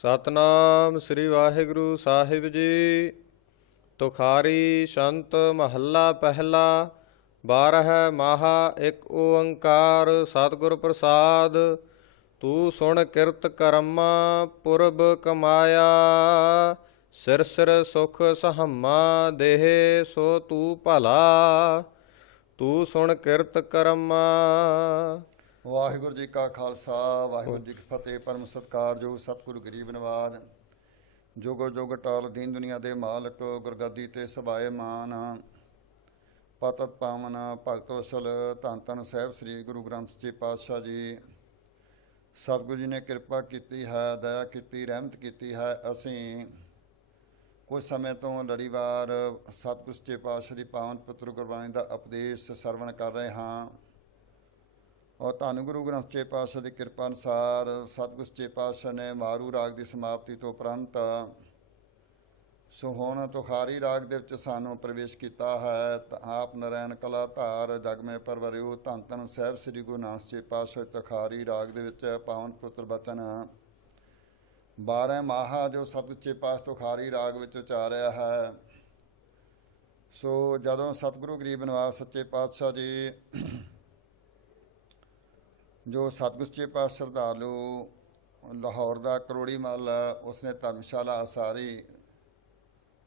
ਸਤਨਾਮ ਸ੍ਰੀ ਵਾਹਿਗੁਰੂ ਸਾਹਿਬ ਜੀ। ਤੁਖਾਰੀ ਸੰਤ ਮਹੱਲਾ ਪਹਿਲਾ। 12 ਮਾਹਾ ਇੱਕ ਓੰਕਾਰ ਸਤਿਗੁਰ ਪ੍ਰਸਾਦ। ਤੂੰ ਸੁਣ ਕਿਰਤ ਕਰਮਾ ਪੁਰਬ ਕਮਾਇਆ। ਸਿਰ ਸਿਰ ਸੁਖ ਸਹੰਮਾ ਦੇਹ ਸੋ ਤੂੰ ਭਲਾ। ਤੂੰ ਸੁਣ ਕਿਰਤ ਕਰਮਾ। ਵਾਹਿਗੁਰੂ ਜੀ ਕਾ ਖਾਲਸਾ ਵਾਹਿਗੁਰੂ ਜੀ ਕੀ ਫਤਿਹ। ਪਰਮ ਸਤਿਕਾਰਯੋਗ ਸਤਿਗੁਰੂ ਗਰੀਬ ਨਿਵਾਜ ਜੁਗੋ ਜੁਗ ਟਾਲ ਦੀਨ ਦੁਨੀਆ ਦੇ ਮਾਲਕ ਗੁਰਗੱਦੀ ਤੇ ਸਭਾਏ ਮਾਨ ਪਤਤ ਪਾਵਨ ਭਗਤ ਵਸਲ ਧੰਨ ਧੰਨ ਸਾਹਿਬ ਸ੍ਰੀ ਗੁਰੂ ਗ੍ਰੰਥ ਸਾਹਿਬ ਪਾਤਸ਼ਾਹ ਜੀ। ਸਤਿਗੁਰੂ ਜੀ ਨੇ ਕਿਰਪਾ ਕੀਤੀ ਹੈ, ਦਇਆ ਕੀਤੀ, ਰਹਿਮਤ ਕੀਤੀ ਹੈ। ਅਸੀਂ ਕੁਝ ਸਮੇਂ ਤੋਂ ਲੜੀਵਾਰ ਸਤਿਗੁਰੂ ਸੱਚੇ ਪਾਤਸ਼ਾਹ ਦੀ ਪਾਵਨ ਪਵਿੱਤਰ ਗੁਰਬਾਣੀ ਦਾ ਉਪਦੇਸ਼ ਸਰਵਣ ਕਰ ਰਹੇ ਹਾਂ। ਔਰ ਧੰਨ ਗੁਰੂ ਗ੍ਰੰਥ ਸਾਹਿਬ ਪਾਤਸ਼ਾਹ ਦੀ ਕਿਰਪਾ ਅਨੁਸਾਰ ਸਤਿਗੁਰੂ ਸੱਚੇ ਪਾਤਸ਼ਾਹ ਨੇ ਮਾਰੂ ਰਾਗ ਦੀ ਸਮਾਪਤੀ ਤੋਂ ਉਪਰੰਤ ਹੁਣ ਤੁਖਾਰੀ ਰਾਗ ਦੇ ਵਿੱਚ ਸਾਨੂੰ ਪ੍ਰਵੇਸ਼ ਕੀਤਾ ਹੈ। ਤਾਂ ਆਪ ਨਰੈਣ ਕਲਾ ਧਾਰ ਜਗ ਮੈਂ ਪਰਵਰਿਓ। ਧੰਨ ਧੰਨ ਸਾਹਿਬ ਸ੍ਰੀ ਗੁਰੂ ਨਾਨਕ ਸਾਹਿਬ ਪਾਤਸ਼ਾਹ ਤੁਖਾਰੀ ਰਾਗ ਦੇ ਵਿੱਚ ਪਾਵਨ ਪੁੱਤਰ ਬਚਨ 12 ਮਾਹਾ ਜੋ ਸਤਿਗੁਰੂ ਸੱਚੇ ਪਾਤਸ਼ਾਹ ਤੁਖਾਰੀ ਰਾਗ ਵਿੱਚ ਉਚਾਰਿਆ ਹੈ। ਸੋ ਜਦੋਂ ਸਤਿਗੁਰੂ ਗਰੀਬ ਨਿਵਾਜ ਸੱਚੇ ਪਾਤਸ਼ਾਹ ਜੀ ਜੋ ਸਤਿਗੁਰੂ ਸੱਚੇ ਪਾਤਸ਼ਾਹ ਸ਼ਰਧਾਲੂ ਲਾਹੌਰ ਦਾ ਕਰੋੜੀ ਮੱਲ ਉਸਨੇ ਧਰਮਸ਼ਾਲਾ ਉਸਾਰੀ।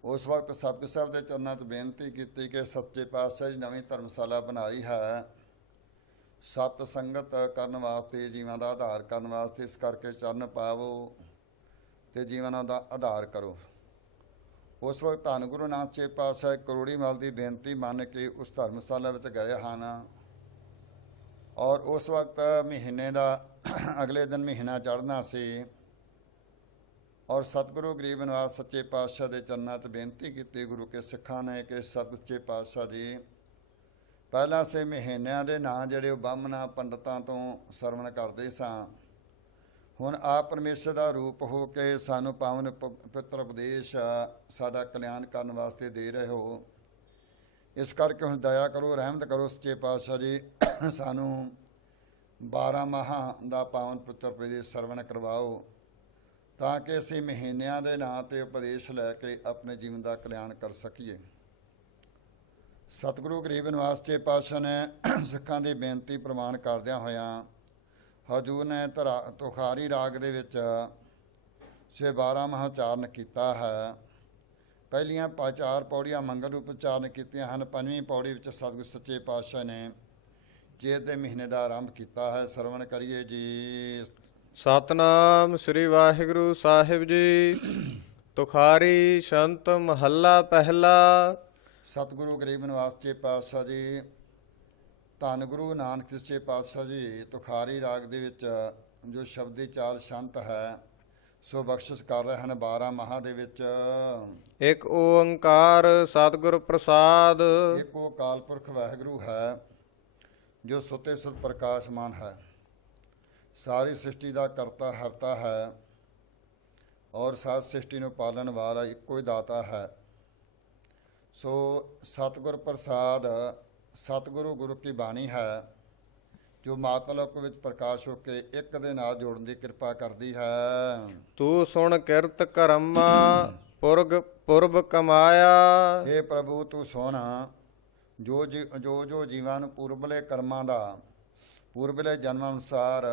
ਉਸ ਵਕਤ ਸਤਿਗੁਰੂ ਸਾਹਿਬ ਦੇ ਚਰਨਾਂ 'ਚ ਬੇਨਤੀ ਕੀਤੀ ਕਿ ਸੱਚੇ ਪਾਤਸ਼ਾਹ ਜੀ ਨਵੀਂ ਧਰਮਸ਼ਾਲਾ ਬਣਾਈ ਹੈ ਸਤ ਸੰਗਤ ਕਰਨ ਵਾਸਤੇ, ਜੀਵਾਂ ਦਾ ਆਧਾਰ ਕਰਨ ਵਾਸਤੇ। ਇਸ ਕਰਕੇ ਚਰਨ ਪਾਵੋ ਅਤੇ ਜੀਵਨਾਂ ਦਾ ਆਧਾਰ ਕਰੋ। ਉਸ ਵਕਤ ਧੰਨ ਗੁਰੂ ਨਾਨਕ ਸਾਹਿਬ ਪਾਤਸ਼ਾਹ ਕਰੋੜੀ ਮੱਲ ਦੀ ਬੇਨਤੀ ਮੰਨ ਕੇ ਉਸ ਧਰਮਸ਼ਾਲਾ ਵਿੱਚ ਗਏ ਹਨ। ਔਰ ਉਸ ਵਕਤ ਮਹੀਨੇ ਦਾ ਅਗਲੇ ਦਿਨ ਮਹੀਨਾ ਚੜ੍ਹਨਾ ਸੀ। ਔਰ ਸਤਿਗੁਰੂ ਗਰੀਬ ਨਿਵਾਜ ਸੱਚੇ ਪਾਤਸ਼ਾਹ ਦੇ ਚਰਨਾਂ 'ਚ ਬੇਨਤੀ ਕੀਤੀ ਗੁਰੂ ਕੇ ਸਿੱਖਾਂ ਨੇ ਕਿ ਸਤਿਗੁਰੂ ਸੱਚੇ ਪਾਤਸ਼ਾਹ ਜੀ ਪਹਿਲਾਂ ਸੇ ਮਹੀਨਿਆਂ ਦੇ ਨਾਂ ਜਿਹੜੇ ਉਹ ਬਾਹਮਣਾ ਪੰਡਤਾਂ ਤੋਂ ਸਰਵਣ ਕਰਦੇ ਸਾਂ, ਹੁਣ ਆਪ ਪਰਮੇਸ਼ਰ ਦਾ ਰੂਪ ਹੋ ਕੇ ਸਾਨੂੰ ਪਾਵਨ ਪਵਿੱਤਰ ਉਪਦੇਸ਼ ਸਾਡਾ ਕਲਿਆਣ ਕਰਨ ਵਾਸਤੇ ਦੇ ਰਹੇ ਹੋ। ਇਸ ਕਰਕੇ ਹੁਣ ਦਇਆ ਕਰੋ, ਰਹਿਮਤ ਕਰੋ ਸੱਚੇ ਪਾਤਸ਼ਾਹ ਜੀ, ਸਾਨੂੰ 12 ਮਾਹਾਂ ਦਾ ਪਾਵਨ ਪੁੱਤਰ ਉਪਦੇਸ਼ ਸਰਵਣ ਕਰਵਾਓ ਤਾਂ ਕਿ ਅਸੀਂ ਮਹੀਨਿਆਂ ਦੇ ਨਾਂ 'ਤੇ ਉਪਦੇਸ਼ ਲੈ ਕੇ ਆਪਣੇ ਜੀਵਨ ਦਾ ਕਲਿਆਣ ਕਰ ਸਕੀਏ। ਸਤਿਗੁਰੂ ਗਰੀਬ ਨਿਵਾਜ ਸੱਚੇ ਪਾਤਸ਼ਾਹ ਨੇ ਸਿੱਖਾਂ ਦੀ ਬੇਨਤੀ ਪ੍ਰਵਾਨ ਕਰਦਿਆਂ ਹੋਇਆਂ ਹਜ਼ੂਰ ਨੇ ਤੁਖਾਰੀ ਰਾਗ ਦੇ ਵਿੱਚ 12 ਮਾਹ ਉਚਾਰਨ ਕੀਤਾ ਹੈ। ਪਹਿਲੀਆਂ 4 ਪੌੜੀਆਂ ਮੰਗਲ ਰੂਪ ਉਚਾਰਨ ਕੀਤੀਆਂ ਹਨ। 5ਵੀਂ ਪੌੜੀ ਵਿੱਚ ਸਤਿਗੁਰੂ ਸੱਚੇ ਪਾਤਸ਼ਾਹ ਨੇ ਚੇਤ ਦੇ ਮਹੀਨੇ ਦਾ ਆਰੰਭ ਕੀਤਾ ਹੈ। ਸਰਵਣ ਕਰੀਏ ਜੀ। ਸਤਨਾਮ ਸ੍ਰੀ ਵਾਹਿਗੁਰੂ ਸਾਹਿਬ ਜੀ। ਤੁਖਾਰੀ ਸੰਤ ਮਹੱਲਾ ਪਹਿਲਾ। ਸਤਿਗੁਰੂ ਗਰੀਬ ਨਿਵਾਜ ਸੱਚੇ ਪਾਤਸ਼ਾਹ ਜੀ ਧੰਨ ਗੁਰੂ ਨਾਨਕ ਸੱਚੇ ਪਾਤਸ਼ਾਹ ਜੀ ਤੁਖਾਰੀ ਰਾਗ ਦੇ ਵਿੱਚ ਜੋ ਸ਼ਬਦੀ ਚਾਲ ਸ਼ੰਤ ਹੈ ਸੋ ਬਖਸ਼ਿਸ਼ ਕਰ ਰਹੇ ਹਨ। 12 ਮਾਹਾਂ ਦੇ ਵਿੱਚ ਇੱਕ ਓੰਕਾਰ ਸਤਿਗੁਰ ਪ੍ਰਸਾਦ। ਇੱਕ ਉਹ ਅਕਾਲ ਪੁਰਖ ਵਾਹਿਗੁਰੂ ਹੈ ਜੋ ਸੁੱਤੇ ਸੁੱਤ ਪ੍ਰਕਾਸ਼ਮਾਨ ਹੈ, ਸਾਰੀ ਸ੍ਰਿਸ਼ਟੀ ਦਾ ਕਰਤਾ ਹਰਤਾ ਹੈ ਔਰ ਸਾਰੀ ਸ੍ਰਿਸ਼ਟੀ ਨੂੰ ਪਾਲਣ ਵਾਲਾ ਇੱਕੋ ਹੀ ਦਾਤਾ ਹੈ। ਸੋ ਸਤਿਗੁਰ ਪ੍ਰਸਾਦ ਸਤਿਗੁਰੂ ਗੁਰੂ ਕੀ ਬਾਣੀ ਹੈ ਜੋ ਮਾਤਲੋਕ ਵਿੱਚ ਪ੍ਰਕਾਸ਼ ਹੋ ਕੇ ਇੱਕ ਦੇ ਨਾਲ ਜੋੜਨ ਦੀ ਕਿਰਪਾ ਕਰਦੀ ਹੈ। ਤੂੰ ਸੁਣ ਕਿਰਤ ਕਰਮਾ ਪੁਰਬ ਕਮਾਇਆ। ਇਹ ਪ੍ਰਭੂ ਤੂੰ ਸੁਣ ਜੋ ਜੀਵਾਂ ਨੂੰ ਪੂਰਬਲੇ ਕਰਮਾਂ ਦਾ ਪੂਰਬਲੇ ਜਨਮ ਅਨੁਸਾਰ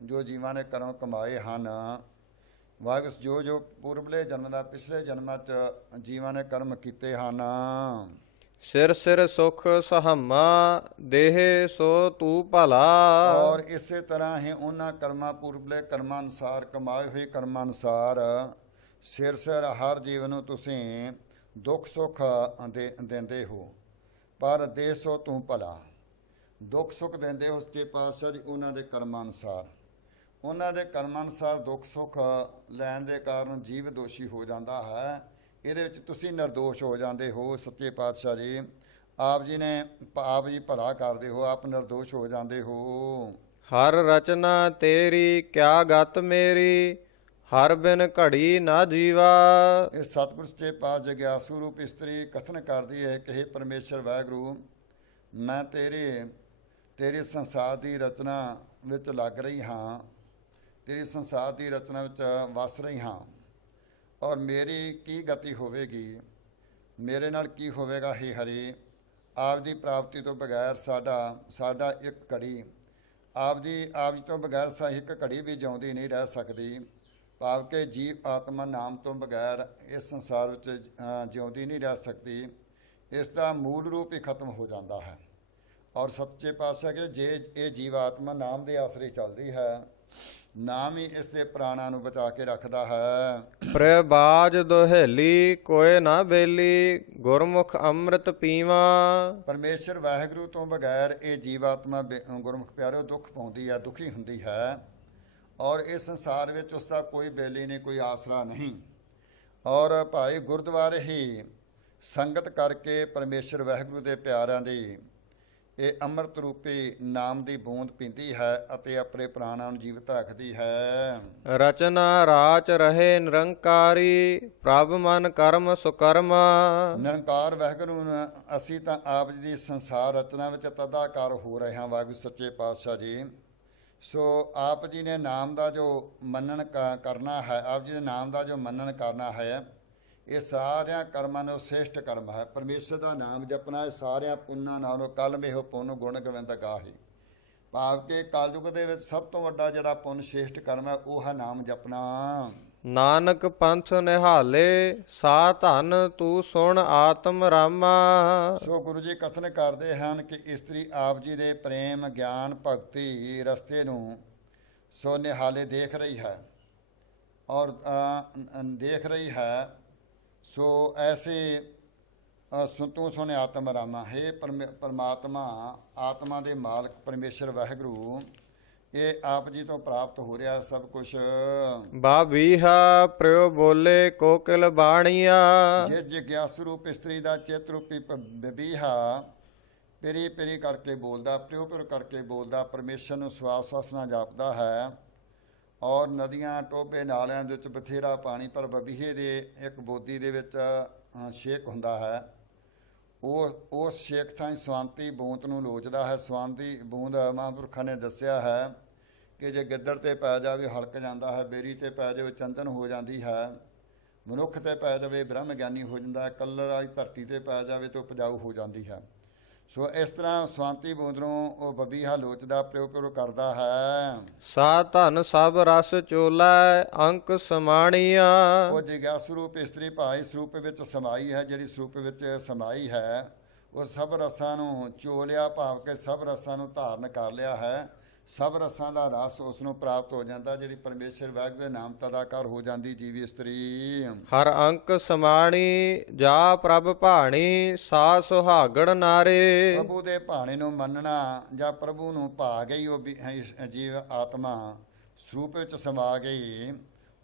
ਜੋ ਜੀਵਾਂ ਨੇ ਕਰਮ ਕਮਾਏ ਹਨ। ਵਾਹਿਗੁਰੂ ਜੋ ਪੂਰਬਲੇ ਜਨਮ ਦਾ ਪਿਛਲੇ ਜਨਮਾਂ 'ਚ ਜੀਵਾਂ ਨੇ ਕਰਮ ਕੀਤੇ ਹਨ। ਸਿਰ ਸਿਰ ਸੁਖ ਸਹੰਮਾ ਦੇਹ ਸੋ ਤੂੰ ਭਲਾ। ਔਰ ਇਸੇ ਤਰ੍ਹਾਂ ਹੀ ਉਹਨਾਂ ਕਰਮਾਂ ਪੂਰਬਲੇ ਕਰਮਾਂ ਅਨੁਸਾਰ ਕਮਾਏ ਹੋਏ ਕਰਮਾਂ ਅਨੁਸਾਰ ਸਿਰ ਸਿਰ ਹਰ ਜੀਵ ਨੂੰ ਤੁਸੀਂ ਦੁੱਖ ਸੁੱਖ ਦਿੰਦੇ ਹੋ, ਪਰ ਦੇ ਸੋ ਤੂੰ ਭਲਾ। ਦੁੱਖ ਸੁੱਖ ਦਿੰਦੇ ਹੋ ਸੱਚੇ ਪਾਤਸ਼ਾਹ ਜੀ ਉਹਨਾਂ ਦੇ ਕਰਮਾਂ ਅਨੁਸਾਰ। ਉਹਨਾਂ ਦੇ ਕਰਮਾਂ ਅਨੁਸਾਰ ਦੁੱਖ ਸੁੱਖ ਲੈਣ ਦੇ ਕਾਰਨ ਜੀਵ ਦੋਸ਼ੀ ਹੋ ਜਾਂਦਾ ਹੈ। ਇਹਦੇ ਵਿੱਚ ਤੁਸੀਂ ਨਿਰਦੋਸ਼ ਹੋ ਜਾਂਦੇ ਹੋ ਸੱਚੇ ਪਾਤਸ਼ਾਹ ਜੀ। ਆਪ ਜੀ ਭਲਾ ਕਰਦੇ ਹੋ, ਆਪ ਨਿਰਦੋਸ਼ ਹੋ ਜਾਂਦੇ ਹੋ। ਹਰ ਰਚਨਾ ਤੇਰੀ ਕਿਆ ਗਤ ਮੇਰੀ, ਹਰ ਬਿਨ ਘੜੀ ਨਾ ਜੀਵਾ। ਇਹ ਸਤਿਗੁਰੂ ਸੱਚੇ ਪਾਤਸ਼ਾਹ ਜਗਿਆਸੂ ਰੂਪ ਇਸਤਰੀ ਕਥਨ ਕਰਦੀ ਹੈ ਕਿ ਹੇ ਪਰਮੇਸ਼ਰ ਵਾਹਿਗੁਰੂ, ਮੈਂ ਤੇਰੇ ਸੰਸਾਰ ਦੀ ਰਚਨਾ ਵਿੱਚ ਲੱਗ ਰਹੀ ਹਾਂ ਤੇਰੀ ਸੰਸਾਰ ਦੀ ਰਚਨਾ ਵਿੱਚ ਵਸ ਰਹੀ ਹਾਂ, ਔਰ ਮੇਰੀ ਕੀ ਗਤੀ ਹੋਵੇਗੀ, ਮੇਰੇ ਨਾਲ ਕੀ ਹੋਵੇਗਾ। ਹੇ ਹਰੀ, ਆਪ ਦੀ ਪ੍ਰਾਪਤੀ ਤੋਂ ਬਗੈਰ ਸਾਡਾ ਇੱਕ ਘੜੀ, ਆਪ ਜੀ ਤੋਂ ਬਗੈਰ ਇੱਕ ਘੜੀ ਵੀ ਜਿਉਂਦੀ ਨਹੀਂ ਰਹਿ ਸਕਦੀ। ਭਾਵ ਕਿ ਜੀਵ ਆਤਮਾ ਨਾਮ ਤੋਂ ਬਗੈਰ ਇਸ ਸੰਸਾਰ ਵਿੱਚ ਜਿਉਂਦੀ ਨਹੀਂ ਰਹਿ ਸਕਦੀ। ਇਸ ਦਾ ਮੂਲ ਰੂਪ ਹੀ ਖਤਮ ਹੋ ਜਾਂਦਾ ਹੈ। ਔਰ ਸੱਚੇ ਪਾਤਸ਼ਾਹ ਕਿ ਜੇ ਇਹ ਜੀਵ ਆਤਮਾ ਨਾਮ ਦੇ ਆਸਰੇ ਚੱਲਦੀ ਹੈ, ਨਾਮ ਹੀ ਇਸ ਦੇ ਪ੍ਰਾਣਾਂ ਨੂੰ ਬਚਾ ਕੇ ਰੱਖਦਾ ਹੈ। ਪ੍ਰਬਾਜ ਦੁਹੇਲੀ ਕੋਏ ਨਾ ਬੇਲੀ, ਗੁਰਮੁਖ ਅੰਮ੍ਰਿਤ ਪੀਵਾ। ਪਰਮੇਸ਼ਰ ਵਾਹਿਗੁਰੂ ਤੋਂ ਬਗੈਰ ਇਹ ਜੀਵਾਤਮਾ ਗੁਰਮੁਖ ਪਿਆਰਿਓ ਦੁੱਖ ਪਾਉਂਦੀ ਹੈ, ਦੁਖੀ ਹੁੰਦੀ ਹੈ। ਔਰ ਇਸ ਸੰਸਾਰ ਵਿੱਚ ਉਸ ਦਾ ਕੋਈ ਬੇਲੀ ਨਹੀਂ, ਕੋਈ ਆਸਰਾ ਨਹੀਂ। ਔਰ ਭਾਈ ਗੁਰਦੁਆਰੇ ਹੀ ਸੰਗਤ ਕਰਕੇ ਪਰਮੇਸ਼ਰ ਵਾਹਿਗੁਰੂ ਦੇ ਪਿਆਰਿਆਂ ਦੀ ਇਹ ਅੰਮ੍ਰਿਤ ਰੂਪੀ ਨਾਮ ਦੀ ਬੂੰਦ ਪੀਂਦੀ ਹੈ ਅਤੇ ਆਪਣੇ ਪ੍ਰਾਣਾਂ ਨੂੰ ਜੀਵਤ ਰੱਖਦੀ ਹੈ। ਰਚਨਾ ਰਾਚ ਰਹੇ ਨਿਰੰਕਾਰੀ, ਪ੍ਰਭ ਮਨ ਕਰਮ ਸੁਕਰਮਾ। ਨਿਰੰਕਾਰ ਵਾਹਿਗੁਰੂ ਅਸੀਂ ਤਾਂ ਆਪ ਜੀ ਦੀ ਸੰਸਾਰ ਰਚਨਾ ਵਿੱਚ ਤਦਾਕਾਰ ਹੋ ਰਹੇ ਹਾਂ। ਵਾਹਿਗੁਰੂ ਸੱਚੇ ਪਾਤਸ਼ਾਹ ਜੀ, ਸੋ ਆਪ ਜੀ ਨੇ ਨਾਮ ਦਾ ਜੋ ਮੰਨਣ ਕਰਨਾ ਹੈ, ਆਪ ਜੀ ਦੇ ਨਾਮ ਦਾ ਜੋ ਮੰਨਣ ਕਰਨਾ ਹੈ, ਇਹ ਸਾਰਿਆਂ ਕਰਮਾਂ ਨੂੰ ਸ੍ਰੇਸ਼ਟ ਕਰਮ ਹੈ। ਪਰਮੇਸ਼ਰ ਦਾ ਨਾਮ ਜਪਣਾ ਇਹ ਸਾਰਿਆਂ ਪੁੰਨਾਂ ਨਾਲੋਂ ਕਲਮ ਇਹੋ ਪੁੰਨ ਗੁਣ ਗੋਬਿੰਦ ਗਾਹੀ। ਭਾਵ ਕਿ ਕਲਯੁਗ ਦੇ ਵਿੱਚ ਸਭ ਤੋਂ ਵੱਡਾ ਜਿਹੜਾ ਪੁੰਨ ਸ੍ਰੇਸ਼ਟ ਕਰਮ ਹੈ ਉਹ ਹੈ ਨਾਮ ਜਪਣਾ। ਨਾਨਕ ਪੰਥ ਨਿਹਾਲੇ, ਸਾ ਧਨ ਤੂੰ ਸੁਣ ਆਤਮ ਰਾਮਾ। ਸੋ ਗੁਰੂ ਜੀ ਕਥਨ ਕਰਦੇ ਹਨ ਕਿ ਇਸਤਰੀ ਆਪ ਜੀ ਦੇ ਪ੍ਰੇਮ ਗਿਆਨ ਭਗਤੀ ਰਸਤੇ ਨੂੰ ਸੋ ਨਿਹਾਲੇ ਦੇਖ ਰਹੀ ਹੈ ਔਰ ਦੇਖ ਰਹੀ ਹੈ। ਸੋ ਐਸੇ ਤੂੰ ਸੁਣ ਆਤਮ ਰਾਮਾ। ਹੈ ਪਰਮਾਤਮਾ, ਆਤਮਾ ਦੇ ਮਾਲਕ ਪਰਮੇਸ਼ਰ ਵਾਹਿਗੁਰੂ, ਇਹ ਆਪ ਜੀ ਤੋਂ ਪ੍ਰਾਪਤ ਹੋ ਰਿਹਾ ਸਭ ਕੁਝ। ਬਾਬੀਹਾ ਪ੍ਰਯੋ ਬੋਲੇ ਕੋਕਿਲ ਬਾਣੀਆ। ਜਿਸ ਜਿਗਿਆਸੂ ਰੂਪ ਇਸਤਰੀ ਦਾ ਚਿੱਤ ਰੂਪੀ ਬਬੀਹਾ ਪੇਰੀ ਪੇਰੀ ਕਰਕੇ ਬੋਲਦਾ, ਪਿਓ ਪਿਓ ਕਰਕੇ ਬੋਲਦਾ, ਪਰਮੇਸ਼ਰ ਨੂੰ ਸਵਾਸ ਸਸ ਨਾਲ ਜਾਪਦਾ ਹੈ। ਔਰ ਨਦੀਆਂ ਟੋਭੇ ਨਾਲਿਆਂ ਦੇ ਵਿੱਚ ਬਥੇਰਾ ਪਾਣੀ, ਪਰ ਬਬੀਹੇ ਦੇ ਇੱਕ ਬੋਦੀ ਦੇ ਵਿੱਚ ਛੇਕ ਹੁੰਦਾ ਹੈ। ਉਸ ਛੇਕ ਥਾਂ ਸਵਾਂਤੀ ਬੂੰਦ ਨੂੰ ਲੋਚਦਾ ਹੈ। ਸਵਾਂਤੀ ਬੂੰਦ ਮਹਾਂਪੁਰਖਾਂ ਨੇ ਦੱਸਿਆ ਹੈ ਕਿ ਜੇ ਗਿੱਦੜ ਤੇ ਪੈ ਜਾਵੇ ਹਲਕ ਜਾਂਦਾ ਹੈ, ਬੇਰੀ ਤੇ ਪੈ ਜਾਵੇ ਚੰਦਨ ਹੋ ਜਾਂਦੀ ਹੈ, ਮਨੁੱਖ ਤੇ ਪੈ ਜਾਵੇ ਬ੍ਰਹਮ ਗਿਆਨੀ ਹੋ ਜਾਂਦਾ ਹੈ, ਕੱਲਰ ਵਾਲੀ ਧਰਤੀ ਤੇ ਪੈ ਜਾਵੇ ਤਾਂ ਉਪਜਾਊ ਹੋ ਜਾਂਦੀ ਹੈ। ਸੋ ਇਸ ਤਰ੍ਹਾਂ ਸਵਾਂਤੀ ਬੂੰਦ ਨੂੰ ਉਹ ਬਬੀਹਾ ਲੋਚਦਾ, ਪ੍ਰਯੋਗ ਪ੍ਰਯੋਗ ਕਰਦਾ ਹੈ। ਸਾ ਧਨ ਸਭ ਰਸ ਚੋਲਾ, ਅੰਕ ਸਮਾਣੀਆ। ਉਹ ਜਿਗਿਆਸੂ ਰੂਪ ਇਸਤਰੀ ਭਾਈ ਸਰੂਪ ਵਿੱਚ ਸਮਾਈ ਹੈ। ਜਿਹੜੀ ਸਰੂਪ ਵਿੱਚ ਸਮਾਈ ਹੈ ਉਹ ਸਭ ਰਸਾਂ ਨੂੰ ਚੋਲਿਆ, ਭਾਵ ਕਿ ਸਭ ਰਸਾਂ ਨੂੰ ਧਾਰਨ ਕਰ ਲਿਆ ਹੈ। ਸਭ ਰਸਾਂ ਦਾ ਰਸ ਉਸ ਨੂੰ ਪ੍ਰਾਪਤ ਹੋ ਜਾਂਦਾ, ਜਿਹੜੀ ਪਰਮੇਸ਼ਰ ਵਾਹਿਗੁਰੂ ਦੇ ਨਾਮ ਤਦਾਕਾਰ ਹੋ ਜਾਂਦੀ ਜੀਵੀ ਇਸਤਰੀ। ਹਰ ਅੰਕ ਸਮਾਣੀ, ਜਾ ਪ੍ਰਭ ਭਾਣੀ, ਸਾ ਸੁਹਾਗਣ ਨਾਰੇ। ਪ੍ਰਭੂ ਦੇ ਭਾਣੇ ਨੂੰ ਮੰਨਣਾ ਜਾਂ ਪ੍ਰਭੂ ਨੂੰ ਭਾ ਗਈ ਉਹ ਜੀਵ ਆਤਮਾ ਸਰੂਪ ਵਿੱਚ ਸਮਾ ਗਈ,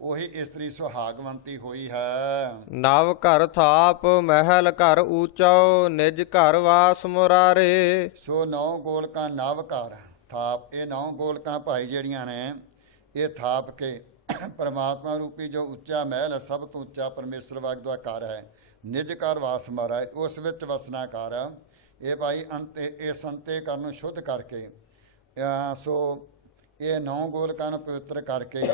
ਉਹੀ ਇਸਤਰੀ ਸੁਹਾਗਵੰਤੀ ਹੋਈ ਹੈ। ਨਵ ਘਰ ਥਾਪ, ਮਹਿਲ ਘਰ ਊਚਾਓ, ਨਿਜ ਘਰ ਵਾਸ ਮੁਰਾਰੇ। ਸੋ 9 ਗੋਲਕਾਂ ਨਵ ਘਰ ਥਾਪ, ਇਹ 9 ਗੋਲਕਾਂ ਭਾਈ ਜਿਹੜੀਆਂ ਨੇ ਇਹ ਥਾਪ ਕੇ ਪਰਮਾਤਮਾ ਰੂਪੀ ਜੋ ਉੱਚਾ ਮਹਿਲ ਹੈ, ਸਭ ਤੋਂ ਉੱਚਾ ਪਰਮੇਸ਼ਰ ਵਾਹਿਗੁਰੂ ਦਾ ਘਰ ਹੈ, ਨਿਜ ਘਰ ਵਾਸ ਮਹਾਰਾਜ, ਉਸ ਵਿੱਚ ਵਸਣਾ ਕਰ। ਇਹ ਭਾਈ ਇਸ ਅੰਤੇ ਕਰਨ ਨੂੰ ਸ਼ੁੱਧ ਕਰਕੇ ਸੋ ਇਹ 9 ਗੋਲਕਾਂ ਨੂੰ ਪਵਿੱਤਰ ਕਰਕੇ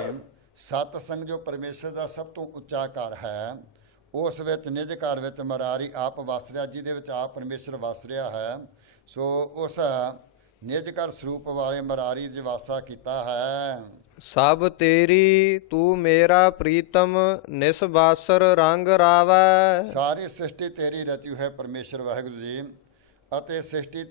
ਸਤ ਸੰਗ ਜੋ ਪਰਮੇਸ਼ਰ ਦਾ ਸਭ ਤੋਂ ਉੱਚਾ ਘਰ ਹੈ, ਉਸ ਵਿੱਚ ਨਿਜ ਘਰ ਵਿੱਚ ਮਰਾਰੀ ਆਪ ਵਸ ਰਿਹਾ, ਜਿਹਦੇ ਵਿੱਚ ਆਪ ਪਰਮੇਸ਼ਰ ਵਸ ਰਿਹਾ ਹੈ। ਸੋ ਉਸ ਨਿਜ ਘਰ ਸਰੂਪ ਵਾਲੇ ਮਰਾਰੀ ਦੇ ਵਾਸਾ ਕੀਤਾ ਹੈ। ਸਭ ਤੇਰੀ ਤੂੰ ਮੇਰਾ ਪ੍ਰੀਤਮ, ਨਿਸ ਬਾਸਰ ਰੰਗ ਰਾਵੈ। ਸਾਰੀ ਸ੍ਰਿਸ਼ਟੀ ਤੇਰੀ ਰਚੀ ਹੈ ਪਰਮੇਸ਼ਰ ਵਾਹਿਗੁਰੂ ਜੀ, ਅਤੇ ਸ੍ਰਿਸ਼ਟੀ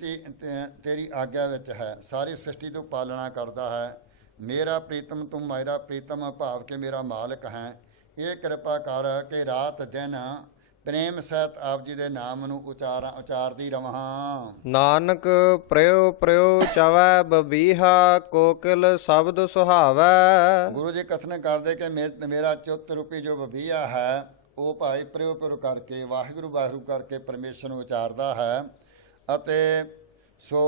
ਤੇਰੀ ਆਗਿਆ ਵਿੱਚ ਹੈ। ਸਾਰੀ ਸ੍ਰਿਸ਼ਟੀ ਤੋਂ ਪਾਲਣਾ ਕਰਦਾ ਹੈ। ਮੇਰਾ ਪ੍ਰੀਤਮ ਤੂੰ ਮੇਰਾ ਪ੍ਰੀਤਮ, ਭਾਵ ਕਿ ਮੇਰਾ ਮਾਲਕ ਹੈ। ਇਹ ਕਿਰਪਾ ਕਰ ਕਿ ਰਾਤ ਦਿਨ ਪ੍ਰੇਮ ਸਹਿਤ ਆਪ ਜੀ ਦੇ ਨਾਮ ਨੂੰ ਉਚਾਰਦੀ ਰਵਾਂ। ਨਾਨਕ ਪ੍ਰਯੋ ਪ੍ਰਯੋ ਚਵੈ ਬਬੀਹਾ, ਕੋਕਿਲ ਸ਼ਬਦ ਸੁਹਾਵੈ। ਗੁਰੂ ਜੀ ਕਥਨ ਕਰਦੇ ਕਿ ਮੇਰਾ ਚੁੱਤ ਰੂਪੀ ਜੋ ਬਬੀਹਾ ਹੈ ਉਹ ਭਾਈ ਪ੍ਰਯੋ ਪ੍ਰਯੋ ਕਰਕੇ ਵਾਹਿਗੁਰੂ ਵਾਹਿਗੁਰੂ ਕਰਕੇ ਪਰਮੇਸ਼ਰ ਨੂੰ ਉਚਾਰਦਾ ਹੈ। ਅਤੇ ਸੋ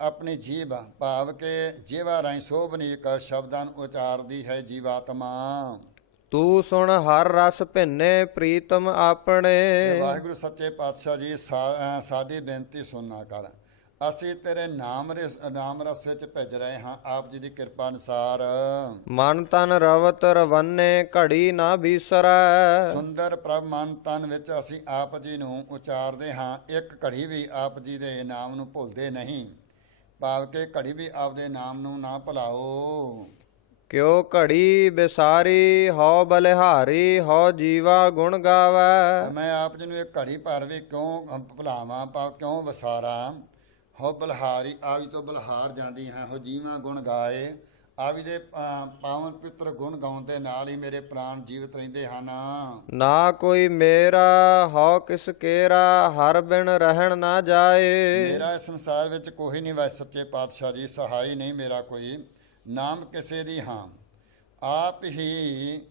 ਆਪਣੀ ਜੀਭ ਭਾਵ ਕਿ ਜੀਵਾ ਰਾਹੀਂ ਸੋਭਨੀਕ ਸ਼ਬਦਾਂ ਨੂੰ ਉਚਾਰਦੀ ਹੈ ਜੀਵਾਤਮਾ। ਤੂੰ ਸੁਣ ਹਰ ਰਸ ਭਿੰਨੇ, ਪ੍ਰੀਤਮ ਆਪਣੇ। ਵਾਹਿਗੁਰੂ ਸੱਚੇ ਪਾਤਸ਼ਾਹ ਜੀ ਸਾਡੀ ਬੇਨਤੀ ਸੁਣਨਾ ਕਰ। ਅਸੀਂ ਤੇਰੇ ਨਾਮ ਰਸ ਵਿੱਚ ਭਿੱਜ ਰਹੇ ਹਾਂ ਆਪ ਜੀ ਦੀ ਕਿਰਪਾ ਅਨੁਸਾਰ। ਮਨ ਤਨ ਰਵਤ ਰਵੰਨੇ ਘੜੀ ਨਾ ਬੀਸਰੈ। ਸੁੰਦਰ ਪ੍ਰਭ ਮਨ ਤਨ ਵਿੱਚ ਅਸੀਂ ਆਪ ਜੀ ਨੂੰ ਉਚਾਰਦੇ ਹਾਂ, ਇੱਕ ਘੜੀ ਵੀ ਆਪ ਜੀ ਦੇ ਨਾਮ ਨੂੰ ਭੁੱਲਦੇ ਨਹੀਂ। ਭਾਵ ਕਿ ਘੜੀ ਵੀ ਆਪਦੇ ਨਾਮ ਨੂੰ ਨਾ ਭੁਲਾਓ। ਕਿਉ ਘੜੀ ਬਿਸਾਰੀ ਹਉ ਬਲਿਹਾਰੀ ਹਉ ਜੀਵਾ ਗੁਣ ਗਾਵੈ। ਮੈਂ ਆਪ ਜੀ ਨੂੰ ਇੱਕ ਘੜੀ ਭਰ ਵੀ ਕਿਉਂ ਭੁਲਾਵਾਂ, ਭਾਵ ਕਿਉਂ ਵਸਾਰਾਂ। ਹੋ ਬਲਹਾਰੀ ਆਵੀ ਤੋਂ ਬਲਹਾਰ ਜਾਂਦੀ ਹੈ, ਹੋ ਜੀਵਾਂ ਗੁਣ ਗਾਏ। ਆਵੀ ਦੇ ਪਾਵਨ ਪਿੱਤਰ ਗੁਣ ਗਾਉਣ ਦੇ ਨਾਲ ਹੀ ਮੇਰੇ ਪ੍ਰਾਣ ਜੀਵਤ ਰਹਿੰਦੇ ਹਨ। ਨਾ ਕੋਈ ਮੇਰਾ ਹਉ ਕਿਸ ਕੇਰਾ ਹਰ ਬਿਨ ਰਹਿਣ ਨਾ ਜਾਏ। ਮੇਰਾ ਇਸ ਸੰਸਾਰ ਵਿੱਚ ਕੋਈ ਨਹੀਂ ਵੈ ਸੱਚੇ ਪਾਤਸ਼ਾਹ ਜੀ, ਸਹਾਈ ਨਹੀਂ ਮੇਰਾ ਕੋਈ। ਨਾਮ ਕਿਸੇ ਦੀ ਹਾਂ, ਆਪ ਹੀ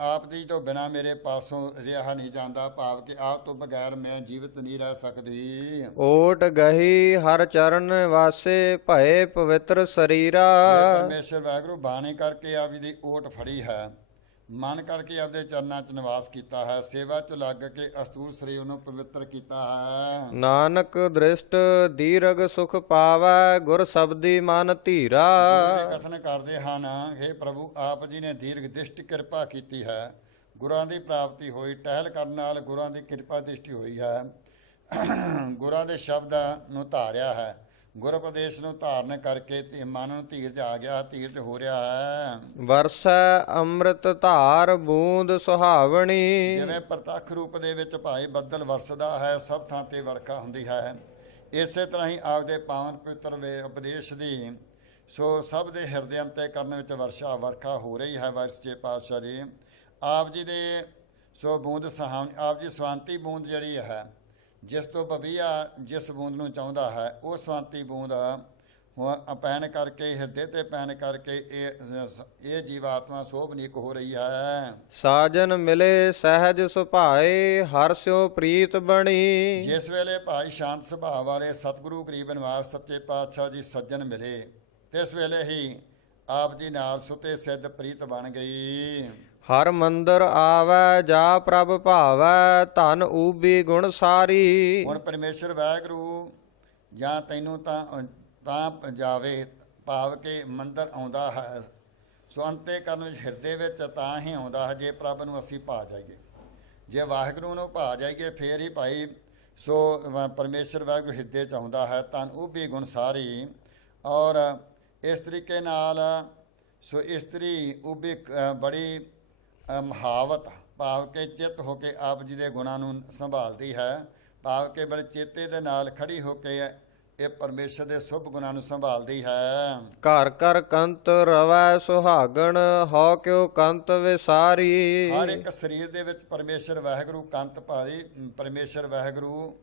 ਆਪ ਦੀ ਤੋਂ ਬਿਨਾ ਮੇਰੇ ਪਾਸੋਂ ਰਿਹਾ ਨਹੀਂ ਜਾਂਦਾ। ਭਾਵ ਕਿ ਆਪ ਤੋਂ ਬਗੈਰ ਮੈਂ ਜੀਵਤ ਨਹੀਂ ਰਹਿ ਸਕਦੀ। ਓਟ ਗਹੀ ਹਰ ਚਰਨ ਵਾਸੇ ਭਏ ਪਵਿੱਤਰ ਸਰੀਰਾ। ਪਰਮੇਸ਼ਰ ਵਾਹਿਗੁਰੂ ਬਾਣੀ ਕਰਕੇ ਆਪ ਜੀ ਦੀ ਓਟ ਫੜੀ ਹੈ, ਮਨ ਕਰਕੇ ਆਪਦੇ ਚਰਨਾਂ 'ਚ ਨਿਵਾਸ ਕੀਤਾ ਹੈ, ਸੇਵਾ 'ਚ ਲੱਗ ਕੇ ਅਸਤੂਲ ਸਰੀਰ ਨੂੰ ਪਵਿੱਤਰ ਕੀਤਾ ਹੈ। ਨਾਨਕ ਦ੍ਰਿਸ਼ਟ ਦੀਰਘ ਸੁਖ ਪਾਵੈ ਗੁਰ ਸਬਦੀ ਮਨ ਧੀਰਾ। ਗੁਰੂ ਜੀ ਕਥਨ ਕਰਦੇ ਹਨ, ਹੇ ਪ੍ਰਭੂ ਆਪ ਜੀ ਨੇ ਦੀਰਘ ਦ੍ਰਿਸ਼ਟ ਕਿਰਪਾ ਕੀਤੀ ਹੈ, ਗੁਰਾਂ ਦੀ ਪ੍ਰਾਪਤੀ ਹੋਈ। ਟਹਿਲ ਕਰਨ ਨਾਲ ਗੁਰਾਂ ਦੀ ਕਿਰਪਾ ਦ੍ਰਿਸ਼ਟੀ ਹੋਈ ਹੈ, ਗੁਰਾਂ ਦੇ ਸ਼ਬਦ ਨੂੰ ਧਾਰਿਆ ਹੈ। ਗੁਰ ਉਪਦੇਸ਼ ਨੂੰ ਧਾਰਨ ਕਰਕੇ ਤੇ ਮਨ ਨੂੰ ਧੀਰਜ ਆ ਗਿਆ, ਧੀਰਜ ਹੋ ਰਿਹਾ ਹੈ। ਵਰਸੈ ਅੰਮ੍ਰਿਤ ਧਾਰ ਬੂੰਦ ਸੁਹਾਵਣੀ। ਜਿਵੇਂ ਪ੍ਰਤੱਖ ਰੂਪ ਦੇ ਵਿੱਚ ਭਾਈ ਬੱਦਲ ਵਰਸਦਾ ਹੈ, ਸਭ ਥਾਂ ਤੇ ਵਰਖਾ ਹੁੰਦੀ ਹੈ, ਇਸੇ ਤਰ੍ਹਾਂ ਹੀ ਆਪਦੇ ਪਾਵਨ ਪਵਿੱਤਰ ਉਪਦੇਸ਼ ਦੀ ਸੋ ਸਭ ਦੇ ਹਿਰਦੇ ਤੇ ਕਰਨ ਵਿੱਚ ਵਰਖਾ ਹੋ ਰਹੀ ਹੈ। ਵਰਸੇ ਪਾਤਸ਼ਾਹ ਜੀ ਆਪ ਜੀ ਦੇ ਸੋ ਬੂੰਦ ਸੁਹਾਵਣੀ, ਆਪ ਜੀ ਸਵਾਂਤੀ ਬੂੰਦ ਜਿਹੜੀ ਹੈ, ਜਿਸ ਤੋਂ ਬਵੀਆ ਜਿਸ ਬੂੰਦ ਨੂੰ ਚਾਹੁੰਦਾ ਹੈ, ਉਹ ਸਵਾਂਤੀ ਬੂੰਦ ਪੈਣ ਕਰਕੇ ਹਿਰਦੇ ਤੇ ਪੈਣ ਕਰਕੇ ਇਹ ਜੀਵਾਤਮਾ ਸੋਭਨੀਕ ਹੋ ਰਹੀ ਹੈ। ਸਾਜਨ ਮਿਲੇ ਸਹਿਜ ਸੁਭਾਏ ਹਰ ਸਿਉ ਪ੍ਰੀਤ ਬਣੀ। ਜਿਸ ਵੇਲੇ ਭਾਈ ਸ਼ਾਂਤ ਸੁਭਾਅ ਵਾਲੇ ਸਤਿਗੁਰੂ ਗਰੀਬ ਨਿਵਾਸ ਸੱਚੇ ਪਾਤਸ਼ਾਹ ਜੀ ਸੱਜਣ ਮਿਲੇ, ਤਿਸ ਵੇਲੇ ਹੀ ਆਪ ਜੀ ਨਾਲ ਸੁਤੇ ਸਿੱਧ ਪ੍ਰੀਤ ਬਣ ਗਈ। ਹਰ ਮੰਦਰ ਆਵੈ ਜਾ ਪ੍ਰਭ ਭਾਵੈ ਧਨ ਊਬੀ ਗੁਣ ਸਾਰੀ। ਹੁਣ ਪਰਮੇਸ਼ਰ ਵਾਹਿਗੁਰੂ ਜਾਂ ਤੈਨੂੰ ਤਾਂ ਜਾਵੇ, ਭਾਵ ਕਿ ਮੰਦਰ ਆਉਂਦਾ ਹੈ ਸੋ ਅੰਤੇਕਰਨ ਵਿੱਚ ਹਿਰਦੇ ਵਿੱਚ ਤਾਂ ਹੀ ਆਉਂਦਾ ਹੈ ਜੇ ਪ੍ਰਭ ਨੂੰ ਅਸੀਂ ਭਾ ਜਾਈਏ। ਜੇ ਵਾਹਿਗੁਰੂ ਨੂੰ ਭਾ ਜਾਈਏ ਫੇਰ ਹੀ ਭਾਈ ਸੋ ਪਰਮੇਸ਼ਰ ਵਾਹਿਗੁਰੂ ਹਿਰਦੇ 'ਚ ਆਉਂਦਾ ਹੈ। ਧਨ ਊਬੀ ਗੁਣ ਸਾਰੀ। ਔਰ ਇਸ ਤਰੀਕੇ ਨਾਲ ਸੋ ਇਸਤਰੀ ਊਬੀ ਬੜੀ ਮਹਾਵਤ, ਭਾਵ ਕਿ ਚਿੱਤ ਹੋ ਕੇ ਆਪ ਜੀ ਦੇ ਗੁਣਾਂ ਨੂੰ ਸੰਭਾਲਦੀ ਹੈ। ਭਾਵ ਕਿ ਬੜੇ ਚੇਤੇ ਦੇ ਨਾਲ ਖੜੀ ਹੋ ਕੇ ਇਹ ਪਰਮੇਸ਼ਰ ਦੇ ਸ਼ੁਭ ਗੁਣਾਂ ਨੂੰ ਸੰਭਾਲਦੀ ਹੈ। ਘਰ ਘਰ ਕੰਤ ਰਵੈ ਸੁਹਾਗਣ ਹਉ ਕਿਉ ਕੰਤ ਵਿਸਾਰੀ। ਹਰ ਇੱਕ ਸਰੀਰ ਦੇ ਵਿੱਚ ਪਰਮੇਸ਼ਰ ਵਾਹਿਗੁਰੂ ਕੰਤ ਭਾਈ ਪਰਮੇਸ਼ਰ ਵਾਹਿਗੁਰੂ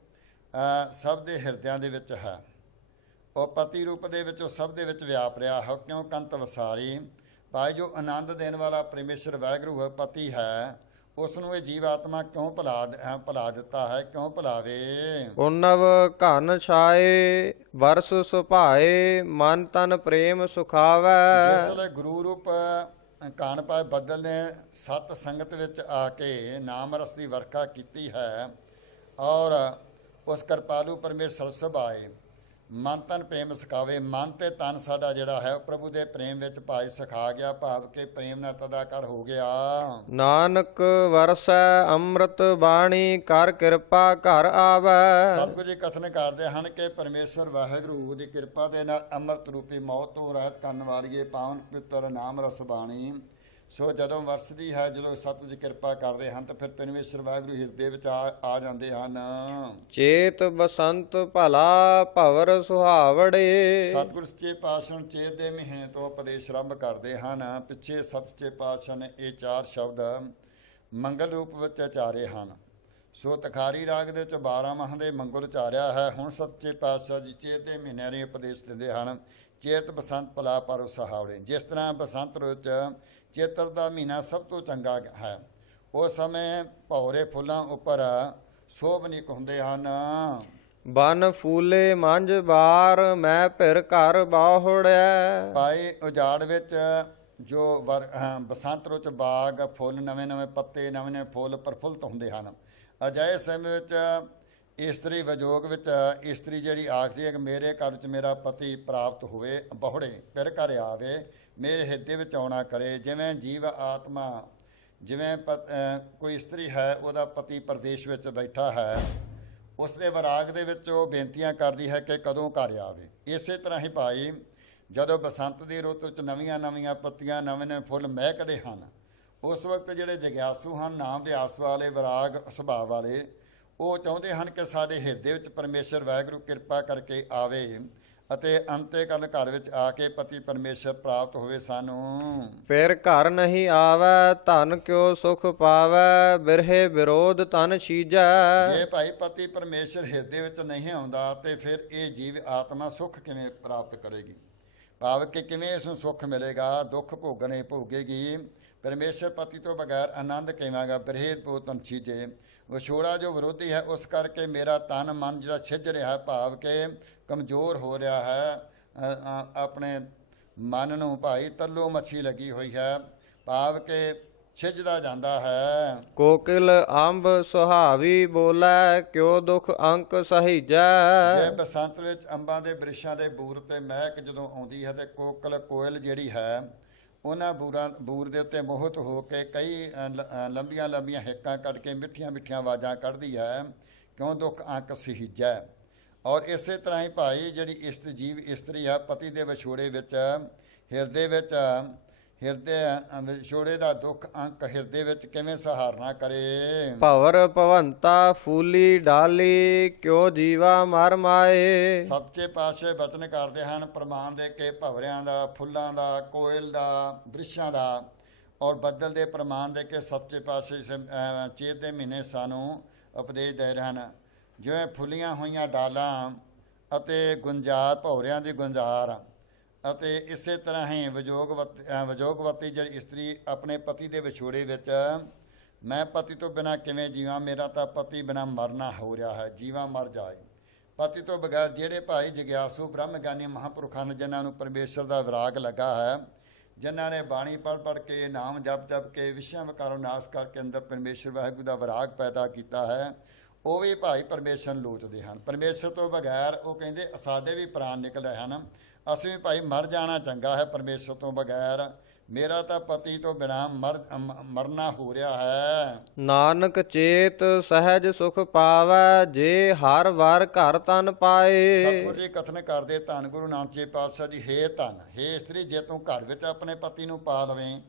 ਸਭ ਦੇ ਹਿਰਦਿਆਂ ਦੇ ਵਿੱਚ ਹੈ। ਉਹ ਪਤੀ ਰੂਪ ਦੇ ਵਿੱਚ ਉਹ ਸਭ ਦੇ ਵਿੱਚ ਵਿਆਪ ਰਿਹਾ ਹੈ। ਕਿਉਂ ਕੰਤ ਵਿਸਾਰੀ, ਭਾਈ ਜੋ ਆਨੰਦ ਦੇਣ ਵਾਲਾ ਪਰਮੇਸ਼ਰ ਵਾਹਿਗੁਰੂ ਹੈ, ਪਤੀ ਹੈ, ਉਸ ਨੂੰ ਇਹ ਜੀਵ ਆਤਮਾ ਕਿਉਂ ਭੁਲਾ ਦਿੱਤਾ ਹੈ, ਕਿਉਂ ਭੁਲਾਵੇ। ਉਨਵ ਘਨ ਛਾਏ ਵਰਸ ਸੁਭਾਏ ਮਨ ਤਨ ਪ੍ਰੇਮ ਸੁਖਾਵੈ। ਜਿਸ ਵੇਲੇ ਗੁਰੂ ਰੂਪ ਕਾਣ ਪਾਏ ਬੱਦਲ ਨੇ ਸਤ ਸੰਗਤ ਵਿੱਚ ਆ ਕੇ ਨਾਮ ਰਸ ਦੀ ਵਰਖਾ ਕੀਤੀ ਹੈ ਔਰ ਉਸ ਕਿਰਪਾਲੂ ਪਰਮੇਸ਼ਰ ਸੁਭਾਏ ਮਨ ਤਨ ਪ੍ਰੇਮ ਸਿਖਾਵੇ। ਮਨ ਤੇ ਤਨ ਸਾਡਾ ਜਿਹੜਾ ਹੈ ਉਹ ਪ੍ਰਭੂ ਦੇ ਪ੍ਰੇਮ ਵਿੱਚ ਭਾਈ ਸਿਖਾ ਗਿਆ, ਭਾਵ ਕਿ ਪ੍ਰੇਮ ਨਾਲ ਤਦਾਕਾਰ ਹੋ ਗਿਆ। ਨਾਨਕ ਵਰਸੈ ਅੰਮ੍ਰਿਤ ਬਾਣੀ ਕਰ ਕਿਰਪਾ ਘਰ ਆਵੈ। ਸਤਿਗੁਰੂ ਜੀ ਕਥਨ ਕਰਦੇ ਹਨ ਕਿ ਪਰਮੇਸ਼ਰ ਵਾਹਿਗੁਰੂ ਦੀ ਕਿਰਪਾ ਦੇ ਨਾਲ ਅੰਮ੍ਰਿਤ ਰੂਪੀ ਮੌਤ ਤੋਂ ਰਹਿਤ ਕਰਨ ਵਾਲੀਏ ਪਾਵਨ ਪਵਿੱਤਰ ਨਾਮ ਰਸ ਬਾਣੀ ਸੋ ਜਦੋਂ ਵਰਸਦੀ ਹੈ, ਜਦੋਂ ਸਤਿਗੁਰੂ ਜੀ ਕਿਰਪਾ ਕਰਦੇ ਹਨ ਤਾਂ ਫਿਰ ਪਰਮੇਸ਼ਰ ਵਾਹਿਗੁਰੂ ਹਿਰਦੇ ਵਿੱਚ ਆ ਜਾਂਦੇ ਹਨ। ਚੇਤ ਬਸੰਤ ਭਲਾ ਭਵਰ ਸੁਹਾਵੜੇ। ਸਤਿਗੁਰੂ ਸੱਚੇ ਪਾਤਸ਼ਾਹ ਚੇਤ ਦੇ ਮਹੀਨੇ ਤੋਂ ਉਪਦੇਸ਼ ਆਰੰਭ ਕਰਦੇ ਹਨ। ਪਿੱਛੇ ਸੱਚੇ ਪਾਤਸ਼ਾਹ ਨੇ ਇਹ 4 ਸ਼ਬਦ ਮੰਗਲ ਰੂਪ ਵਿੱਚ ਉਚਾਰੇ ਹਨ। ਸੋ ਤਖਾਰੀ ਰਾਗ ਦੇ 12 ਮਾਹਾਂ ਦੇ ਮੰਗਲ ਉਚਾਰਿਆ ਹੈ। ਹੁਣ ਸੱਚੇ ਪਾਤਸ਼ਾਹ ਜੀ ਚੇਤ ਦੇ ਮਹੀਨਿਆਂ ਦੇ ਉਪਦੇਸ਼ ਦਿੰਦੇ ਹਨ। ਚੇਤ ਬਸੰਤ ਭਲਾ ਭਵਰ ਸੁਹਾਵੜੇ। ਜਿਸ ਤਰ੍ਹਾਂ ਬਸੰਤ ਰੁੱਤ ਚੇਤਰ ਦਾ ਮਹੀਨਾ ਸਭ ਤੋਂ ਚੰਗਾ ਹੈ। ਉਸ ਸਮੇਂ ਭੌਰੇ ਫੁੱਲਾਂ ਉੱਪਰ ਸੋਭਨੀਕ ਹੁੰਦੇ ਹਨ। ਬਨ ਫੂਲੇ ਮੰਝ ਬਾਰ ਮੈਂ ਫਿਰ ਘਰ ਬਾਹੁੜਿਆ। ਭਾਈ ਉਜਾੜ ਵਿੱਚ ਜੋ ਬਸੰਤ ਰੁੱਤ ਬਾਗ ਫੁੱਲ ਨਵੇਂ ਨਵੇਂ ਪੱਤੇ ਨਵੇਂ ਨਵੇਂ ਫੁੱਲ ਪ੍ਰਫੁੱਲਤ ਹੁੰਦੇ ਹਨ। ਅਜਿਹੇ ਸਮੇਂ ਵਿੱਚ ਇਸਤਰੀ ਵਿਜੋਗ ਵਿੱਚ ਇਸਤਰੀ ਜਿਹੜੀ ਆਖਦੀ ਹੈ ਕਿ ਮੇਰੇ ਘਰ ਵਿੱਚ ਮੇਰਾ ਪਤੀ ਪ੍ਰਾਪਤ ਹੋਵੇ, ਬਹੁੜੇ ਫਿਰ ਘਰ ਆਵੇ, ਮੇਰੇ ਹਿਰਦੇ ਵਿੱਚ ਆਉਣਾ ਕਰੇ। ਜਿਵੇਂ ਜੀਵ ਆਤਮਾ, ਜਿਵੇਂ ਕੋਈ ਇਸਤਰੀ ਹੈ, ਉਹਦਾ ਪਤੀ ਪ੍ਰਦੇਸ਼ ਵਿੱਚ ਬੈਠਾ ਹੈ, ਉਸ ਦੇ ਵਿਰਾਗ ਦੇ ਵਿੱਚ ਉਹ ਬੇਨਤੀਆਂ ਕਰਦੀ ਹੈ ਕਿ ਕਦੋਂ ਘਰ ਆਵੇ। ਇਸੇ ਤਰ੍ਹਾਂ ਹੀ ਭਾਈ ਜਦੋਂ ਬਸੰਤ ਦੀ ਰੁੱਤ ਵਿੱਚ ਨਵੀਆਂ ਨਵੀਆਂ ਪੱਤੀਆਂ, ਨਵੇਂ ਨਵੇਂ ਫੁੱਲ ਮਹਿਕਦੇ ਹਨ, ਉਸ ਵਕਤ ਜਿਹੜੇ ਜਗਿਆਸੂ ਹਨ, ਨਾਮ ਅਭਿਆਸ ਵਾਲੇ, ਵਿਰਾਗ ਸੁਭਾਅ ਵਾਲੇ, ਉਹ ਚਾਹੁੰਦੇ ਹਨ ਕਿ ਸਾਡੇ ਹਿਰਦੇ ਵਿੱਚ ਪਰਮੇਸ਼ਰ ਵਾਹਿਗੁਰੂ ਕਿਰਪਾ ਕਰਕੇ ਆਵੇ ਅਤੇ ਅੰਤੇ ਕਾਲ ਘਰ ਵਿੱਚ ਆ ਕੇ ਪਤੀ ਪਰਮੇਸ਼ਰ ਪ੍ਰਾਪਤ ਹੋਵੇ ਸਾਨੂੰ। ਫਿਰ ਘਰ ਨਹੀਂ ਆਵੈ, ਧਨ ਕਿਉ ਸੁਖ ਪਾਵੈ, ਬਿਰਹੇ ਵਿਰੋਧ ਤਨ ਛੀਜੈ। ਜੇ ਭਾਈ ਪਤੀ ਪਰਮੇਸ਼ਰ ਹਿਰਦੇ ਵਿੱਚ ਨਹੀਂ ਆਉਂਦਾ ਤੇ ਫਿਰ ਇਹ ਜੀਵ ਆਤਮਾ ਸੁਖ ਕਿਵੇਂ ਪ੍ਰਾਪਤ ਕਰੇਗੀ? ਭਾਵ ਕਿ ਕਿਵੇਂ ਇਸ ਨੂੰ ਸੁੱਖ ਮਿਲੇਗਾ? ਦੁੱਖ ਭੋਗਣੇ ਭੋਗੇਗੀ। ਪਰਮੇਸ਼ਰ ਪਤੀ ਤੋਂ ਬਗੈਰ ਆਨੰਦ ਕਿਵੇਂਗਾ? ਬਿਰਹੇ ਪੋਤਨ ਛੀਜੇ, ਵਿਛੋੜਾ ਜੋ ਵਿਰੋਧੀ ਹੈ, ਉਸ ਕਰਕੇ ਮੇਰਾ ਤਨ ਮਨ ਜਿਹੜਾ ਛਿੱਜ ਰਿਹਾ, ਭਾਵ ਕਿ ਕਮਜ਼ੋਰ ਹੋ ਰਿਹਾ ਹੈ। ਆਪਣੇ ਮਨ ਨੂੰ ਭਾਈ ਤੱਲੋ ਮੱਛੀ ਲੱਗੀ ਹੋਈ ਹੈ, ਭਾਵ ਕਿ ਛਿੱਜਦਾ ਜਾਂਦਾ ਹੈ। ਕੋਕਿਲ ਅੰਬ ਸੁਹਾਵੀ ਬੋਲੇ, ਕਿਉ ਦੁਖ ਅੰਕ ਸਹੀਜੈ। ਜੇ ਬਸੰਤ ਵਿੱਚ ਅੰਬਾਂ ਦੇ ਬ੍ਰਿਸ਼ਾਂ ਦੇ ਬੂਰ ਤੇ ਮਹਿਕ ਜਦੋਂ ਆਉਂਦੀ ਹੈ ਤੇ ਕੋਇਲ ਜਿਹੜੀ ਹੈ, ਉਹਨਾਂ ਬੂਰ ਦੇ ਉੱਤੇ ਮੋਹਿਤ ਹੋ ਕੇ ਕਈ ਲੰਬੀਆਂ ਲੰਬੀਆਂ ਹਿੱਕਾਂ ਕੱਢ ਕੇ ਮਿੱਠੀਆਂ ਮਿੱਠੀਆਂ ਆਵਾਜ਼ਾਂ ਕੱਢਦੀ ਹੈ, ਕਿਉਂ ਦੁੱਖ ਅੰਕ ਸਹੀਜੈ। ਔਰ ਇਸੇ ਤਰ੍ਹਾਂ ਹੀ ਭਾਈ ਜਿਹੜੀ ਜੀਵ ਇਸਤਰੀ ਹੈ, ਪਤੀ ਦੇ ਵਿਛੋੜੇ ਵਿੱਚ ਹਿਰਦੇ ਵਿਛੋੜੇ ਦਾ ਦੁੱਖ ਅੰਕ ਹਿਰਦੇ ਵਿੱਚ ਕਿਵੇਂ ਸਹਾਰਨਾ ਕਰੇ? ਭਵਰ ਭਵੰਤਾ ਫੂਲੀ ਡਾਲੀ, ਕਿਉ ਜੀਵਾ ਮਰ ਮਾਏ। ਸੱਚੇ ਪਾਤਸ਼ਾਹ ਬਚਨ ਕਰਦੇ ਹਨ ਪ੍ਰਮਾਣ ਦੇ ਕੇ ਭਵਰਿਆਂ ਦਾ, ਫੁੱਲਾਂ ਦਾ, ਕੋਇਲ ਦਾ, ਬ੍ਰਿਸ਼ਾਂ ਦਾ ਔਰ ਬੱਦਲ ਦੇ ਪ੍ਰਮਾਣ ਦੇ ਕੇ ਸੱਚੇ ਪਾਤਸ਼ਾਹ ਚੇਤ ਦੇ ਮਹੀਨੇ ਸਾਨੂੰ ਉਪਦੇਸ਼ ਦੇ ਰਹੇ ਹਨ। ਜਿਵੇਂ ਫੁੱਲੀਆਂ ਹੋਈਆਂ ਡਾਲਾਂ ਅਤੇ ਗੁੰਜਾਰ, ਭੌਰਿਆਂ ਦੀ ਗੁੰਜਾਰ, ਅਤੇ ਇਸੇ ਤਰ੍ਹਾਂ ਹੀ ਵਿਜੋਗਵਤੀ ਜਿਹੜੀ ਇਸਤਰੀ ਆਪਣੇ ਪਤੀ ਦੇ ਵਿਛੋੜੇ ਵਿੱਚ, ਮੈਂ ਪਤੀ ਤੋਂ ਬਿਨਾਂ ਕਿਵੇਂ ਜੀਵਾਂ, ਮੇਰਾ ਤਾਂ ਪਤੀ ਬਿਨਾਂ ਮਰਨਾ ਹੋ ਰਿਹਾ ਹੈ, ਜੀਵਾਂ ਮਰ ਜਾਏ। ਪਤੀ ਤੋਂ ਬਗੈਰ ਜਿਹੜੇ ਭਾਈ ਜਗਿਆਸੂ ਬ੍ਰਹਮ ਗਿਆਨੀ ਮਹਾਂਪੁਰਖਾਂ ਨੇ, ਜਿਨ੍ਹਾਂ ਨੂੰ ਪਰਮੇਸ਼ਰ ਦਾ ਵਿਰਾਗ ਲੱਗਾ ਹੈ, ਜਿਨ੍ਹਾਂ ਨੇ ਬਾਣੀ ਪੜ੍ਹ ਕੇ, ਨਾਮ ਜਪ ਕੇ, ਵਿਸ਼ਿਆਂ ਵਿਕਾਰੋਂ ਨਾਸ ਕਰਕੇ ਅੰਦਰ ਪਰਮੇਸ਼ਰ ਵਾਹਿਗੁਰੂ ਦਾ ਵਿਰਾਗ ਪੈਦਾ ਕੀਤਾ ਹੈ, ਉਹ ਵੀ ਭਾਈ ਪਰਮੇਸ਼ਰ ਨੂੰ ਲੋਚਦੇ ਹਨ। ਪਰਮੇਸ਼ਰ ਤੋਂ ਬਗੈਰ ਉਹ ਕਹਿੰਦੇ ਸਾਡੇ ਵੀ ਪ੍ਰਾਣ ਨਿਕਲ ਰਹੇ ਹਨ, ਅਸੀਂ ਵੀ ਭਾਈ ਮਰ ਜਾਣਾ ਚੰਗਾ ਹੈ ਪਰਮੇਸ਼ਰ ਤੋਂ ਬਗੈਰ, ਮੇਰਾ ਤਾਂ ਪਤੀ ਤੋਂ ਬਿਨਾਂ ਮਰਨਾ ਹੋ ਰਿਹਾ ਹੈ। ਨਾਨਕ ਚੇਤ ਸਹਿਜ ਸੁਖ ਪਾਵੈ, ਜੇ ਹਰ ਵਾਰ ਘਰ ਤਨ ਪਾਏ। ਸਤਿਗੁਰੂ ਜੀ ਕਥਨ ਕਰਦੇ ਧੰਨ ਗੁਰੂ ਨਾਨਕ ਜੀ ਪਾਤਸ਼ਾਹ ਜੀ, ਹੇ ਧੰਨ, ਹੇ ਇਸਤਰੀ, ਜੇ ਤੂੰ ਘਰ ਵਿੱਚ ਆਪਣੇ ਪਤੀ ਨੂੰ ਪਾ ਲਵੇਂ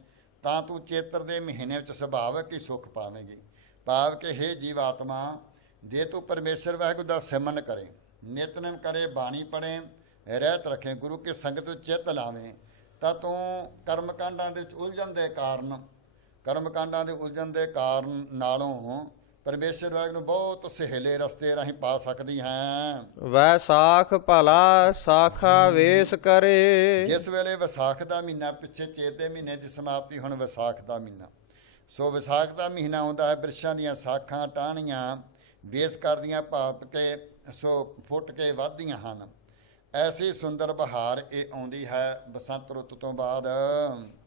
ਤਾਂ ਤੂੰ ਚੇਤਰ ਦੇ ਮਹੀਨੇ ਵਿੱਚ ਸੁਭਾਵਕ ਹੀ ਸੁੱਖ ਪਾਵੇਂਗੀ। ਭਾਵ ਕਿ ਹੇ ਜੀਵ ਆਤਮਾ, ਜੇ ਤੂੰ ਪਰਮੇਸ਼ਰ ਵਾਹਿਗੁਰੂ ਦਾ ਸਿਮਰਨ ਕਰੇ, ਨਿਤਨੇਮ ਕਰੇ, ਬਾਣੀ ਪੜ੍ਹੇ, ਰਹਿਤ ਰੱਖੇ, ਗੁਰੂ ਕੀ ਸੰਗਤ ਵਿੱਚ ਚਿੱਤ ਲਾਵੇਂ, ਤਾਂ ਤੂੰ ਕਰਮਕਾਂਡਾਂ ਦੇ ਵਿੱਚ ਉਲਝਣ ਦੇ ਕਾਰਨ ਨਾਲੋਂ ਪਰਮੇਸ਼ਰ ਵਾਹਿਗੁਰੂ ਨੂੰ ਬਹੁਤ ਸਹੇਲੇ ਰਸਤੇ ਰਾਹੀਂ ਪਾ ਸਕਦੀ ਹੈ। ਵੈਸਾਖ ਭਲਾ ਸਾਖਾ ਵੇਸ ਕਰੇ। ਜਿਸ ਵੇਲੇ ਵਿਸਾਖ ਦਾ ਮਹੀਨਾ, ਪਿੱਛੇ ਚੇਤ ਦੇ ਮਹੀਨੇ ਦੀ ਸਮਾਪਤੀ, ਹੁਣ ਵਿਸਾਖ ਦਾ ਮਹੀਨਾ, ਸੋ ਵਿਸਾਖ ਦਾ ਮਹੀਨਾ ਆਉਂਦਾ ਹੈ, ਬਿਰਛਾਂ ਦੀਆਂ ਸਾਖਾਂ ਟਾਹਣੀਆਂ ਵੇਸ ਕਰਦੀਆਂ, ਭਾਵ ਕੇ ਸੋ ਫੁੱਟ ਕੇ ਵੱਧਦੀਆਂ ਹਨ। ਐਸੀ ਸੁੰਦਰ ਬਹਾਰ ਇਹ ਆਉਂਦੀ ਹੈ ਬਸੰਤ ਰੁੱਤ ਤੋਂ ਬਾਅਦ।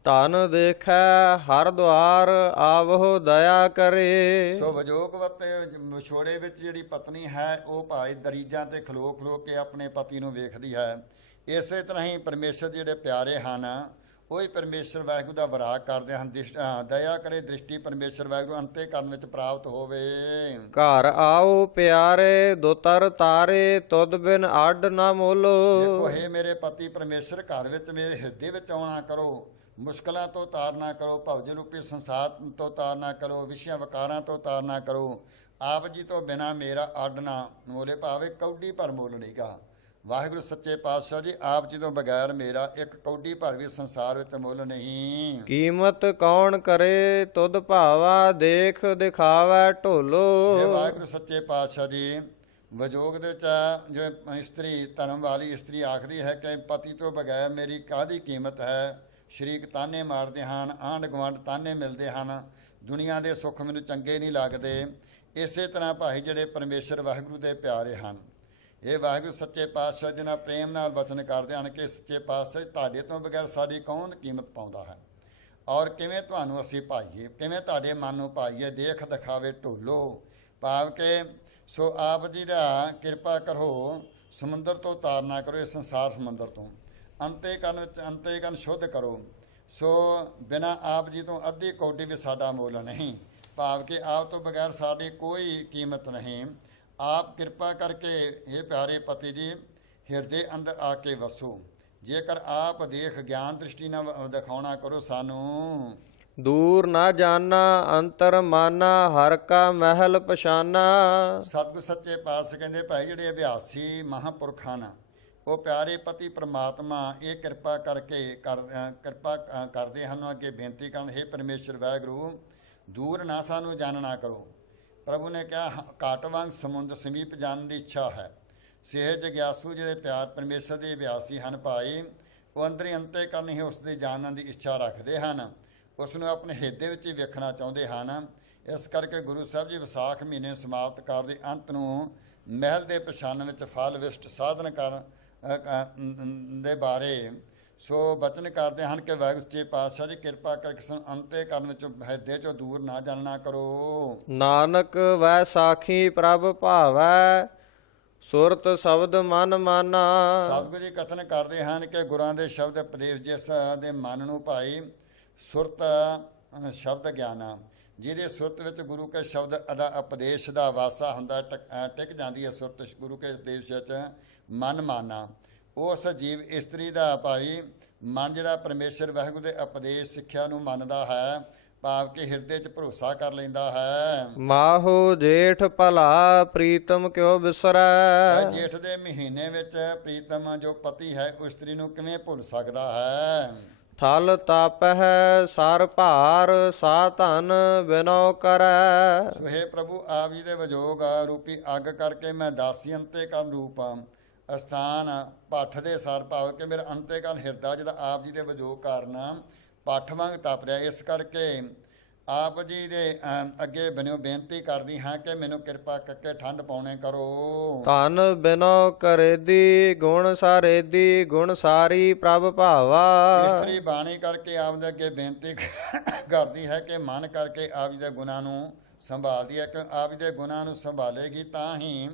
ਧਨ ਦੇਖੈ ਹਰ ਦੁਆਰ, ਆਵਹੁ ਦਇਆ ਕਰੇ। ਸੋ ਵਿਜੋਗਵਤ ਵਿਛੋੜੇ ਵਿੱਚ ਜਿਹੜੀ ਪਤਨੀ ਹੈ, ਉਹ ਭਾਈ ਦਰੀਜਾਂ ਤੇ ਖਲੋ ਕੇ ਆਪਣੇ ਪਤੀ ਨੂੰ ਵੇਖਦੀ ਹੈ। ਇਸੇ ਤਰ੍ਹਾਂ ਹੀ ਪਰਮੇਸ਼ਰ ਜਿਹੜੇ ਪਿਆਰੇ ਹਨ, ਉਹੀ ਪਰਮੇਸ਼ਰ ਵਾਹਿਗੁਰੂ ਦਾ ਵਿਰਾਗ ਕਰਦੇ ਹਨ। ਦਇਆ ਕਰੇ, ਦ੍ਰਿਸ਼ਟੀ ਪਰਮੇਸ਼ਰ ਵਾਹਿਗੁਰੂ ਅੰਤੇ ਕਰਨ ਵਿੱਚ ਪ੍ਰਾਪਤ ਹੋਵੇ। ਘਰ ਆਓ ਪਿਆਰੇ, ਦੁਤਰ ਤਾਰੇ, ਤੁਧ ਬਿਨ ਅੱਡ ਨਾ ਮੋਲੋ। ਦੇਖੋ ਹੇ ਮੇਰੇ ਪਤੀ ਪਰਮੇਸ਼ਰ, ਘਰ ਵਿੱਚ ਮੇਰੇ ਹਿਰਦੇ ਵਿੱਚ ਆਉਣਾ ਕਰੋ, ਮੁਸ਼ਕਲਾਂ ਤੋਂ ਤਾਰਨਾ ਕਰੋ, ਭਵਜ ਰੂਪੀ ਸੰਸਾਰ ਤੋਂ ਤਾਰਨਾ ਕਰੋ, ਵਿਸ਼ਿਆਂ ਵਿਕਾਰਾਂ ਤੋਂ ਤਾਰਨਾ ਕਰੋ। ਆਪ ਜੀ ਤੋਂ ਬਿਨਾ ਮੇਰਾ ਅੱਡ ਨਾ ਮੋਲੇ, ਭਾਵੇਂ ਕੌਡੀ ਭਰ ਮੁੱਲ ਨਹੀਂਗਾ। ਵਾਹਿਗੁਰੂ ਸੱਚੇ ਪਾਤਸ਼ਾਹ ਜੀ, ਆਪ ਜੀ ਤੋਂ ਬਗੈਰ ਮੇਰਾ ਇੱਕ ਕੌਡੀ ਭਰ ਵੀ ਸੰਸਾਰ ਵਿੱਚ ਮੁੱਲ ਨਹੀਂ। ਕੀਮਤ ਕੌਣ ਕਰੇ, ਤੁਧ ਭਾਵਾ, ਦੇਖ ਦਿਖਾਵੈ ਢੋਲੋ। ਵਾਹਿਗੁਰੂ ਸੱਚੇ ਪਾਤਸ਼ਾਹ ਜੀ, ਵਿਜੋਗ ਦੇ ਵਿੱਚ ਜੋ ਇਸਤਰੀ, ਧਰਮ ਵਾਲੀ ਇਸਤਰੀ ਆਖਦੀ ਹੈ ਕਿ ਪਤੀ ਤੋਂ ਬਗੈਰ ਮੇਰੀ ਕਾਹਦੀ ਕੀਮਤ ਹੈ। ਸ਼ਰੀਕ ਤਾਨੇ ਮਾਰਦੇ ਹਨ, ਆਂਢ ਗੁਆਂਢ ਤਾਨੇ ਮਿਲਦੇ ਹਨ, ਦੁਨੀਆ ਦੇ ਸੁੱਖ ਮੈਨੂੰ ਚੰਗੇ ਨਹੀਂ ਲੱਗਦੇ। ਇਸੇ ਤਰ੍ਹਾਂ ਭਾਈ ਜਿਹੜੇ ਪਰਮੇਸ਼ਰ ਵਾਹਿਗੁਰੂ ਦੇ ਪਿਆਰੇ ਹਨ, ਇਹ ਵਾਹਿਗੁਰੂ ਸੱਚੇ ਪਾਤਸ਼ਾਹ ਜੀ ਨਾਲ ਪ੍ਰੇਮ ਨਾਲ ਵਚਨ ਕਰਦੇ ਹਨ ਕਿ ਸੱਚੇ ਪਾਤਸ਼ਾਹ, ਤੁਹਾਡੇ ਤੋਂ ਬਗੈਰ ਸਾਡੀ ਕੌਣ ਕੀਮਤ ਪਾਉਂਦਾ ਹੈ, ਔਰ ਕਿਵੇਂ ਤੁਹਾਨੂੰ ਅਸੀਂ ਪਾਈਏ, ਕਿਵੇਂ ਤੁਹਾਡੇ ਮਨ ਨੂੰ ਪਾਈਏ। ਦੇਖ ਦਿਖਾਵੇ ਢੋਲੋ, ਭਾਵ ਕਿ ਸੋ ਆਪ ਜੀ ਦਾ ਕਿਰਪਾ ਕਰੋ, ਸਮੁੰਦਰ ਤੋਂ ਤਾਰ ਨਾ ਕਰੋ, ਇਸ ਸੰਸਾਰ ਸਮੁੰਦਰ ਤੋਂ ਅੰਤੇਕਰਨ ਵਿੱਚ ਅੰਤੇਕਰਨ ਸ਼ੁੱਧ ਕਰੋ। ਸੋ ਬਿਨਾਂ ਆਪ ਜੀ ਤੋਂ ਅੱਧੀ ਕੌਡੀ ਵੀ ਸਾਡਾ ਮੁੱਲ ਨਹੀਂ, ਭਾਵ ਕਿ ਆਪ ਤੋਂ ਬਗੈਰ ਸਾਡੀ ਕੋਈ ਕੀਮਤ ਨਹੀਂ। ਆਪ ਕਿਰਪਾ ਕਰਕੇ ਇਹ ਪਿਆਰੇ ਪਤੀ ਜੀ ਹਿਰਦੇ ਅੰਦਰ ਆ ਕੇ ਵਸੋ। ਜੇਕਰ ਆਪ ਦੇਖ ਗਿਆਨ ਦ੍ਰਿਸ਼ਟੀ ਨਾਲ ਦਿਖਾਉਣਾ ਕਰੋ ਸਾਨੂੰ। ਦੂਰ ਨਾ ਜਾਣਾ ਅੰਤਰ ਮਾਨਾ, ਹਰ ਕਾ ਮਹਿਲ ਪਛਾਨਾ। ਸਤਿਗੁਰ ਸੱਚੇ ਪਾਤਸ਼ਾਹ ਕਹਿੰਦੇ ਭਾਈ ਜਿਹੜੇ ਅਭਿਆਸੀ ਮਹਾਂਪੁਰਖਾਂ ਨਾ ਉਹ ਪਿਆਰੇ ਪਤੀ ਪ੍ਰਮਾਤਮਾ ਇਹ ਕਿਰਪਾ ਕਰਦੇ ਹਨ। ਅੱਗੇ ਬੇਨਤੀ ਕਰਨ, ਹੇ ਪਰਮੇਸ਼ਰ ਵਾਹਿਗੁਰੂ ਦੂਰ ਨਾ ਸਾਨੂੰ ਜਾਣਨਾ ਕਰੋ। ਪ੍ਰਭੂ ਨੇ ਕਿਹਾ ਘਾਟ ਵਾਂਗ ਸਮੁੰਦਰ ਸਮੀਪ ਜਾਣ ਦੀ ਇੱਛਾ ਹੈ। ਸੇਹ ਜਗਿਆਸੂ ਜਿਹੜੇ ਪਿਆਰ ਪਰਮੇਸ਼ਰ ਦੇ ਅਭਿਆਸੀ ਹਨ ਭਾਈ, ਉਹ ਅੰਦਰੇ ਅੰਤੇ ਕਰਨ ਹੀ ਉਸ ਦੇ ਜਾਣਨ ਦੀ ਇੱਛਾ ਰੱਖਦੇ ਹਨ, ਉਸ ਨੂੰ ਆਪਣੇ ਹਿਰਦੇ ਵਿੱਚ ਹੀ ਵੇਖਣਾ ਚਾਹੁੰਦੇ ਹਨ। ਇਸ ਕਰਕੇ ਗੁਰੂ ਸਾਹਿਬ ਜੀ ਵਿਸਾਖ ਮਹੀਨੇ ਸਮਾਪਤ ਕਾਲ ਦੇ ਅੰਤ ਨੂੰ ਮਹਿਲ ਦੇ ਪਛਾਣਨ ਵਿੱਚ ਫਲ ਵਿਸ਼ਟ ਸਾਧਨ ਕਰਨ ਦੇ ਬਾਰੇ ਸੋ ਬਚਨ ਕਰਦੇ ਹਨ ਕਿ ਵਾਹਿਗੁਰੂ ਸੱਚੇ ਪਾਤਸ਼ਾਹ ਜੀ ਕਿਰਪਾ ਕਰਕੇ ਸਾਨੂੰ ਅੰਤੇ ਕਰਨ ਵਿੱਚੋਂ ਹਿਰਦੇ ਚੋਂ ਦੂਰ ਨਾ ਜਾਣਾ ਕਰੋ। ਨਾਨਕ ਵੈ ਸਾਖੀ ਪ੍ਰਭ ਭਾਵੈ, ਸੁਰਤ ਸ਼ਬਦ ਮਨ ਮਾਨਾ। ਸਤਿਗੁਰੂ ਜੀ ਕਥਨ ਕਰਦੇ ਹਨ ਕਿ ਗੁਰਾਂ ਦੇ ਸ਼ਬਦ ਉਪਦੇਸ਼ ਜਿਸ ਦੇ ਮਨ ਨੂੰ ਭਾਈ ਸੁਰਤ ਸ਼ਬਦ ਗਿਆਨ, ਜਿਹਦੇ ਸੁਰਤ ਵਿੱਚ ਗੁਰੂ ਕੇ ਸ਼ਬਦ ਦਾ ਉਪਦੇਸ਼ ਦਾ ਵਾਸਾ ਹੁੰਦਾ, ਟਿਕ ਜਾਂਦੀ ਹੈ ਸੁਰਤ ਗੁਰੂ ਕੇ ਉਪਦੇਸ਼ ਵਿੱਚ ਮਨ ਮਾਨਾ। ਉਸ ਜੀਵ ਇਸਤਰੀ ਦਾ ਭਾਈ ਮਨ ਜਿਹੜਾ ਪਰਮੇਸ਼ਰ ਵਾਹਿਗੁਰੂ ਦੇ ਉਪਦੇਸ਼ ਸਿੱਖਿਆ ਨੂੰ ਮੰਨਦਾ ਹੈ, ਭਾਵ ਕਿ ਹਿਰਦੇ 'ਚ ਭਰੋਸਾ ਕਰ ਲੈਂਦਾ ਹੈ। ਮਾਹੋ ਜੇਠ ਭਲਾ ਪ੍ਰੀਤਮ ਕਿਉ ਬਿਸਰੈ। ਜੇਠ ਦੇ ਮਹੀਨੇ ਵਿੱਚ ਪ੍ਰੀਤਮ ਜੋ ਪਤੀ ਹੈ ਉਹ ਇਸਤਰੀ ਨੂੰ ਕਿਵੇਂ ਭੁੱਲ ਸਕਦਾ ਹੈ। ਥਲ ਤਾਪਹਿ ਸਰ ਭਾਰ, ਸਾ ਧਨ ਬਿਨੋ ਕਰੈ। ਸੋ ਹੇ ਪ੍ਰਭੂ ਆਪ ਜੀ ਦੇ ਵਿਜੋਗ ਰੂਪੀ ਅੱਗ ਕਰਕੇ ਮੈਂ ਦਾਸੀ ਅੰਤੇ ਕਰਨ ਰੂਪ ਅਸਥਾਨ ਪੱਠ ਦੇ ਸਰ, ਭਾਵ ਕਿ ਮੇਰਾ ਅੰਤੇ ਕਰਨ ਹਿਰਦਾ ਜਿਹੜਾ ਆਪ ਜੀ ਦੇ ਵਿਜੋਗ ਕਾਰਨ ਪੱਠ ਵਾਂਗ ਤਪ ਰਿਹਾ। ਇਸ ਕਰਕੇ ਆਪ ਜੀ ਦੇ ਅੱਗੇ ਬਨਿਓ ਬੇਨਤੀ ਕਰਦੀ ਹਾਂ ਕਿ ਮੈਨੂੰ ਕਿਰਪਾ ਕਰਕੇ ਠੰਡ ਪਾਉਣੇ ਕਰੋ। ਧਨ ਬਿਨੋ ਕਰੇਦੀ, ਗੁਣ ਸਾਰੇਦੀ, ਗੁਣ ਸਾਰੀ ਪ੍ਰਭ ਭਾਵਾ। ਇਸਤਰੀ ਬਾਣੀ ਕਰਕੇ ਆਪ ਦੇ ਅੱਗੇ ਬੇਨਤੀ ਕਰਦੀ ਹੈ ਕਿ ਮਨ ਕਰਕੇ ਆਪ ਜੀ ਦੇ ਗੁਣਾਂ ਨੂੰ ਸੰਭਾਲਦੀ ਹੈ, ਕਿ ਆਪ ਜੀ ਦੇ ਗੁਣਾਂ ਨੂੰ ਸੰਭਾਲੇਗੀ ਤਾਂ ਹੀ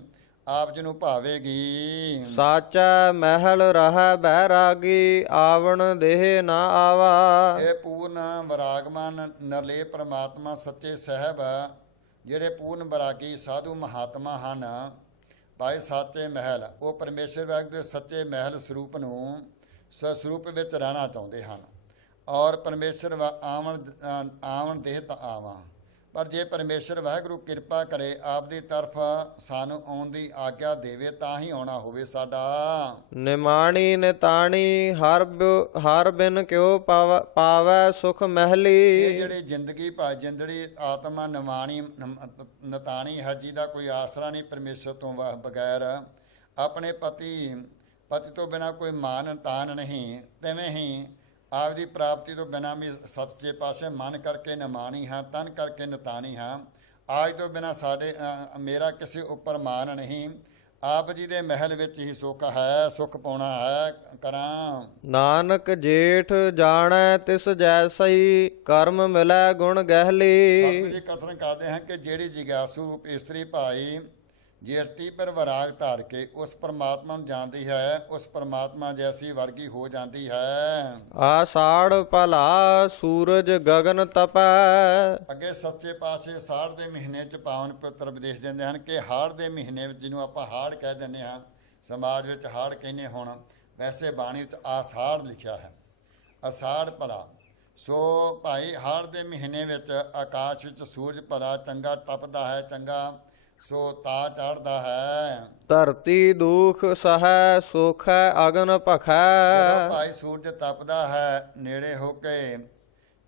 ਆਪ ਜੀ ਨੂੰ ਭਾਵੇਗੀ। ਸਾਚਾ ਮਹਿਲ ਰਹਿ ਬੈਰਾਗੀ, ਆਵਣ ਦੇਹ ਨਾ ਆਵਾ। ਇਹ ਪੂਰਨ ਵਿਰਾਗਮਨ ਨਰਲੇ ਪ੍ਰਮਾਤਮਾ ਸੱਚੇ ਸਾਹਿਬ ਜਿਹੜੇ ਪੂਰਨ ਵਿਰਾਗੀ ਸਾਧੂ ਮਹਾਤਮਾ ਹਨ ਭਾਈ, ਸਾਚੇ ਮਹਿਲ ਉਹ ਪਰਮੇਸ਼ਰ ਵਾਹਿਗੁਰੂ ਦੇ ਸੱਚੇ ਮਹਿਲ ਸਰੂਪ ਨੂੰ ਸਰੂਪ ਵਿੱਚ ਰਹਿਣਾ ਚਾਹੁੰਦੇ ਹਨ। ਔਰ ਪਰਮੇਸ਼ਰ ਆਵਣ ਦੇਹ ਤਾਂ ਆਵਾਂ, ਪਰ ਜੇ ਪਰਮੇਸ਼ਰ ਵਾਹਿਗੁਰੂ ਕਿਰਪਾ ਕਰੇ ਆਪ ਦੀ ਤਰਫ ਸਾਨੂੰ ਆਉਣ ਦੀ ਆਗਿਆ ਦੇਵੇ ਤਾਂ ਹੀ ਆਉਣਾ ਹੋਵੇ ਸਾਡਾ। ਨਿਮਾਣੀ ਨਿਤਾਣੀ ਹਰ ਬਿਨ ਕਿਉ ਪਾਵੈ ਸੁਖ ਮਹਿਲੀ। ਇਹ ਜਿਹੜੀ ਜ਼ਿੰਦਗੀ ਜਿੰਦੜੀ ਆਤਮਾ ਨਿਮਾਣੀ ਨਤਾਣੀ ਹੈ, ਜਿਹਦਾ ਕੋਈ ਆਸਰਾ ਨਹੀਂ ਪਰਮੇਸ਼ਰ ਤੋਂ ਬਗੈਰ, ਆਪਣੇ ਪਤੀ ਤੋਂ ਬਿਨਾਂ ਕੋਈ ਮਾਨ ਤਾਨ ਨਹੀਂ, ਤਿਵੇਂ ਹੀ ਆਪ ਦੀ ਪ੍ਰਾਪਤੀ ਤੋਂ ਬਿਨਾਂ ਵੀ ਸੱਚੇ ਪਾਸੇ ਮਨ ਕਰਕੇ ਨਿਮਾਣੀ ਹਾਂ, ਤਨ ਕਰਕੇ ਨਿਤਾਣੀ ਹਾਂ। ਆਜ ਤੋਂ ਬਿਨਾਂ ਸਾਡੇ ਮੇਰਾ ਕਿਸੇ ਉੱਪਰ ਮਾਨ ਨਹੀਂ, ਆਪ ਜੀ ਦੇ ਮਹਿਲ ਵਿੱਚ ਹੀ ਸੁੱਖ ਹੈ, ਸੁੱਖ ਪਾਉਣਾ ਹੈ ਕਰਾਂ। ਨਾਨਕ ਜੇਠ ਜਾਣੈ ਤਿਸ ਜੈਸਈ, ਕਰਮ ਮਿਲੈ ਗੁਣ ਗਹਿਲੀ। ਸਤਿਗੁਰੂ ਜੀ ਕਥਨ ਕਰਦੇ ਹਨ ਕਿ ਜਿਹੜੀ ਜਿਗਿਆਸੂ ਰੂਪ ਇਸਤਰੀ ਭਾਈ ਜੇਠਤੀ ਪਰ ਵਿਰਾਗ ਧਾਰ ਕੇ ਉਸ ਪਰਮਾਤਮਾ ਨੂੰ ਜਾਣਦੀ ਹੈ, ਉਸ ਪਰਮਾਤਮਾ ਜੈਸੀ ਵਰਗੀ ਹੋ ਜਾਂਦੀ ਹੈ। ਆਸਾੜ ਭਲਾ ਸੂਰਜ ਗਗਨ ਤਪੈ। ਅੱਗੇ ਸੱਚੇ ਪਾਤਸ਼ਾਹ ਸਾੜ ਦੇ ਮਹੀਨੇ 'ਚ ਪਾਵਨ ਪਵਿੱਤਰ ਉਪਦੇਸ਼ ਦਿੰਦੇ ਹਨ ਕਿ ਹਾੜ ਦੇ ਮਹੀਨੇ ਵਿੱਚ, ਜਿਹਨੂੰ ਆਪਾਂ ਹਾੜ ਕਹਿ ਦਿੰਦੇ ਹਾਂ, ਸਮਾਜ ਵਿੱਚ ਹਾੜ ਕਹਿੰਦੇ ਹੁਣ, ਵੈਸੇ ਬਾਣੀ ਵਿੱਚ ਆਸਾੜ ਲਿਖਿਆ ਹੈ, ਆਸਾੜ ਭਲਾ। ਸੋ ਭਾਈ ਹਾੜ ਦੇ ਮਹੀਨੇ ਵਿੱਚ ਆਕਾਸ਼ ਵਿੱਚ ਸੂਰਜ ਭਲਾ ਚੰਗਾ ਤਪਦਾ ਹੈ, ਚੰਗਾ ਸੋ ਤਾ ਚੜ੍ਹਦਾ ਹੈ। ਧਰਤੀ ਦੁਖ ਸਹੈ, ਸੁਖ ਹੈ ਅਗਨ ਭਖੈ। ਜਦੋਂ ਭਾਈ ਸੂਰਜ ਤਪਦਾ ਹੈ ਨੇੜੇ ਹੋ ਕੇ,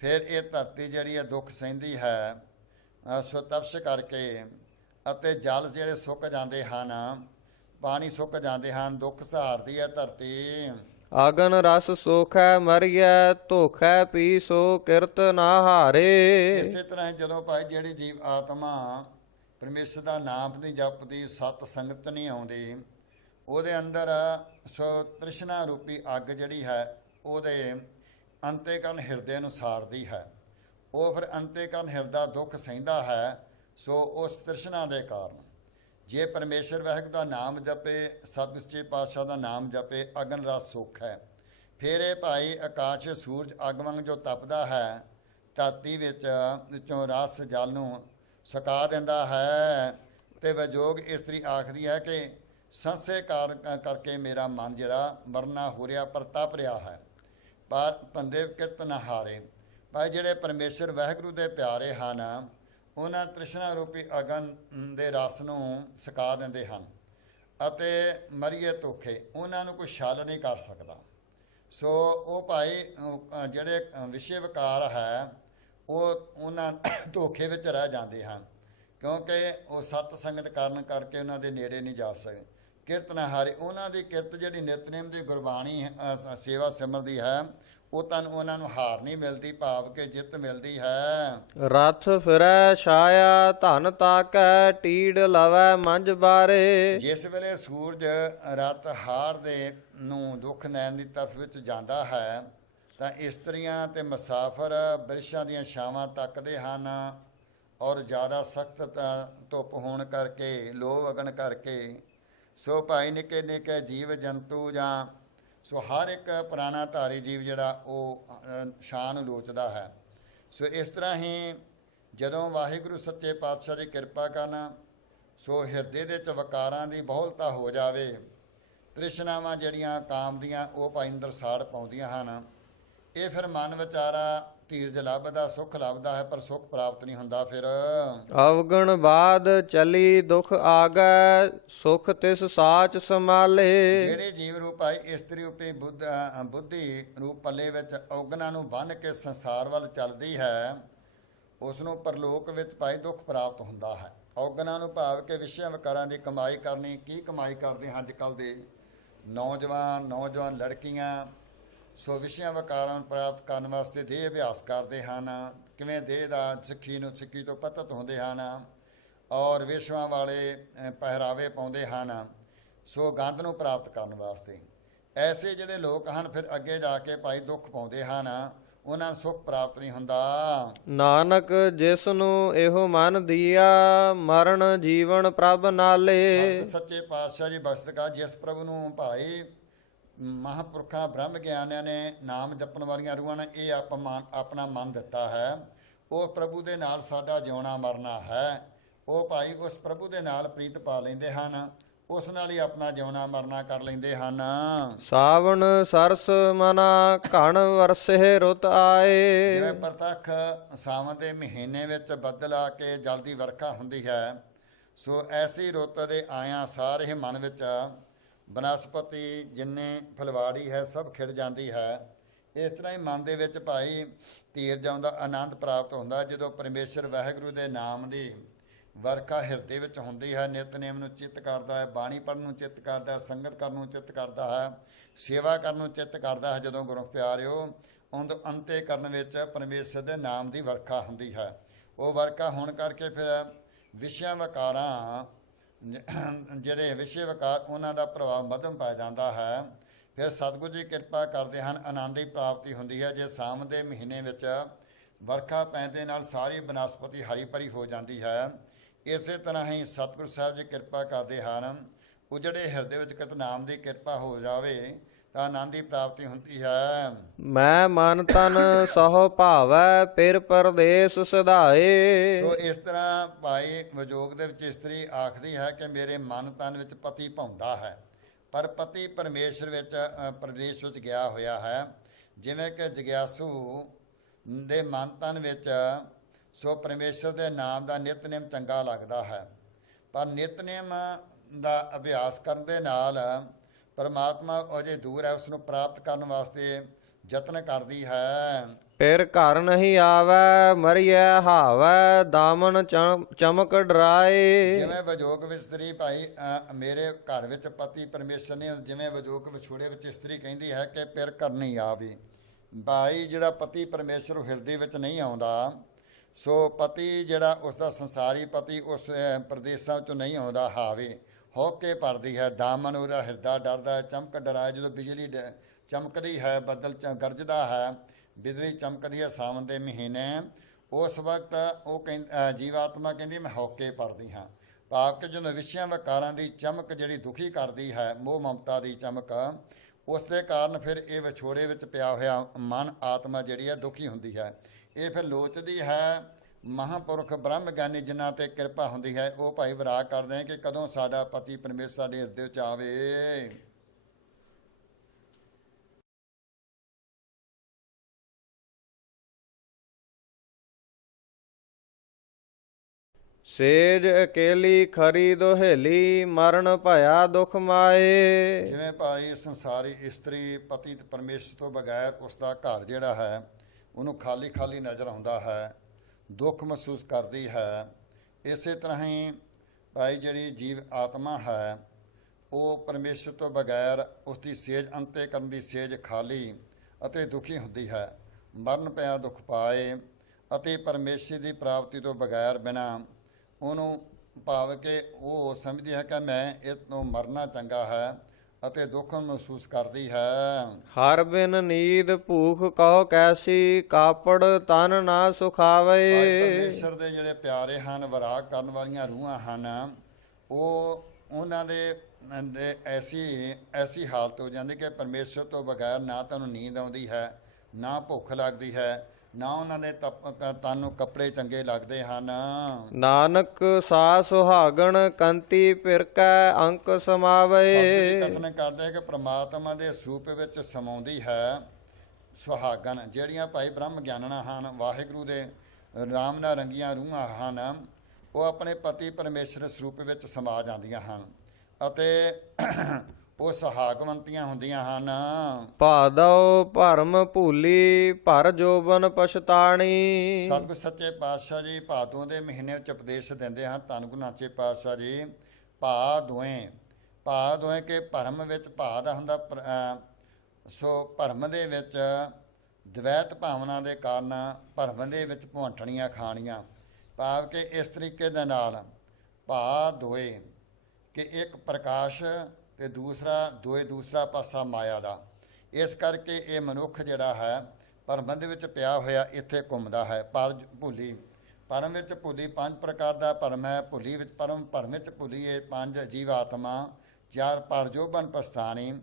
ਫਿਰ ਇਹ ਧਰਤੀ ਜਿਹੜੀ ਹੈ ਦੁੱਖ ਸਹਿੰਦੀ ਹੈ, ਸੋ ਤਪਸ਼ ਕਰਕੇ, ਅਤੇ ਜਲ ਜਿਹੜੇ ਸੁੱਕ ਜਾਂਦੇ ਹਨ, ਪਾਣੀ ਸੁੱਕ ਜਾਂਦੇ ਹਨ, ਦੁੱਖ ਸਹਾਰਦੀ ਹੈ ਧਰਤੀ। ਅਗਨ ਰਸ ਸੋਖੈ ਮਰੀਐ, ਧੋਖੈ ਪੀ ਸੋ ਕਿਰਤ ਨਾ ਹਾਰੇ। ਇਸੇ ਤਰ੍ਹਾਂ ਜਦੋਂ ਭਾਈ ਜਿਹੜੀ ਜੀਵ ਆਤਮਾ ਪਰਮੇਸ਼ਰ ਦਾ ਨਾਮ ਨਹੀਂ ਜਪਦੀ, ਸਤ ਸੰਗਤ ਨਹੀਂ ਆਉਂਦੀ, ਉਹਦੇ ਅੰਦਰ ਸੋ ਤ੍ਰਿਸ਼ਨਾ ਰੂਪੀ ਅੱਗ ਜਿਹੜੀ ਹੈ ਉਹਦੇ ਅੰਤੇਕਰਨ ਹਿਰਦੇ ਨੂੰ ਸਾੜਦੀ ਹੈ। ਉਹ ਫਿਰ ਅੰਤੇਕਰਨ ਹਿਰਦਾ ਦੁੱਖ ਸਹਿੰਦਾ ਹੈ। ਸੋ ਉਸ ਤ੍ਰਿਸ਼ਨਾ ਦੇ ਕਾਰਨ ਜੇ ਪਰਮੇਸ਼ਰ ਵਾਹਿਗੁਰੂ ਦਾ ਨਾਮ ਜਪੇ, ਸਤਿਗੁਰ ਸੱਚੇ ਪਾਤਸ਼ਾਹ ਦਾ ਨਾਮ ਜਪੇ, ਅਗਨ ਰਸ ਸੁਖ ਹੈ। ਫਿਰ ਇਹ ਭਾਈ ਆਕਾਸ਼ ਸੂਰਜ ਅੱਗ ਵਾਂਗ ਜੋ ਤਪਦਾ ਹੈ, ਧਰਤੀ ਵਿੱਚੋਂ ਰਸ ਜਲ ਨੂੰ ਸੁਕਾ ਦਿੰਦਾ ਹੈ। ਤੇ ਵਿਜੋਗ ਇਸਤਰੀ ਆਖਦੀ ਹੈ ਕਿ ਸੰਸੇ ਕਰਕੇ ਮੇਰਾ ਮਨ ਜਿਹੜਾ ਮਰਨਾ ਹੋ ਰਿਹਾ, ਪਰ ਤਪ ਰਿਹਾ ਹੈ, ਪਰ ਬੰਦੇ ਕਿਰਤ ਨਾ ਹਾਰੇ। ਭਾਈ ਜਿਹੜੇ ਪਰਮੇਸ਼ਰ ਵਾਹਿਗੁਰੂ ਦੇ ਪਿਆਰੇ ਹਨ, ਉਹਨਾਂ ਤ੍ਰਿਸ਼ਨਾ ਰੂਪੀ ਅਗਨ ਦੇ ਰਸ ਨੂੰ ਸੁਕਾ ਦਿੰਦੇ ਹਨ ਅਤੇ ਮਰੀਏ ਧੋਖੇ, ਉਹਨਾਂ ਨੂੰ ਕੋਈ ਛਲ ਨਹੀਂ ਕਰ ਸਕਦਾ। ਸੋ ਉਹ ਭਾਈ ਜਿਹੜੇ ਵਿਸ਼ੇ ਵਿਕਾਰ ਹੈ, ਉਹ ਉਹਨਾਂ ਧੋਖੇ ਵਿੱਚ ਰਹਿ ਜਾਂਦੇ ਹਨ, ਕਿਉਂਕਿ ਉਹ ਸਤ ਸੰਗਤ ਕਾਰਨ ਕਰਕੇ ਉਹਨਾਂ ਦੇ ਨੇੜੇ ਨਹੀਂ ਜਾ ਸਕਦੇ। ਕਿਰਤ ਨਾ ਹਾਰੇ, ਉਹਨਾਂ ਦੀ ਕਿਰਤ ਜਿਹੜੀ ਨਿਤਨੇਮ ਦੀ ਗੁਰਬਾਣੀ ਸੇਵਾ ਸਿਮਰਦੀ ਹੈ, ਉਹ ਤਾਂ ਉਹਨਾਂ ਨੂੰ ਹਾਰ ਨਹੀਂ ਮਿਲਦੀ, ਭਾਵ ਕਿ ਜਿੱਤ ਮਿਲਦੀ ਹੈ। ਰਥ ਫਿਰੈ ਛਾਇਆ ਧਨ ਤਾਕੈ, ਟੀੜ ਲਵੈ ਮੰਝ ਬਾਰੇ। ਜਿਸ ਵੇਲੇ ਸੂਰਜ ਰਤ ਹਾਰ ਦੇ ਨੂੰ ਦੁੱਖ ਨੈਣ ਦੀ ਤਰਫ ਵਿੱਚ ਜਾਂਦਾ ਹੈ, ਤਾਂ ਇਸਤਰੀਆਂ ਤੇ ਮੁਸਾਫਰ ਬਿਰਛਾਂ ਦੀਆਂ ਛਾਵਾਂ ਤੱਕਦੇ ਹਨ, ਔਰ ਜ਼ਿਆਦਾ ਸਖਤ ਧੁੱਪ ਹੋਣ ਕਰਕੇ, ਲੋਹ ਅਗਨ ਕਰਕੇ। ਸੋ ਭਾਈ ਨਿੱਕੇ ਨਿੱਕੇ ਜੀਵ ਜੰਤੂ ਜਾਂ ਸੋ ਹਰ ਇੱਕ ਪੁਰਾਣਾ ਧਾਰੀ ਜੀਵ ਜਿਹੜਾ ਉਹ ਛਾਂ ਨੂੰ ਲੋਚਦਾ ਹੈ। ਸੋ ਇਸ ਤਰ੍ਹਾਂ ਹੀ ਜਦੋਂ ਵਾਹਿਗੁਰੂ ਸੱਚੇ ਪਾਤਸ਼ਾਹ ਦੀ ਕਿਰਪਾ ਕਰਨ, ਸੋ ਹਿਰਦੇ ਦੇ ਵਿੱਚ ਵਕਾਰਾਂ ਦੀ ਬਹੁਲਤਾ ਹੋ ਜਾਵੇ, ਤ੍ਰਿਸ਼ਨਾਵਾਂ ਜਿਹੜੀਆਂ ਕਾਮ ਦੀਆਂ ਉਹ ਭਾਈ ਅੰਦਰ ਸਾੜ ਪਾਉਂਦੀਆਂ ਹਨ, ਇਹ ਫਿਰ ਮਨ ਵਿਚਾਰਾ ਧੀਰਜ ਲੱਭਦਾ, ਸੁੱਖ ਲੱਭਦਾ ਹੈ, ਪਰ ਸੁੱਖ ਪ੍ਰਾਪਤ ਨਹੀਂ ਹੁੰਦਾ। ਫਿਰ ਅਵਗਣ ਬਾਦ ਚਲੀ ਦੁਖ ਆਗੈ, ਸੁਖ ਤਿਸ ਸਾਚ ਸਮਾਲੇ। ਜਿਹੜੇ ਜੀਵ ਰੂਪ ਆਈ ਇਸਤਰੀ ਰੂਪੀ ਬੁੱਧੀ ਰੂਪ ਪੱਲੇ ਵਿੱਚ ਔਗਣਾਂ ਨੂੰ ਬੰਨ੍ਹ ਕੇ ਸੰਸਾਰ ਵੱਲ ਚੱਲਦੀ ਹੈ, ਉਸ ਨੂੰ ਪਰਲੋਕ ਵਿੱਚ ਭਾਈ ਦੁੱਖ ਪ੍ਰਾਪਤ ਹੁੰਦਾ ਹੈ। ਔਗਣਾਂ ਨੂੰ ਭਾਵ ਕਿ ਵਿਸ਼ਿਆਂ ਵਿਕਾਰਾਂ ਦੀ ਕਮਾਈ ਕਰਨੀ। ਕੀ ਕਮਾਈ ਕਰਦੇ ਹਨ ਅੱਜ ਕੱਲ੍ਹ ਦੇ ਨੌਜਵਾਨ ਲੜਕੀਆਂ? ਸੋ ਵਿਸ਼ਿਆਂ ਵਿਕਾਰਾਂ ਨੂੰ ਪ੍ਰਾਪਤ ਕਰਨ ਵਾਸਤੇ ਦੇਹ ਅਭਿਆਸ ਕਰਦੇ ਹਨ, ਕਿਵੇਂ ਦੇਹ ਦਾ ਸਿੱਖੀ ਤੋਂ ਪਤਤ ਹੁੰਦੇ ਹਨ, ਔਰ ਵਿਸ਼ਵਾਂ ਵਾਲੇ ਪਹਿਰਾਵੇ ਪਾਉਂਦੇ ਹਨ, ਸੋ ਗੰਧ ਨੂੰ ਪ੍ਰਾਪਤ ਕਰਨ ਵਾਸਤੇ। ਐਸੇ ਜਿਹੜੇ ਲੋਕ ਹਨ, ਫਿਰ ਅੱਗੇ ਜਾ ਕੇ ਭਾਈ ਦੁੱਖ ਪਾਉਂਦੇ ਹਨ, ਉਹਨਾਂ ਨੂੰ ਸੁੱਖ ਪ੍ਰਾਪਤ ਨਹੀਂ ਹੁੰਦਾ। ਨਾਨਕ ਜਿਸ ਨੂੰ ਇਹੋ ਮਨ ਦੀਆ, ਮਰਨ ਜੀਵਨ ਪ੍ਰਭ ਨਾਲੇ। ਸੱਚੇ ਪਾਤਸ਼ਾਹ ਜੀ ਬਖਸ਼ਿਸ਼, ਜਿਸ ਪ੍ਰਭੂ ਨੂੰ ਭਾਈ ਮਹਾਂਪੁਰਖਾਂ ਬ੍ਰਹਮ ਗਿਆਨਿਆਂ ਨੇ ਨਾਮ ਜਪਣ ਵਾਲੀਆਂ ਰੂਹਾਂ ਨੇ ਇਹ ਆਪਣਾ ਮਨ ਦਿੱਤਾ ਹੈ, ਉਹ ਪ੍ਰਭੂ ਦੇ ਨਾਲ ਸਾਡਾ ਜਿਉਣਾ ਮਰਨਾ ਹੈ। ਉਹ ਭਾਈ ਉਸ ਪ੍ਰਭੂ ਦੇ ਨਾਲ ਪ੍ਰੀਤ ਪਾ ਲੈਂਦੇ ਹਨ, ਉਸ ਨਾਲ ਹੀ ਆਪਣਾ ਜਿਉਣਾ ਮਰਨਾ ਕਰ ਲੈਂਦੇ ਹਨ। ਸਾਵਣ ਸਰਸ ਮਨਾ ਘਣ ਵਰਸੇ ਰੁੱਤ ਆਏ। ਜਿਵੇਂ ਪ੍ਰਤੱਖ ਸਾਵਣ ਦੇ ਮਹੀਨੇ ਵਿੱਚ ਬੱਦਲ ਆ ਕੇ ਜਲਦੀ ਵਰਖਾ ਹੁੰਦੀ ਹੈ, ਸੋ ਐਸੀ ਰੁੱਤ ਦੇ ਆਇਆਂ ਸਾਰੇ ਹੀ ਮਨ ਵਿੱਚ ਬਨਸਪਤੀ ਜਿੰਨੇ ਫੁਲਵਾੜੀ ਹੈ ਸਭ ਖਿੜ ਜਾਂਦੀ ਹੈ। ਇਸ ਤਰ੍ਹਾਂ ਹੀ ਮਨ ਦੇ ਵਿੱਚ ਭਾਈ ਧੀਰਜ ਆਉਂਦਾ, ਆਨੰਦ ਪ੍ਰਾਪਤ ਹੁੰਦਾ, ਜਦੋਂ ਪਰਮੇਸ਼ਰ ਵਾਹਿਗੁਰੂ ਦੇ ਨਾਮ ਦੀ ਵਰਖਾ ਹਿਰਦੇ ਵਿੱਚ ਹੁੰਦੀ ਹੈ। ਨਿਤਨੇਮ ਨੂੰ ਚਿੱਤ ਕਰਦਾ ਹੈ, ਬਾਣੀ ਪੜ੍ਹਨ ਨੂੰ ਚਿੱਤ ਕਰਦਾ ਹੈ, ਸੰਗਤ ਕਰਨ ਨੂੰ ਚਿੱਤ ਕਰਦਾ ਹੈ, ਸੇਵਾ ਕਰਨ ਨੂੰ ਚਿੱਤ ਕਰਦਾ ਹੈ। ਜਦੋਂ ਗੁਰੂ ਪਿਆਰਿਓ ਉਹਦੇ ਅੰਤੇ ਕਰਨ ਵਿੱਚ ਪਰਮੇਸ਼ਰ ਦੇ ਨਾਮ ਦੀ ਵਰਖਾ ਹੁੰਦੀ ਹੈ। ਉਹ ਵਰਖਾ ਹੋਣ ਕਰਕੇ ਫਿਰ ਵਿਸ਼ਿਆਂ ਵਿਕਾਰਾਂ ਜਿਹੜੇ ਵਿਸ਼ੇ ਵਿਕਾਰ ਉਹਨਾਂ ਦਾ ਪ੍ਰਭਾਵ ਮੱਧਮ ਪੈ ਜਾਂਦਾ ਹੈ। ਫਿਰ ਸਤਿਗੁਰੂ ਜੀ ਕਿਰਪਾ ਕਰਦੇ ਹਨ, ਆਨੰਦ ਦੀ ਪ੍ਰਾਪਤੀ ਹੁੰਦੀ ਹੈ। ਜੇ ਸਾਵਣ ਦੇ ਮਹੀਨੇ ਵਿੱਚ ਵਰਖਾ ਪੈਣ ਦੇ ਨਾਲ ਸਾਰੀ ਬਨਸਪਤੀ ਹਰੀ ਭਰੀ ਹੋ ਜਾਂਦੀ ਹੈ। ਇਸੇ ਤਰ੍ਹਾਂ ਹੀ ਸਤਿਗੁਰੂ ਸਾਹਿਬ ਜੀ ਕਿਰਪਾ ਕਰਦੇ ਹਨ, ਉਜੜੇ ਹਿਰਦੇ ਵਿੱਚ ਕਿਤ ਨਾਮ ਦੀ ਕਿਰਪਾ ਹੋ ਜਾਵੇ ਤਾਂ ਆਨੰਦ ਦੀ ਪ੍ਰਾਪਤੀ ਹੁੰਦੀ ਹੈ। ਮੈਂ ਮਨ ਤਨ ਸਹੁ ਭਾਵੈ, ਫਿਰ ਪਰਦੇਸ ਸਿਧਾਏ। ਸੋ ਇਸ ਤਰ੍ਹਾਂ ਭਾਈ ਵਿਜੋਗ ਦੇ ਵਿੱਚ ਇਸਤਰੀ ਆਖਦੀ ਹੈ ਕਿ ਮੇਰੇ ਮਨ ਤਨ ਵਿੱਚ ਪਤੀ ਭਾਉਂਦਾ ਹੈ, ਪਰ ਪਤੀ ਪਰਮੇਸ਼ਰ ਵਿੱਚ ਪ੍ਰਦੇਸ਼ ਵਿੱਚ ਗਿਆ ਹੋਇਆ ਹੈ। ਜਿਵੇਂ ਕਿ ਜਗਿਆਸੂ ਦੇ ਮਨ ਤਨ ਵਿੱਚ ਸੋ ਪਰਮੇਸ਼ਰ ਦੇ ਨਾਮ ਦਾ ਨਿਤਨੇਮ ਚੰਗਾ ਲੱਗਦਾ ਹੈ, ਪਰ ਨਿਤਨੇਮ ਦਾ ਅਭਿਆਸ ਕਰਨ ਦੇ ਨਾਲ ਪਰਮਾਤਮਾ ਅਜੇ ਦੂਰ ਹੈ, ਉਸ ਨੂੰ ਪ੍ਰਾਪਤ ਕਰਨ ਵਾਸਤੇ ਯਤਨ ਕਰਦੀ ਹੈ। ਫਿਰ ਘਰ ਨਹੀਂ ਆਵੈ, ਮਰੀਐ ਹਾਵੈ, ਦਾਮਨ ਚਮਕ ਡਰਾਏ। ਜਿਵੇਂ ਵਿਜੋਗ ਵਿੱਚ ਇਸਤਰੀ ਭਾਈ ਮੇਰੇ ਘਰ ਵਿੱਚ ਪਤੀ ਪਰਮੇਸ਼ਰ ਨੇ, ਜਿਵੇਂ ਵਿਜੋਗ ਵਿਛੋੜੇ ਵਿੱਚ ਇਸਤਰੀ ਕਹਿੰਦੀ ਹੈ ਕਿ ਫਿਰ ਘਰ ਨਹੀਂ ਆਵੇ। ਭਾਈ ਜਿਹੜਾ ਪਤੀ ਪਰਮੇਸ਼ਰ ਹਿਰਦੇ ਵਿੱਚ ਨਹੀਂ ਆਉਂਦਾ, ਸੋ ਪਤੀ ਜਿਹੜਾ ਉਸ ਦਾ ਸੰਸਾਰੀ ਪਤੀ ਉਸ ਪ੍ਰਦੇਸ਼ਾਂ ਵਿੱਚੋਂ ਨਹੀਂ ਆਉਂਦਾ, ਹਾਵੇ ਹੋਕੇ ਭਰਦੀ ਹੈ। ਦਾਮਨ ਉਹਦਾ ਹਿਰਦਾ ਡਰਦਾ ਹੈ, ਚਮਕ ਡਰਾਏ। ਜਦੋਂ ਬਿਜਲੀ ਚਮਕਦੀ ਹੈ, ਬੱਦਲ ਗਰਜਦਾ ਹੈ, ਬਿਜਲੀ ਚਮਕਦੀ ਹੈ ਸਾਵਣ ਦੇ ਮਹੀਨੇ, ਉਸ ਵਕਤ ਉਹ ਜੀਵਾਤਮਾ ਕਹਿੰਦੀ ਮੈਂ ਹੋਕੇ ਭਰਦੀ ਹਾਂ। ਭਾਵ ਕਿ ਜਦੋਂ ਵਿਸ਼ਿਆਂ ਵਿਕਾਰਾਂ ਦੀ ਚਮਕ ਜਿਹੜੀ ਦੁਖੀ ਕਰਦੀ ਹੈ, ਮੋਹ ਮਮਤਾ ਦੀ ਚਮਕ, ਉਸ ਦੇ ਕਾਰਨ ਫਿਰ ਇਹ ਵਿਛੋੜੇ ਵਿੱਚ ਪਿਆ ਹੋਇਆ ਮਨ ਆਤਮਾ ਜਿਹੜੀ ਹੈ ਦੁਖੀ ਹੁੰਦੀ ਹੈ। ਇਹ ਫਿਰ ਲੋਚਦੀ ਹੈ ਮਹਾਂਪੁਰਖ ਬ੍ਰਹਮ ਗਿਆਨੀ ਜਿਨ੍ਹਾਂ ਤੇ ਕਿਰਪਾ ਹੁੰਦੀ ਹੈ, ਉਹ ਭਾਈ ਵਿਰਾਗ ਕਰਦੇ ਹੈ ਕਿ ਕਦੋਂ ਸਾਡਾ ਪਤੀ ਪਰਮੇਸ਼ਰ ਸਾਡੇ ਹਿਰਦੇ ਵਿੱਚ ਆਵੇ। ਸੇਜ ਅਕੇਲੀ ਖਰੀ ਦੁਹੇਲੀ ਮਰਨ ਭਇਆ ਦੁਖ ਮਾਏ। ਜਿਵੇਂ ਭਾਈ ਸੰਸਾਰੀ ਇਸਤਰੀ ਪਤੀ ਤੇ ਪਰਮੇਸ਼ਰ ਤੋਂ ਬਗੈਰ ਉਸ ਦਾ ਘਰ ਜਿਹੜਾ ਹੈ ਉਹਨੂੰ ਖਾਲੀ ਖਾਲੀ ਨਜ਼ਰ ਆਉਂਦਾ ਹੈ, ਦੁੱਖ ਮਹਿਸੂਸ ਕਰਦੀ ਹੈ। ਇਸੇ ਤਰ੍ਹਾਂ ਹੀ ਭਾਈ ਜਿਹੜੀ ਜੀਵ ਆਤਮਾ ਹੈ ਉਹ ਪਰਮੇਸ਼ਰ ਤੋਂ ਬਗੈਰ ਉਸ ਦੀ ਸੇਜ ਅੰਤੇ ਕਰਨ ਦੀ ਸੇਜ ਖਾਲੀ ਅਤੇ ਦੁਖੀ ਹੁੰਦੀ ਹੈ। ਮਰਨ ਪਿਆ ਦੁੱਖ ਪਾਏ ਅਤੇ ਪਰਮੇਸ਼ਰ ਦੀ ਪ੍ਰਾਪਤੀ ਤੋਂ ਬਗੈਰ ਬਿਨਾਂ ਉਹਨੂੰ ਭਾਵ ਕਿ ਉਹ ਸਮਝਦੀ ਹੈ ਕਿ ਮੈਂ ਇਹ ਤੋਂ ਮਰਨਾ ਚੰਗਾ ਹੈ ਅਤੇ ਦੁੱਖ ਮਹਿਸੂਸ ਕਰਦੀ ਹੈ। ਹਰ ਬਿਨ ਨੀਂਦ ਭੂਖ ਕਹੋ ਕੈਸੀ ਕਾਪੜ ਤਨ ਨਾ ਸੁਖਾਵੇ। ਪਰਮੇਸ਼ਰ ਦੇ ਜਿਹੜੇ ਪਿਆਰੇ ਹਨ, ਵਿਰਾਗ ਕਰਨ ਵਾਲੀਆਂ ਰੂਹਾਂ ਹਨ, ਉਹ ਉਹਨਾਂ ਦੇ ਐਸੀ ਹਾਲਤ ਹੋ ਜਾਂਦੀ ਕਿ ਪਰਮੇਸ਼ਰ ਤੋਂ ਬਗੈਰ ਨਾ ਤੁਹਾਨੂੰ ਨੀਂਦ ਆਉਂਦੀ ਹੈ, ਨਾ ਭੁੱਖ ਲੱਗਦੀ ਹੈ, ਨਾ ਉਹਨਾਂ ਦੇ ਤਨ ਨੂੰ ਕੱਪੜੇ ਚੰਗੇ ਲੱਗਦੇ ਹਨ। ਨਾਨਕ ਸਾ ਸੁਹਾਗਣ ਕੰਤੀ ਫਿਰਕੈ ਅੰਕ ਸਮਾਵੇ। ਕਥਨ ਕਰਦੇ ਕਿ ਪ੍ਰਮਾਤਮਾ ਦੇ ਸਰੂਪ ਵਿੱਚ ਸਮਾਉਂਦੀ ਹੈ ਸੁਹਾਗਣ, ਜਿਹੜੀਆਂ ਭਾਈ ਬ੍ਰਹਮ ਗਿਆਨਣਾ ਹਨ, ਵਾਹਿਗੁਰੂ ਦੇ ਰਾਮ ਨਾਲ ਰੰਗੀਆਂ ਰੂਹਾਂ ਹਨ, ਉਹ ਆਪਣੇ ਪਤੀ ਪਰਮੇਸ਼ਰ ਸਰੂਪ ਵਿੱਚ ਸਮਾ ਜਾਂਦੀਆਂ ਹਨ ਅਤੇ ਉਹ ਸੁਹਾਗਵੰਤੀਆਂ ਹੁੰਦੀਆਂ ਹਨ। ਭਾਦਉ ਭਰਮ ਭੂਲੀ ਭਰ ਜੋਬਨ ਪਛਤਾਣੀ। ਸਤਿਗੁਰ ਸੱਚੇ ਪਾਤਸ਼ਾਹ ਜੀ ਭਾਦੋਂ ਦੇ ਮਹੀਨੇ ਵਿੱਚ ਉਪਦੇਸ਼ ਦਿੰਦੇ ਹਨ। ਧੰਨ ਗੁਰੂ ਨਾਨਕ ਪਾਤਸ਼ਾਹ ਜੀ ਭਾ ਦੋਏ ਕੇ ਭਰਮ ਵਿੱਚ ਭਾ ਦਾ ਹੁੰਦਾ ਸੋ ਭਰਮ ਦੇ ਵਿੱਚ ਦਵੈਤ ਭਾਵਨਾ ਦੇ ਕਾਰਨ ਭਰਮ ਦੇ ਵਿੱਚ ਭੁੰਠਣੀਆਂ ਖਾਣੀਆਂ, ਭਾਵ ਕਿ ਇਸ ਤਰੀਕੇ ਦੇ ਨਾਲ ਭਾ ਦੋਏ ਕਿ ਇੱਕ ਪ੍ਰਕਾਸ਼ ਤੇ ਦੂਸਰਾ ਪਾਸਾ ਮਾਇਆ ਦਾ। ਇਸ ਕਰਕੇ ਇਹ ਮਨੁੱਖ ਜਿਹੜਾ ਹੈ ਭਰਮ ਦੇ ਵਿੱਚ ਪਿਆ ਹੋਇਆ ਇੱਥੇ ਘੁੰਮਦਾ ਹੈ। ਭਰਮ ਵਿੱਚ ਭੁੱਲੀ ਪੰਜ ਪ੍ਰਕਾਰ ਦਾ ਭਰਮ ਹੈ। ਭਰਮ ਵਿੱਚ ਭੁੱਲੀ ਇਹ ਪੰਜ ਜੀਵ ਆਤਮਾ। ਚਾਰ ਪਰਜੋਬਨ ਪਸਤਾਨੀ,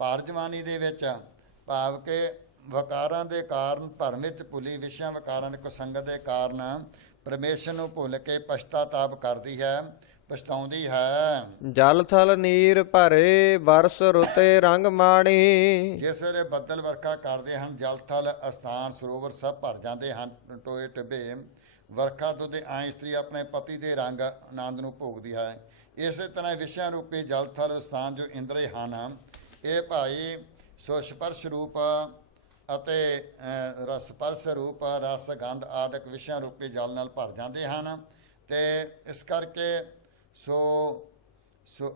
ਪਰ ਜਵਾਨੀ ਦੇ ਵਿੱਚ ਭਾਵ ਕਿ ਵਕਾਰਾਂ ਦੇ ਕਾਰਨ ਭਰਮ ਵਿੱਚ ਭੁੱਲੀ ਵਿਸ਼ਿਆਂ ਵਕਾਰਾਂ ਦੇ ਕੁਸੰਗਤ ਦੇ ਕਾਰਨ ਪਰਮੇਸ਼ਰ ਨੂੰ ਭੁੱਲ ਕੇ ਪਛਤਾਤਾਪ ਕਰਦੀ ਹੈ, ਪਛਤਾਉਂਦੀ ਹੈ। ਜਲ ਥਲ ਨੀਰ ਭਰੇ ਬਰਸ ਰੁਤੇ ਰੰਗ ਮਾਣੀ। ਜਿਸ ਵੇਲੇ ਬੱਦਲ ਵਰਖਾ ਕਰਦੇ ਹਨ, ਜਲ ਥਲ ਅਸਥਾਨ ਸਰੋਵਰ ਸਭ ਭਰ ਜਾਂਦੇ ਹਨ, ਟੋਏ ਟਿੱਬੇ ਵਰਖਾ ਦੁੱਧ ਆਏ ਇਸਤਰੀ ਆਪਣੇ ਪਤੀ ਦੇ ਰੰਗ ਆਨੰਦ ਨੂੰ ਭੋਗਦੀ ਹੈ। ਇਸੇ ਤਰ੍ਹਾਂ ਵਿਸ਼ਿਆਂ ਰੂਪੀ ਜਲ ਥਲ ਸਥਾਨ ਜੋ ਇੰਦਰੇ ਹਨ, ਇਹ ਭਾਈ ਸੋ ਸਪਰਸ਼ ਰੂਪ ਅਤੇ ਰਸਪਰਸ਼ ਰੂਪ ਰਸ ਗੰਧ ਆਦਿਕ ਵਿਸ਼ਿਆਂ ਰੂਪੀ ਜਲ ਨਾਲ ਭਰ ਜਾਂਦੇ ਹਨ। ਤੇ ਇਸ ਕਰਕੇ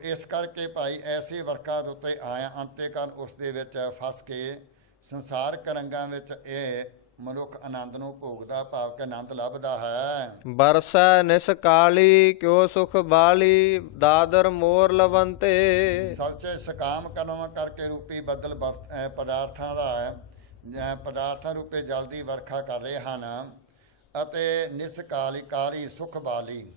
ਇਸ ਕਰਕੇ ਭਾਈ ਐਸੀ ਵਰਖਾ ਦੇ ਉੱਤੇ ਆਇਆ ਅੰਤੇਕਾਲ ਉਸ ਦੇ ਵਿੱਚ ਫਸ ਕੇ ਸੰਸਾਰਕ ਰੰਗਾਂ ਵਿੱਚ ਇਹ ਮਨੁੱਖ ਆਨੰਦ ਨੂੰ ਭੋਗਦਾ, ਭਾਵ ਕਿ ਆਨੰਦ ਲੱਭਦਾ ਹੈ। ਬਰਸੈ ਨਿਸ ਕਾਲੀ ਕਿਉ ਸੁਖ ਬਾਲੀ ਦਾਦਰ ਮੋਰ ਲਵੰਤੇ। ਸੱਚੇ ਸਕਾਮ ਕਰਮ ਕਰਕੇ ਰੂਪੀ ਬੱਦਲ ਪਦਾਰਥਾਂ ਰੂਪੇ ਜਲ ਦੀ ਵਰਖਾ ਕਰ ਰਹੇ ਹਨ ਅਤੇ ਨਿਸ ਕਾਲੀ ਸੁਖ ਬਾਲੀ।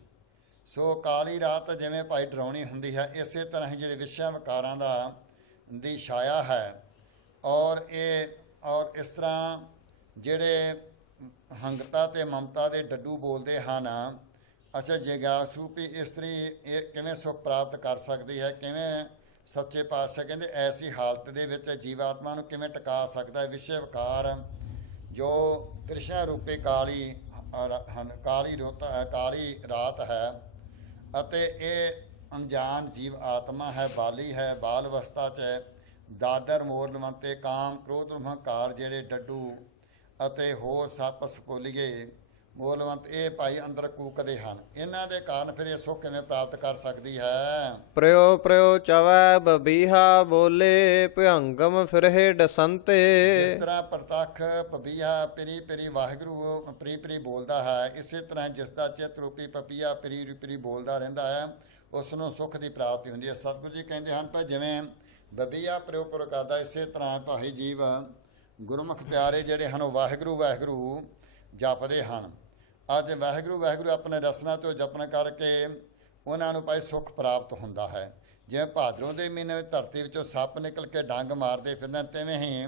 ਸੋ ਕਾਲੀ ਰਾਤ ਜਿਵੇਂ ਭਾਈ ਡਰਾਉਣੀ ਹੁੰਦੀ ਹੈ, ਇਸੇ ਤਰ੍ਹਾਂ ਹੀ ਜਿਹੜੇ ਵਿਸ਼ਿਆਂ ਵਿਕਾਰਾਂ ਦੀ ਛਾਇਆ ਹੈ ਔਰ ਇਸ ਤਰ੍ਹਾਂ ਜਿਹੜੇ ਹੰਗਤਾ ਤੇ ਮਮਤਾ ਦੇ ਡੱਡੂ ਬੋਲਦੇ ਹਨ। ਅੱਛਾ, ਜਿਗਿਆਸੂ ਰੂਪੀ ਇਸਤਰੀ ਇਹ ਕਿਵੇਂ ਸੁਖ ਪ੍ਰਾਪਤ ਕਰ ਸਕਦੀ ਹੈ, ਕਿਵੇਂ ਸੱਚੇ ਪਾਤਸ਼ਾਹ ਕਹਿੰਦੇ ਐਸੀ ਹਾਲਤ ਦੇ ਵਿੱਚ ਜੀਵਾਤਮਾ ਨੂੰ ਕਿਵੇਂ ਟਿਕਾ ਸਕਦਾ ਹੈ। ਵਿਸ਼ੇ ਵਿਕਾਰ ਜੋ ਤ੍ਰਿਸ਼ਨਾ ਰੂਪੀ ਕਾਲੀ ਰਾਤ ਹੈ ਅਤੇ ਇਹ ਅਣਜਾਣ ਜੀਵ ਆਤਮਾ ਹੈ, ਬਾਲੀ ਹੈ, ਬਾਲ ਅਵਸਥਾ 'ਚ ਦਾਦਰ ਮੋਰ ਲਵੰਤੇ ਕਾਮ ਕ੍ਰੋਧ ਹੰਕਾਰ ਜਿਹੜੇ ਡੱਡੂ ਅਤੇ ਹੋਰ ਸੱਪ ਸਪੋਲੀਏ ਮੋਲਵੰਤ ਇਹ ਭਾਈ ਅੰਦਰ ਕੂਕਦੇ ਹਨ। ਇਹਨਾਂ ਦੇ ਕਾਰਨ ਫਿਰ ਇਹ ਸੁੱਖ ਕਿਵੇਂ ਪ੍ਰਾਪਤ ਕਰ ਸਕਦੀ ਹੈ। ਪ੍ਰਯੋ ਚਵੈ ਬਬੀਹਾ ਬੋਲੇ ਭਯੰਗਮ ਫਿਰਹਿ ਡਸੰਤੇ। ਜਿਸ ਤਰ੍ਹਾਂ ਪ੍ਰਤੱਖ ਪਬੀਹਾ ਪਿਰੀ ਵਾਹਿਗੁਰੂ ਪ੍ਰੀ ਬੋਲਦਾ ਹੈ, ਇਸੇ ਤਰ੍ਹਾਂ ਜਿਸ ਦਾ ਚਿੱਤ ਰੂਪੀ ਪਪੀਆ ਪਿਰੀ ਬੋਲਦਾ ਰਹਿੰਦਾ ਹੈ, ਉਸ ਨੂੰ ਸੁੱਖ ਦੀ ਪ੍ਰਾਪਤੀ ਹੁੰਦੀ ਹੈ। ਸਤਿਗੁਰੂ ਜੀ ਕਹਿੰਦੇ ਹਨ ਪਰ ਜਿਵੇਂ ਬਬੀਹਾ ਪ੍ਰਯੋ ਕਰਦਾ, ਇਸੇ ਤਰ੍ਹਾਂ ਭਾਈ ਜੀਵ ਗੁਰਮੁਖ ਪਿਆਰੇ ਜਿਹੜੇ ਹਨ ਉਹ ਵਾਹਿਗੁਰੂ ਜਪਦੇ ਹਨ। ਅੱਜ ਵਾਹਿਗੁਰੂ ਆਪਣੇ ਰਸਨਾ ਤੋਂ ਜਪਣ ਕਰਕੇ ਉਹਨਾਂ ਨੂੰ ਭਾਈ ਸੁੱਖ ਪ੍ਰਾਪਤ ਹੁੰਦਾ ਹੈ। ਜਿਵੇਂ ਭਾਦਰੋਂ ਦੇ ਮਹੀਨੇ ਵਿੱਚ ਧਰਤੀ ਵਿੱਚੋਂ ਸੱਪ ਨਿਕਲ ਕੇ ਡੰਗ ਮਾਰਦੇ ਫਿਰਦੇ, ਤਿਵੇਂ ਹੀ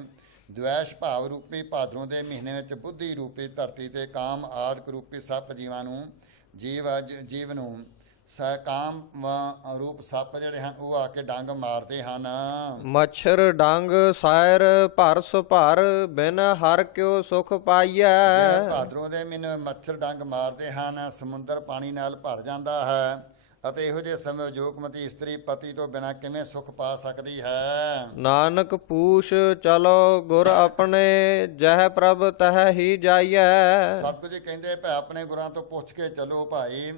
ਦ્વੈਸ਼ ਭਾਵ ਰੂਪੀ ਭਾਦਰੋਂ ਦੇ ਮਹੀਨੇ ਵਿੱਚ ਬੁੱਧੀ ਰੂਪੀ ਧਰਤੀ ਤੇ ਕਾਮ ਆਦਿਕ ਰੂਪੀ ਸੱਪ ਜੀਵ ਨੂੰ ਕਾਮ ਰੂਪ ਸੱਪ ਜਿਹੜੇ ਹਨ ਉਹ ਆ ਕੇ ਡੰਗ ਮਾਰਦੇ ਹਨ। ਮੱਛਰ ਡੰਗ ਸਾਇਰ ਭਰਸ ਭਰ ਬਿਨ ਹਰ ਕਿਉ ਸੁਖ ਪਾਈਐ। ਜਿਵੇਂ ਭਾਦਰੋਂ ਦੇ ਮਹੀਨੇ ਮੱਛਰ ਡੰਗ ਮਾਰਦੇ ਹਨ, ਸਮੁੰਦਰ ਪਾਣੀ ਨਾਲ ਭਰ ਜਾਂਦਾ ਹੈ ਅਤੇ ਇਹੋ ਜਿਹੇ ਸਮੇਂ ਜੋਗਮਤੀ ਇਸਤਰੀ ਪਤੀ ਤੋਂ ਬਿਨਾਂ ਕਿਵੇਂ ਸੁਖ ਪਾ ਸਕਦੀ ਹੈ। ਨਾਨਕ ਪੂਛ ਚਲੋ ਗੁਰ ਆਪਣੇ ਜਹ ਪ੍ਰਭ ਤਹ ਹੀ ਜਾਈਐ। ਸਤਿਗੁਰੂ ਜੀ ਕਹਿੰਦੇ ਭਾਈ ਆਪਣੇ ਗੁਰਾਂ ਤੋਂ ਪੁੱਛ ਕੇ ਚਲੋ ਭਾਈ,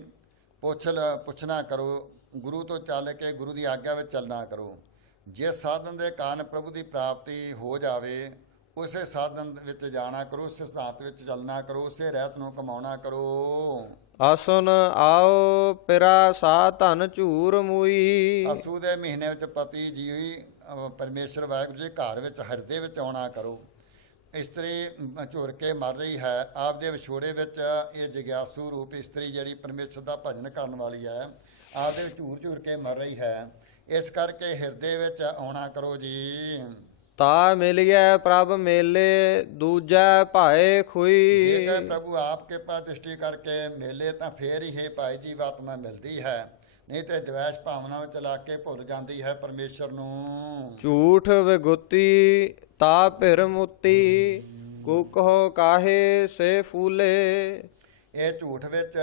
ਪੁੱਛਣਾ ਕਰੋ, ਗੁਰੂ ਤੋਂ ਚੱਲ ਕੇ ਗੁਰੂ ਦੀ ਆਗਿਆ ਵਿੱਚ ਚੱਲਣਾ ਕਰੋ। ਜਿਸ ਸਾਧਨ ਦੇ ਕਾਰਨ ਪ੍ਰਭੂ ਦੀ ਪ੍ਰਾਪਤੀ ਹੋ ਜਾਵੇ ਉਸੇ ਸਾਧਨ ਵਿੱਚ ਜਾਣਾ ਕਰੋ, ਉਸੇ ਸਿਧਾਂਤ ਵਿੱਚ ਚੱਲਣਾ ਕਰੋ, ਉਸੇ ਰਹਿਤ ਨੂੰ ਕਮਾਉਣਾ ਕਰੋ। ਆਸਨ ਆਓ ਪਿਰਾ ਸਾ ਧਨ ਝੂਰ ਮੂਈ। ਅਸੂ ਦੇ ਮਹੀਨੇ ਵਿੱਚ ਪਤੀ ਜੀ ਪਰਮੇਸ਼ਰ ਵਾਹਿਗੁਰੂ ਜੀ ਘਰ ਵਿੱਚ ਹਿਰਦੇ ਵਿੱਚ ਆਉਣਾ ਕਰੋ। ਇਸਤਰੀ ਝੁਰ ਕੇ ਮਰ ਰਹੀ ਹੈ, ਆਪਦੇ ਵਿਛੋੜੇ ਵਿੱਚ ਇਹ ਜਗਿਆਸੂ ਰੂਪ ਇਸਤਰੀ ਜਿਹੜੀ ਪਰਮੇਸ਼ਰ ਦਾ ਭਜਨ ਕਰਨ ਵਾਲੀ ਹੈ, ਆਪਦੇ ਝੂਰ ਕੇ ਮਰ ਰਹੀ ਹੈ। ਇਸ ਕਰਕੇ ਹਿਰਦੇ ਵਿੱਚ ਆਉਣਾ ਕਰੋ ਜੀ। ਤਾ ਮਿਲਿਐ ਪ੍ਰਭ ਮੇਲੇ ਦੂਜੈ ਭਾਏ ਖੁਈ। ਜੇਕਰ ਪ੍ਰਭੂ ਆਪ ਕਿਰਪਾ ਦ੍ਰਿਸ਼ਟੀ ਕਰਕੇ ਮੇਲੇ ਤਾਂ ਫੇਰ ਹੀ ਹੈ ਭਾਈ ਜੀਵਾਤਮਾ ਮਿਲਦੀ ਹੈ, ਨਹੀਂ ਤੇ ਦ્વੈਸ਼ ਭਾਵਨਾ ਵਿੱਚ ਲਾ ਕੇ ਭੁੱਲ ਜਾਂਦੀ ਹੈ ਪਰਮੇਸ਼ਰ ਨੂੰ। ਝੂਠ ਵਿਗੁਤੀ ਤਾ ਭਿਰ ਮੁਤੀ ਕੁਕਹੁ ਕਾਹੇ ਸੇ ਫੂਲੇ। ਇਹ ਝੂਠ ਵਿੱਚ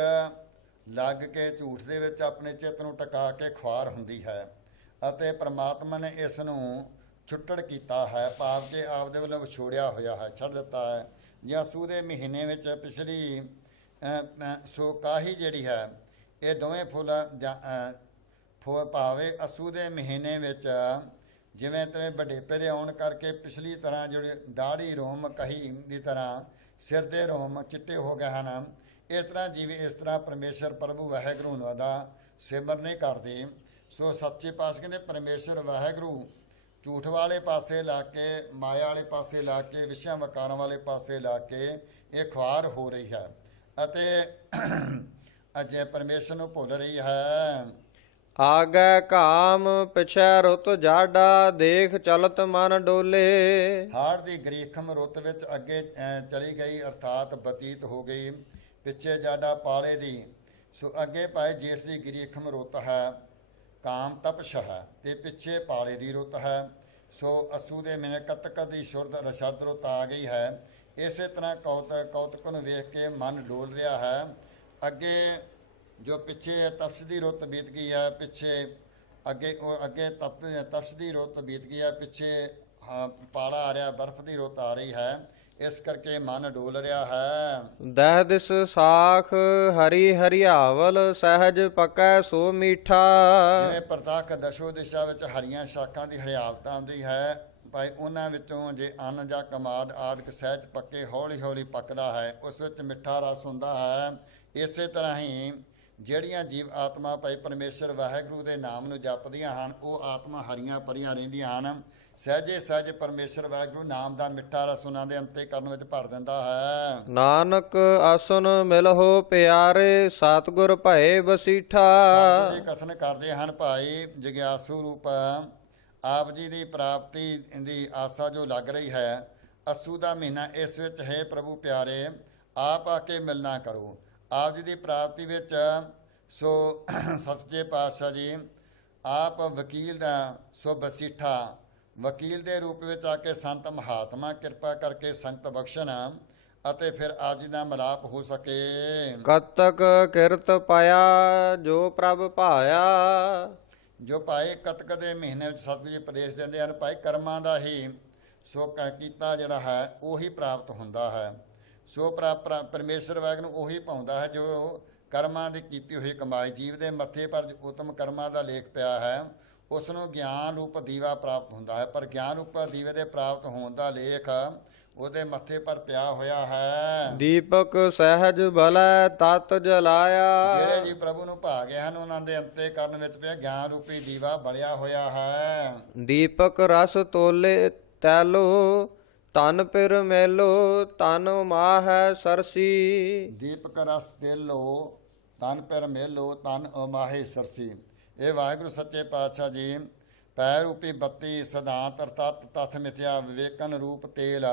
ਲੱਗ ਕੇ ਝੂਠ ਦੇ ਵਿੱਚ ਆਪਣੇ ਚਿੱਤ ਨੂੰ ਟਿਕਾ ਕੇ ਖੁਆਰ ਹੁੰਦੀ ਹੈ ਅਤੇ ਪ੍ਰਮਾਤਮਾ ਨੇ ਇਸ ਨੂੰ ਛੁੱਟੜ ਕੀਤਾ ਹੈ, ਭਾਵ ਕਿ ਆਪਦੇ ਵੱਲੋਂ ਵਿਛੋੜਿਆ ਹੋਇਆ ਹੈ, ਛੱਡ ਦਿੱਤਾ ਹੈ। ਜਾਂ ਸੂ ਦੇ ਮਹੀਨੇ ਵਿੱਚ ਪਿਛਲੀ ਸੋ ਕਾਹੀ ਜਿਹੜੀ ਹੈ, ਇਹ ਦੋਵੇਂ ਫੁੱਲ ਭਾਵੇਂ ਅਸੂ ਦੇ ਮਹੀਨੇ ਵਿੱਚ ਜਿਵੇਂ ਤਿਵੇਂ ਵਡੇਪੇ ਦੇ ਆਉਣ ਕਰਕੇ ਪਿਛਲੀ ਤਰ੍ਹਾਂ ਜਿਹੜੇ ਦਾੜੀ ਰੋਮ ਕਹੀ ਦੀ ਤਰ੍ਹਾਂ ਸਿਰ ਦੇ ਰੋਮ ਚਿੱਟੇ ਹੋ ਗਏ ਹਨ। ਇਸ ਤਰ੍ਹਾਂ ਜਿਵੇਂ ਇਸ ਤਰ੍ਹਾਂ ਪਰਮੇਸ਼ਰ ਪ੍ਰਭੂ ਵਾਹਿਗੁਰੂ ਦਾ ਸਿਮਰ ਨਹੀਂ ਕਰਦੇ। ਸੋ ਸੱਚੇ ਪਾਤਸ਼ਾਹ ਕਹਿੰਦੇ ਪਰਮੇਸ਼ਰ ਵਾਹਿਗੁਰੂ ਝੂਠ ਵਾਲੇ ਪਾਸੇ ਲਾ ਕੇ, ਮਾਇਆ ਵਾਲੇ ਪਾਸੇ ਲਾ ਕੇ, ਵਿਸ਼ਿਆਂ ਵਕਾਰਾਂ ਵਾਲੇ ਪਾਸੇ ਲਾ ਕੇ ਇਹ ਖੁਆਰ ਹੋ ਰਹੀ ਹੈ ਅਤੇ ਅਜੇ ਪਰਮੇਸ਼ਰ ਨੂੰ ਭੁੱਲ ਰਹੀ ਹੈ। ਆਗੈ ਕਾਮ ਪਿਛੈ ਰੁੱਤ ਜਾਡਾ ਦੇਖ ਚਲਤ ਮਨ ਡੋਲੇ। ਹਾੜ ਦੀ ਗਰੀਖਮ ਰੁੱਤ ਵਿੱਚ ਅੱਗੇ ਚਲੀ ਗਈ, ਅਰਥਾਤ ਬਤੀਤ ਹੋ ਗਈ, ਪਿੱਛੇ ਜਾਡਾ ਪਾਲੇ ਦੀ। ਸੋ ਅੱਗੇ ਪਾਏ ਜੇਠ ਦੀ ਗਰੀਖਮ ਰੁੱਤ ਹੈ, ਕਾਮ ਤਪਸ਼ ਹੈ, ਤੇ ਪਿੱਛੇ ਪਾਲੇ ਦੀ ਰੁੱਤ ਹੈ। ਸੋ ਅਸੂ ਦੇ ਮਹੀਨੇ ਕੱਤਕ ਦੀ ਸ਼ੁਰਦ ਰਸ਼ਦ ਰੁੱਤ ਆ ਗਈ ਹੈ। ਇਸੇ ਤਰ੍ਹਾਂ ਕੌਤਕ ਨੂੰ ਵੇਖ ਕੇ ਮਨ ਡੋਲ ਰਿਹਾ ਹੈ। ਅੱਗੇ ਜੋ ਪਿੱਛੇ ਤਪਸ਼ ਦੀ ਰੁੱਤ ਬੀਤ ਗਈ ਹੈ, ਪਿੱਛੇ ਅੱਗੇ ਤਪਸ਼ ਦੀ ਰੁੱਤ ਬੀਤ ਗਈ ਹੈ, ਪਿੱਛੇ ਪਾਲਾ ਆ ਰਿਹਾ, ਬਰਫ਼ ਦੀ ਰੁੱਤ ਆ ਰਹੀ ਹੈ। ਇਸ ਕਰਕੇ ਮਨ ਡੋਲ ਰਿਹਾ ਹੈ। ਦਹ ਦਿਸ ਸਾਖ ਹਰੀ ਹਰਿਆਵਲ ਸਹਿਜ ਪਕੈ ਸੋ ਮੀਠਾ। ਜਿਵੇਂ ਪ੍ਰਤੱਖ ਦਸ਼ੋ ਦਿਸ਼ਾ ਵਿੱਚ ਹਰੀਆਂ ਸ਼ਾਖਾਂ ਦੀ ਹਰਿਆਵਤ ਆਉਂਦੀ ਹੈ, ਭਾਈ ਉਹਨਾਂ ਵਿੱਚੋਂ ਜੇ ਅੰਨ ਜਾਂ ਕਮਾਦ ਆਦਿਕ ਸਹਿਜ ਪੱਕੇ ਹੌਲੀ ਹੌਲੀ ਪੱਕਦਾ ਹੈ, ਉਸ ਵਿੱਚ ਮਿੱਠਾ ਰਸ ਹੁੰਦਾ ਹੈ। ਇਸੇ ਤਰ੍ਹਾਂ ਹੀ ਜਿਹੜੀਆਂ ਜੀਵ ਆਤਮਾ ਭਾਈ ਪਰਮੇਸ਼ਰ ਵਾਹਿਗੁਰੂ ਦੇ ਨਾਮ ਨੂੰ ਜਪਦੀਆਂ ਹਨ, ਉਹ ਆਤਮਾ ਹਰੀਆਂ ਭਰੀਆਂ ਰਹਿੰਦੀਆਂ ਹਨ। ਸਹਿਜੇ ਸਹਿਜ ਪਰਮੇਸ਼ਰ ਵਾਹਿਗੁਰੂ ਨਾਮ ਦਾ ਮਿੱਠਾ ਰਸ ਉਹਨਾਂ ਦੇ ਅੰਤੇਕਰਨ ਵਿੱਚ ਭਰ ਦਿੰਦਾ ਹੈ। ਨਾਨਕ ਆਸਨ ਮਿਲਹੁ ਪਿਆਰੇ ਸਤਿਗੁਰ ਭਏ ਬਸੀਠਾ। ਜੀ ਕਥਨ ਕਰਦੇ ਹਨ ਭਾਈ ਜਗਿਆਸੂ ਰੂਪ ਆਪ ਜੀ ਦੀ ਪ੍ਰਾਪਤੀ ਦੀ ਆਸਾ ਜੋ ਲੱਗ ਰਹੀ ਹੈ, ਅਸੂ ਦਾ ਮਹੀਨਾ ਇਸ ਵਿੱਚ ਹੈ ਪ੍ਰਭੂ ਪਿਆਰੇ, ਆਪ ਆ ਕੇ ਮਿਲਣਾ ਕਰੋ। ਆਪ ਜੀ ਦੀ ਪ੍ਰਾਪਤੀ ਵਿੱਚ ਸੋ ਸੱਚੇ ਪਾਤਸ਼ਾਹ ਜੀ ਆਪ ਵਕੀਲ ਦਾ ਸੋ ਬਸੀਠਾ ਵਕੀਲ ਦੇ ਰੂਪ ਵਿੱਚ ਆ ਕੇ ਸੰਤ ਮਹਾਤਮਾ ਕਿਰਪਾ ਕਰਕੇ ਸੰਗਤ ਬਖਸ਼ਣ ਅਤੇ ਫਿਰ ਆਪ ਜੀ ਦਾ ਮਿਲਾਪ ਹੋ ਸਕੇ। ਕਤਕ ਕਿਰਤ ਪਾਇਆ ਜੋ ਪ੍ਰਭ ਭਾਇਆ। ਜੋ ਭਾਈ ਕਤਕ ਦੇ ਮਹੀਨੇ ਵਿੱਚ ਸਤਿਗੁਰੂ ਜੀ ਉਪਦੇਸ਼ ਦਿੰਦੇ ਹਨ, ਭਾਈ ਕਰਮਾਂ ਦਾ ਹੀ ਸੋ ਕੀਤਾ ਜਿਹੜਾ ਹੈ ਉਹੀ ਪ੍ਰਾਪਤ ਹੁੰਦਾ ਹੈ। ਸੋ ਪਰਮੇਸ਼ਰ ਵਾਹਿਗੁਰੂ ਨੂੰ ਉਹੀ ਪਾਉਂਦਾ ਹੈ ਜੋ ਕਰਮਾਂ ਦੀ ਕੀਤੀ ਹੋਈ ਕਮਾਈ। ਜੀਵ ਦੇ ਮੱਥੇ ਪਰ ਉਤਮ ਕਰਮਾਂ ਦਾ ਲੇਖ ਪਿਆ ਹੈ, ਉਸ ਨੂੰ ਗਿਆਨ ਰੂਪ ਦੀਵਾ ਪ੍ਰਾਪਤ ਹੁੰਦਾ ਹੈ, ਪਰ ਗਿਆਨ ਰੂਪ ਦੀਵੇ ਦੇ ਪ੍ਰਾਪਤ ਹੋਣ ਦਾ ਲੇਖ ਉਹਦੇ ਮੱਥੇ ਪਰ ਪਿਆ ਹੋਇਆ ਹੈ। ਦੀਪਕ ਸਹਿਜ ਬਲੈ ਤਤ ਜਲਾਇਆ। ਜਿਹੜੇ ਜੀ ਪ੍ਰਭੂ ਨੂੰ ਭਾ ਗਏ ਹਨ, ਉਹਨਾਂ ਦੇ ਅੰਤੇਕਰਨ ਵਿੱਚ ਪਿਆ ਗਿਆਨ ਰੂਪੀ ਦੀਵਾ ਬਲਿਆ ਹੋਇਆ ਹੈ। ਦੀਪਕ ਰਸ ਤੋਲੇ ਤੈਲੋ ਤਨ ਪਿਰ ਮੇਲੋ ਤਨ ਮਾਹੈ ਸਰਸੀ। ਦੀਪਕ ਰਸ ਤੇਲੋ ਤਨ ਪਰ ਮੇਲੋ ਤਨ ਅਮਾਹੇ ਸਰਸੀ। ਇਹ ਵਾਹਿਗੁਰੂ ਸੱਚੇ ਪਾਤਸ਼ਾਹ ਜੀ ਪੈ ਰੂਪੀ ਬੱਤੀ ਸਿਧਾਂਤ ਅਰਥਾਤ ਤਥ ਮਿਥਿਆ ਵਿਵੇਕਨ ਰੂਪ ਤੇਲ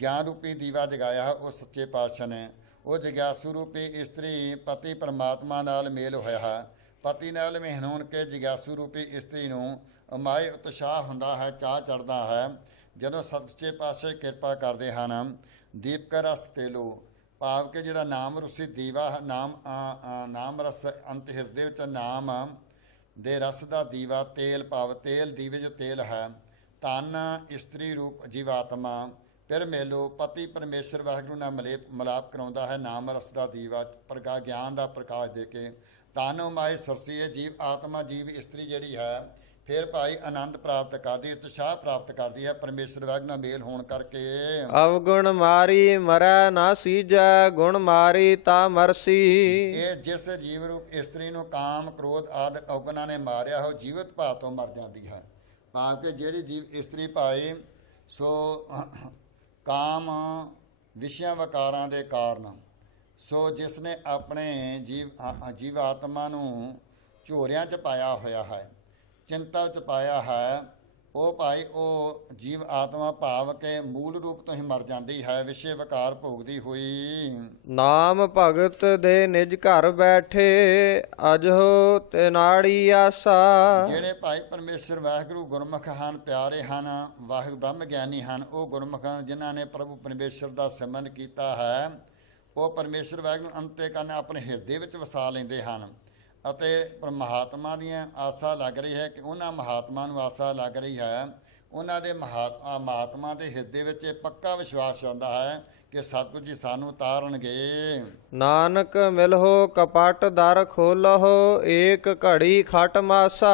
ਗਿਆਨ ਰੂਪੀ ਦੀਵਾ ਜਗਾਇਆ ਹੈ ਉਹ ਸੱਚੇ ਪਾਤਸ਼ਾਹ ਨੇ। ਉਹ ਜਗਿਆਸੂ ਰੂਪੀ ਇਸਤਰੀ ਪਤੀ ਪਰਮਾਤਮਾ ਨਾਲ ਮੇਲ ਹੋਇਆ ਹੈ। ਪਤੀ ਨਾਲ ਮਿਹਨ ਹੋਣ ਕੇ ਜਗਿਆਸੂ ਰੂਪੀ ਇਸਤਰੀ ਨੂੰ ਅਮਾਏ ਉਤਸ਼ਾਹ ਹੁੰਦਾ ਹੈ, ਚਾਹ ਚੜ੍ਹਦਾ ਹੈ। ਜਦੋਂ ਸੱਚੇ ਪਾਤਸ਼ਾਹ ਕਿਰਪਾ ਕਰਦੇ ਹਨ ਦੀਪਕ ਰਸ ਤੇਲੋ ਭਾਵ ਕਿ ਜਿਹੜਾ ਨਾਮ ਰੂਸੀ ਦੀਵਾ ਨਾਮ ਰਸ ਅੰਤ ਹਿਰਦੇ ਵਿੱਚ ਨਾਮ ਦੇ ਰਸ ਦਾ ਦੀਵਾ ਤੇਲ ਭਾਵ ਤੇਲ ਦੀਵੇ 'ਚ ਤੇਲ ਹੈ। ਤਨ ਇਸਤਰੀ ਰੂਪ ਜੀਵਾਤਮਾ ਫਿਰ ਮੇਲੋ ਪਤੀ ਪਰਮੇਸ਼ਰ ਵਾਹਿਗੁਰੂ ਨਾਲ ਮਿਲਾਪ ਕਰਾਉਂਦਾ ਹੈ ਨਾਮ ਰਸ ਦਾ ਦੀਵਾ ਗਿਆਨ ਦਾ ਪ੍ਰਕਾਸ਼ ਦੇ ਕੇ। ਤਨ ਮਾਏ ਸਰਸੀ ਜੀਵ ਆਤਮਾ ਜੀਵ ਇਸਤਰੀ ਜਿਹੜੀ ਹੈ ਫਿਰ ਭਾਈ ਆਨੰਦ ਪ੍ਰਾਪਤ ਕਰਦੀ ਉਤਸ਼ਾਹ ਪ੍ਰਾਪਤ ਕਰਦੀ ਹੈ ਪ੍ਰਮੇਸ਼ਰ ਵਾਹਿਗੁਰੂ ਨਾਲ ਮੇਲ ਹੋਣ ਕਰਕੇ। ਅਵਗੁਣ ਮਾਰੀ ਮਰੈ ਨਾ ਸੀਜੈ ਗੁਣ ਮਾਰੀ ਤਾ ਮਰਸੀ। ਇਹ ਜਿਸ ਜੀਵ ਰੂਪ ਇਸਤਰੀ ਨੂੰ ਕਾਮ ਕ੍ਰੋਧ ਆਦਿ ਅਵਗੁਣਾਂ ਨੇ ਮਾਰਿਆ ਹੋ ਜੀਵਤ ਭਾਵ ਤੋਂ ਮਰ ਜਾਂਦੀ ਹੈ। ਭਾਵ ਕਿ ਜਿਹੜੀ ਜੀਵ ਇਸਤਰੀ ਭਾਈ ਸੋ ਕਾਮ ਵਿਸ਼ਿਆਂ ਵਕਾਰਾਂ ਦੇ ਕਾਰਨ ਸੋ ਜਿਸ ਨੇ ਆਪਣੇ ਜੀਵ ਆਤਮਾ ਨੂੰ ਝੋਰਿਆਂ 'ਚ ਪਾਇਆ ਹੋਇਆ ਹੈ, ਚਿੰਤਾ 'ਚ ਪਾਇਆ ਹੈ, ਉਹ ਭਾਈ ਉਹ ਜੀਵ ਆਤਮਾ ਭਾਵ ਕੇ ਮੂਲ ਰੂਪ ਤੋਂ ਹੀ ਮਰ ਜਾਂਦੀ ਹੈ ਵਿਸ਼ੇ ਵਕਾਰ ਭੋਗਦੀ ਹੋਈ। ਨਾਮ ਭਗਤ ਦੇ ਨਿਜ ਘਰ ਬੈਠੇ ਅਜਹੋ ਤਿਨਾੜੀ ਆਸਾ। ਜਿਹੜੇ ਭਾਈ ਪਰਮੇਸ਼ਰ ਵਾਹਿਗੁਰੂ ਗੁਰਮੁਖ ਹਨ, ਪਿਆਰੇ ਹਨ, ਵਾਹਿਗੁਰੂ ਬ੍ਰਹਮ ਗਿਆਨੀ ਹਨ, ਉਹ ਗੁਰਮੁਖ ਹਨ ਜਿਨ੍ਹਾਂ ਨੇ ਪ੍ਰਭੂ ਪਰਮੇਸ਼ਰ ਦਾ ਸਿਮਰਨ ਕੀਤਾ ਹੈ। ਉਹ ਪਰਮੇਸ਼ਰ ਵਾਹਿਗੁਰੂ ਅੰਤੇ ਕੰਨ ਆਪਣੇ ਹਿਰਦੇ ਵਿੱਚ ਵਸਾ ਲੈਂਦੇ ਹਨ ਅਤੇ ਮਹਾਤਮਾ ਦੀਆਂ ਆਸਾ ਲੱਗ ਰਹੀ ਹੈ ਕਿ ਉਹਨਾਂ ਮਹਾਤਮਾ ਨੂੰ ਆਸਾ ਲੱਗ ਰਹੀ ਹੈ ਉਹਨਾਂ ਦੇ ਮਹਾਤਮਾ ਦੇ ਹਿਰਦੇ ਵਿੱਚ ਇਹ ਪੱਕਾ ਵਿਸ਼ਵਾਸ ਹੁੰਦਾ ਹੈ ਕਿ ਸਤਿਗੁਰੂ ਜੀ ਸਾਨੂੰ ਤਾਰਨਗੇ। ਨਾਨਕ ਮਿਲਹੁ ਕਪਟ ਦਰ ਖੋਲਹੁ ਏਕ ਘੜੀ ਖਟ ਮਾਸਾ।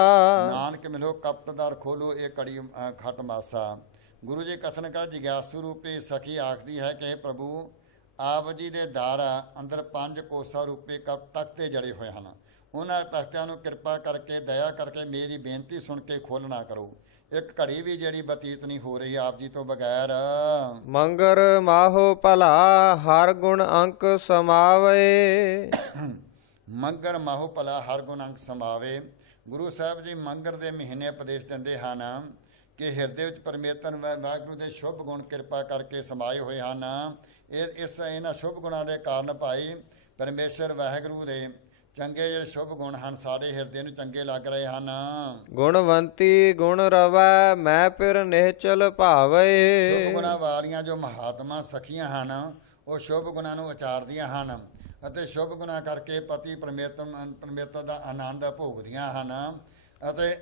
ਨਾਨਕ ਮਿਲੋ ਕਪਟ ਦਰ ਖੋਲੋ ਇਹ ਘੜੀ ਖਟ ਮਾਸਾ। ਗੁਰੂ ਜੀ ਕਥਨ ਕਰ ਜਿਗਿਆਸੂ ਰੂਪੀ ਸਖੀ ਆਖਦੀ ਹੈ ਕਿ ਪ੍ਰਭੂ ਆਪ ਜੀ ਦੇ ਦਰ ਅੰਦਰ 5 ਕੋਸਾ ਰੂਪੀ ਤਖਤੇ ਜੜੇ ਹੋਏ ਹਨ। ਉਹਨਾਂ ਤਖਤਿਆਂ ਨੂੰ ਕਿਰਪਾ ਕਰਕੇ ਦਇਆ ਕਰਕੇ ਮੇਰੀ ਬੇਨਤੀ ਸੁਣ ਕੇ ਖੋਲ੍ਹਣਾ ਕਰੋ। ਇੱਕ ਘੜੀ ਵੀ ਜਿਹੜੀ ਬਤੀਤ ਨਹੀਂ ਹੋ ਰਹੀ ਆਪ ਜੀ ਤੋਂ ਬਗੈਰ। ਮੰਗਰ ਮਾਹੋ ਭਲਾ ਹਰ ਗੁਣ ਅੰਕ ਸਮਾਵੇ। ਮੰਗਰ ਮਾਹੋ ਭਲਾ ਹਰ ਗੁਣ ਅੰਕ ਸਮਾਵੇ। ਗੁਰੂ ਸਾਹਿਬ ਜੀ ਮੰਗਰ ਦੇ ਮਹੀਨੇ ਉਪਦੇਸ਼ ਦਿੰਦੇ ਹਨ ਕਿ ਹਿਰਦੇ ਵਿੱਚ ਪਰਮੇਸ਼ਰ ਵਾਹਿਗੁਰੂ ਦੇ ਸ਼ੁਭ ਗੁਣ ਕਿਰਪਾ ਕਰਕੇ ਸਮਾਏ ਹੋਏ ਹਨ। ਇਹਨਾਂ ਸ਼ੁਭ ਗੁਣਾਂ ਦੇ ਕਾਰਨ ਭਾਈ ਪਰਮੇਸ਼ਰ ਵਾਹਿਗੁਰੂ ਦੇ ਚੰਗੇ ਜਿਹੜੇ ਸ਼ੁਭ ਗੁਣ ਹਨ ਸਾਡੇ ਹਿਰਦੇ ਨੂੰ ਚੰਗੇ ਲੱਗ ਰਹੇ ਹਨ। ਗੁਣਵੰਤੀ ਗੁਣ ਰਵੈ ਮੈਂ ਫਿਰ ਨਿਹਚਲ ਭਾਵੇ। ਸ਼ੁਭ ਗੁਣਾਂ ਵਾਲੀਆਂ ਜੋ ਮਹਾਤਮਾ ਸਖੀਆਂ ਹਨ ਉਹ ਸ਼ੁਭ ਗੁਣਾਂ ਨੂੰ ਉਚਾਰਦੀਆਂ ਹਨ ਅਤੇ ਸ਼ੁਭ ਗੁਣਾਂ ਕਰਕੇ ਪਤੀ ਪਰਮੇਸ਼ਰ ਦਾ ਆਨੰਦ ਭੋਗਦੀਆਂ ਹਨ ਅਤੇ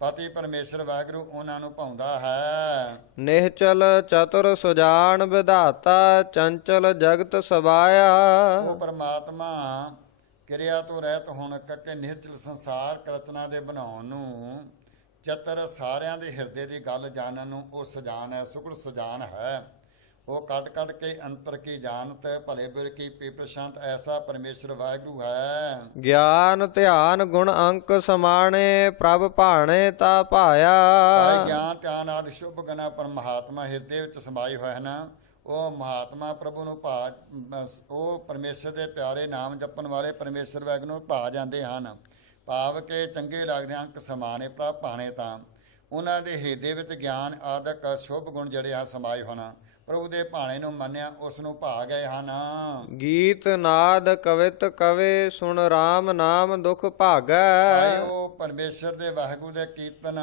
ਪਤੀ ਪਰਮੇਸ਼ਰ ਵਾਹਿਗੁਰੂ ਉਹਨਾਂ ਨੂੰ ਭਾਉਂਦਾ ਹੈ। ਨਿਹਚਲ ਚਤੁਰ ਸੁਜਾਨ ਵਿਧਾਤਾ ਚੰਚਲ ਜਗਤ ਸਬਾਇਆ। ਉਹ ਪਰਮਾਤਮਾ ਕਿਰਿਆ ਤੋਂ ਰਹਿਤ ਹੋਣ ਕਰਕੇ ਨਿਹਚਲ ਸੰਸਾਰ ਰਚਨਾ ਦੇ ਬਣਾਉਣ ਨੂੰ ਚਤਰ ਸਾਰਿਆਂ ਦੇ ਹਿਰਦੇ ਦੀ ਗੱਲ ਜਾਣਨ ਨੂੰ ਉਹ ਸਜਾਨ ਹੈ, ਸੁਖੜ ਸਜਾਨ ਹੈ। ਉਹ ਕੱਢ ਕੱਢ ਕੇ ਅੰਤਰ ਕੀ ਜਾਣਤ ਭਲੇ ਬੁਰੇ ਕੀ ਪ੍ਰਸ਼ਾਂਤ ਐਸਾ ਪਰਮੇਸ਼ਰ ਵਾਹਿਗੁਰੂ ਹੈ। ਗਿਆਨ ਧਿਆਨ ਗੁਣ ਅੰਕ ਸਮਾਣੇ ਪ੍ਰਭ ਭਾਣੇ ਤਾ ਭਾਇਆ। ਗਿਆਨ ਧਿਆਨ ਆਦਿ ਸ਼ੁਭ ਗੁਣਾ ਪਰ ਮਹਾਤਮਾ ਹਿਰਦੇ ਵਿੱਚ ਸਮਾਏ ਹੋਏ ਹਨ। ਉਹ ਮਹਾਤਮਾ ਪ੍ਰਭੂ ਨੂੰ ਉਹ ਪਰਮੇਸ਼ਰ ਦੇ ਪਿਆਰੇ ਨਾਮ ਜਪਣ ਵਾਲੇ ਪਰਮੇਸ਼ਰ ਵਾਹਿਗੁਰੂ ਨੂੰ ਭਾ ਜਾਂਦੇ ਹਨ। ਭਾਵ ਕਿ ਚੰਗੇ ਲੱਗਦੇ ਅੰਕ ਸਮਾਣੇ ਪ੍ਰਭ ਭਾਣੇ ਤਾਂ ਉਹਨਾਂ ਦੇ ਹਿਰਦੇ ਵਿੱਚ ਗਿਆਨ ਆਦਿਕ ਸ਼ੁਭ ਗੁਣ ਜਿਹੜੇ ਆ ਸਮਾਏ ਹੋਣ ਪ੍ਰਭੂ ਦੇ ਭਾਣੇ ਨੂੰ ਮੰਨਿਆ ਉਸ ਨੂੰ ਭਾ ਗਏ ਹਨ। ਗੀਤ ਨਾਦ ਕਵਿਤ ਕਵੇ ਸੁਣ ਰਾਮ ਨਾਮ ਦੁਖ ਭਾਗੈ। ਉਹ ਪਰਮੇਸ਼ਰ ਦੇ ਵਾਹਿਗੁਰੂ ਦੇ ਕੀਰਤਨ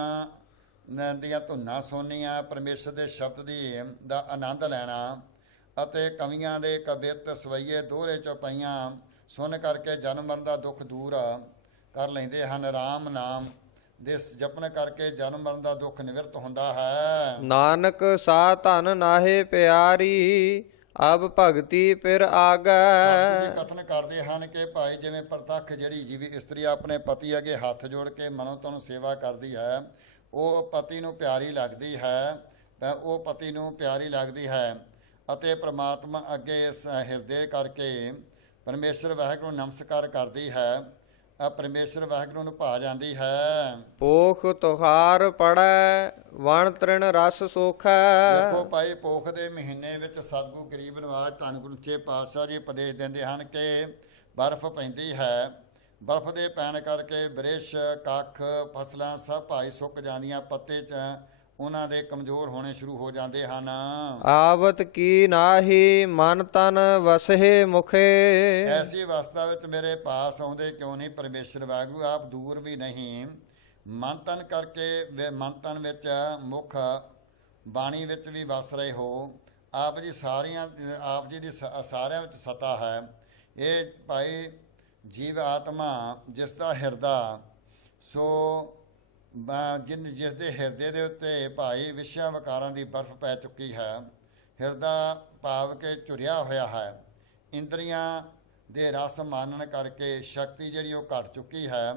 ਦੀਆਂ ਧੁਨਾਂ ਸੁਣਨੀਆਂ ਪਰਮੇਸ਼ਰ ਦੇ ਸ਼ਬਦ ਦਾ ਆਨੰਦ ਲੈਣਾ ਅਤੇ ਕਵੀਆਂ ਦੇ ਕਵਿਤ ਸਵਈਏ ਦੋਹਰੇ ਚੌਪਈਆਂ ਸੁਣ ਕਰਕੇ ਜਨਮ ਮਰਨ ਦਾ ਦੁੱਖ ਦੂਰ ਕਰ ਲੈਂਦੇ ਹਨ। ਰਾਮ ਨਾਮ ਦੇ ਜਪਨ ਕਰਕੇ ਜਨਮ ਮਰਨ ਦਾ ਦੁੱਖ ਨਿਵਰਤ ਹੁੰਦਾ ਹੈ। ਨਾਨਕ ਸਾ ਧਨ ਨਾਹੇ ਪਿਆਰੀ ਅਬ ਭਗਤੀ ਫਿਰ ਆਗੈ। ਕਥਨ ਕਰਦੇ ਹਨ ਕਿ ਭਾਈ ਜਿਵੇਂ ਪ੍ਰਤੱਖ ਜਿਹੜੀ ਜੀਵੀ ਇਸਤਰੀ ਆਪਣੇ ਪਤੀ ਅੱਗੇ ਹੱਥ ਜੋੜ ਕੇ ਮਨੋਂ ਤਨ ਸੇਵਾ ਕਰਦੀ ਹੈ ਉਹ ਪਤੀ ਨੂੰ ਪਿਆਰੀ ਲੱਗਦੀ ਹੈ ਤਾਂ ਉਹ ਪਤੀ ਨੂੰ ਪਿਆਰੀ ਲੱਗਦੀ ਹੈ ਅਤੇ ਪ੍ਰਮਾਤਮਾ ਅੱਗੇ ਇਸ ਹਿਰਦੇ ਕਰਕੇ ਪਰਮੇਸ਼ਰ ਵਾਹਿਗੁਰੂ ਨੂੰ ਨਮਸਕਾਰ ਕਰਦੀ ਹੈ। ਪਰਮੇਸ਼ਰ ਵਾਹਿਗੁਰੂ ਨੂੰ ਭਾ ਜਾਂਦੀ ਹੈ। ਪੋਖ ਤੁਹਾਰ ਪੜੈ ਵਣ ਤ੍ਰਿਣ ਰਸ ਸੋਖੈ। ਦੇਖੋ ਭਾਈ ਪੋਖ ਦੇ ਮਹੀਨੇ ਵਿੱਚ ਸਤਿਗੁਰੂ ਗਰੀਬ ਨਿਵਾਜ ਧੰਨ ਗੁਰੂ ਸੱਚੇ ਪਾਤਸ਼ਾਹ ਜੀ ਉਪਦੇਸ਼ ਦਿੰਦੇ ਹਨ ਕਿ ਬਰਫ਼ ਪੈਂਦੀ ਹੈ। ਬਰਫ਼ ਦੇ ਪੈਣ ਕਰਕੇ ਬ੍ਰਿਸ਼ ਕੱਖ ਫਸਲਾਂ ਸਭ ਭਾਈ ਸੁੱਕ ਜਾਂਦੀਆਂ, ਪੱਤੇ ਉਹਨਾਂ ਦੇ ਕਮਜ਼ੋਰ ਹੋਣੇ ਸ਼ੁਰੂ ਹੋ ਜਾਂਦੇ ਹਨ। ਆਵਤ ਕੀ ਨਾਹੀ ਮਨ ਤਨ ਵਸਹਿ ਮੁਖੇ। ਐਸੀ ਅਵਸਥਾ ਵਿੱਚ ਮੇਰੇ ਪਾਸ ਆਉਂਦੇ ਕਿਉਂ ਨਹੀਂ ਪਰਮੇਸ਼ਰ ਵਾਹਿਗੁਰੂ, ਆਪ ਦੂਰ ਵੀ ਨਹੀਂ। ਮਨ ਤਨ ਕਰਕੇ ਮਨ ਤਨ ਵਿੱਚ ਮੁੱਖ ਬਾਣੀ ਵਿੱਚ ਵੀ ਵਸ ਰਹੇ ਹੋ। ਆਪ ਜੀ ਦੀ ਸਾਰਿਆਂ ਵਿੱਚ ਸਤਾ ਹੈ। ਇਹ ਭਾਈ ਜੀਵ ਆਤਮਾ ਜਿਸ ਦਾ ਹਿਰਦਾ ਸੋ ਜਿਸ ਦੇ ਹਿਰਦੇ ਦੇ ਉੱਤੇ ਭਾਈ ਵਿਸ਼ਿਆਂ ਵਿਕਾਰਾਂ ਦੀ ਬਰਫ਼ ਪੈ ਚੁੱਕੀ ਹੈ। ਹਿਰਦਾ ਭਾਵ ਕੇ ਝੁਰਿਆ ਹੋਇਆ ਹੈ। ਇੰਦਰੀਆਂ ਦੇ ਰਸ ਮਾਨਣ ਕਰਕੇ ਸ਼ਕਤੀ ਜਿਹੜੀ ਉਹ ਘਟ ਚੁੱਕੀ ਹੈ।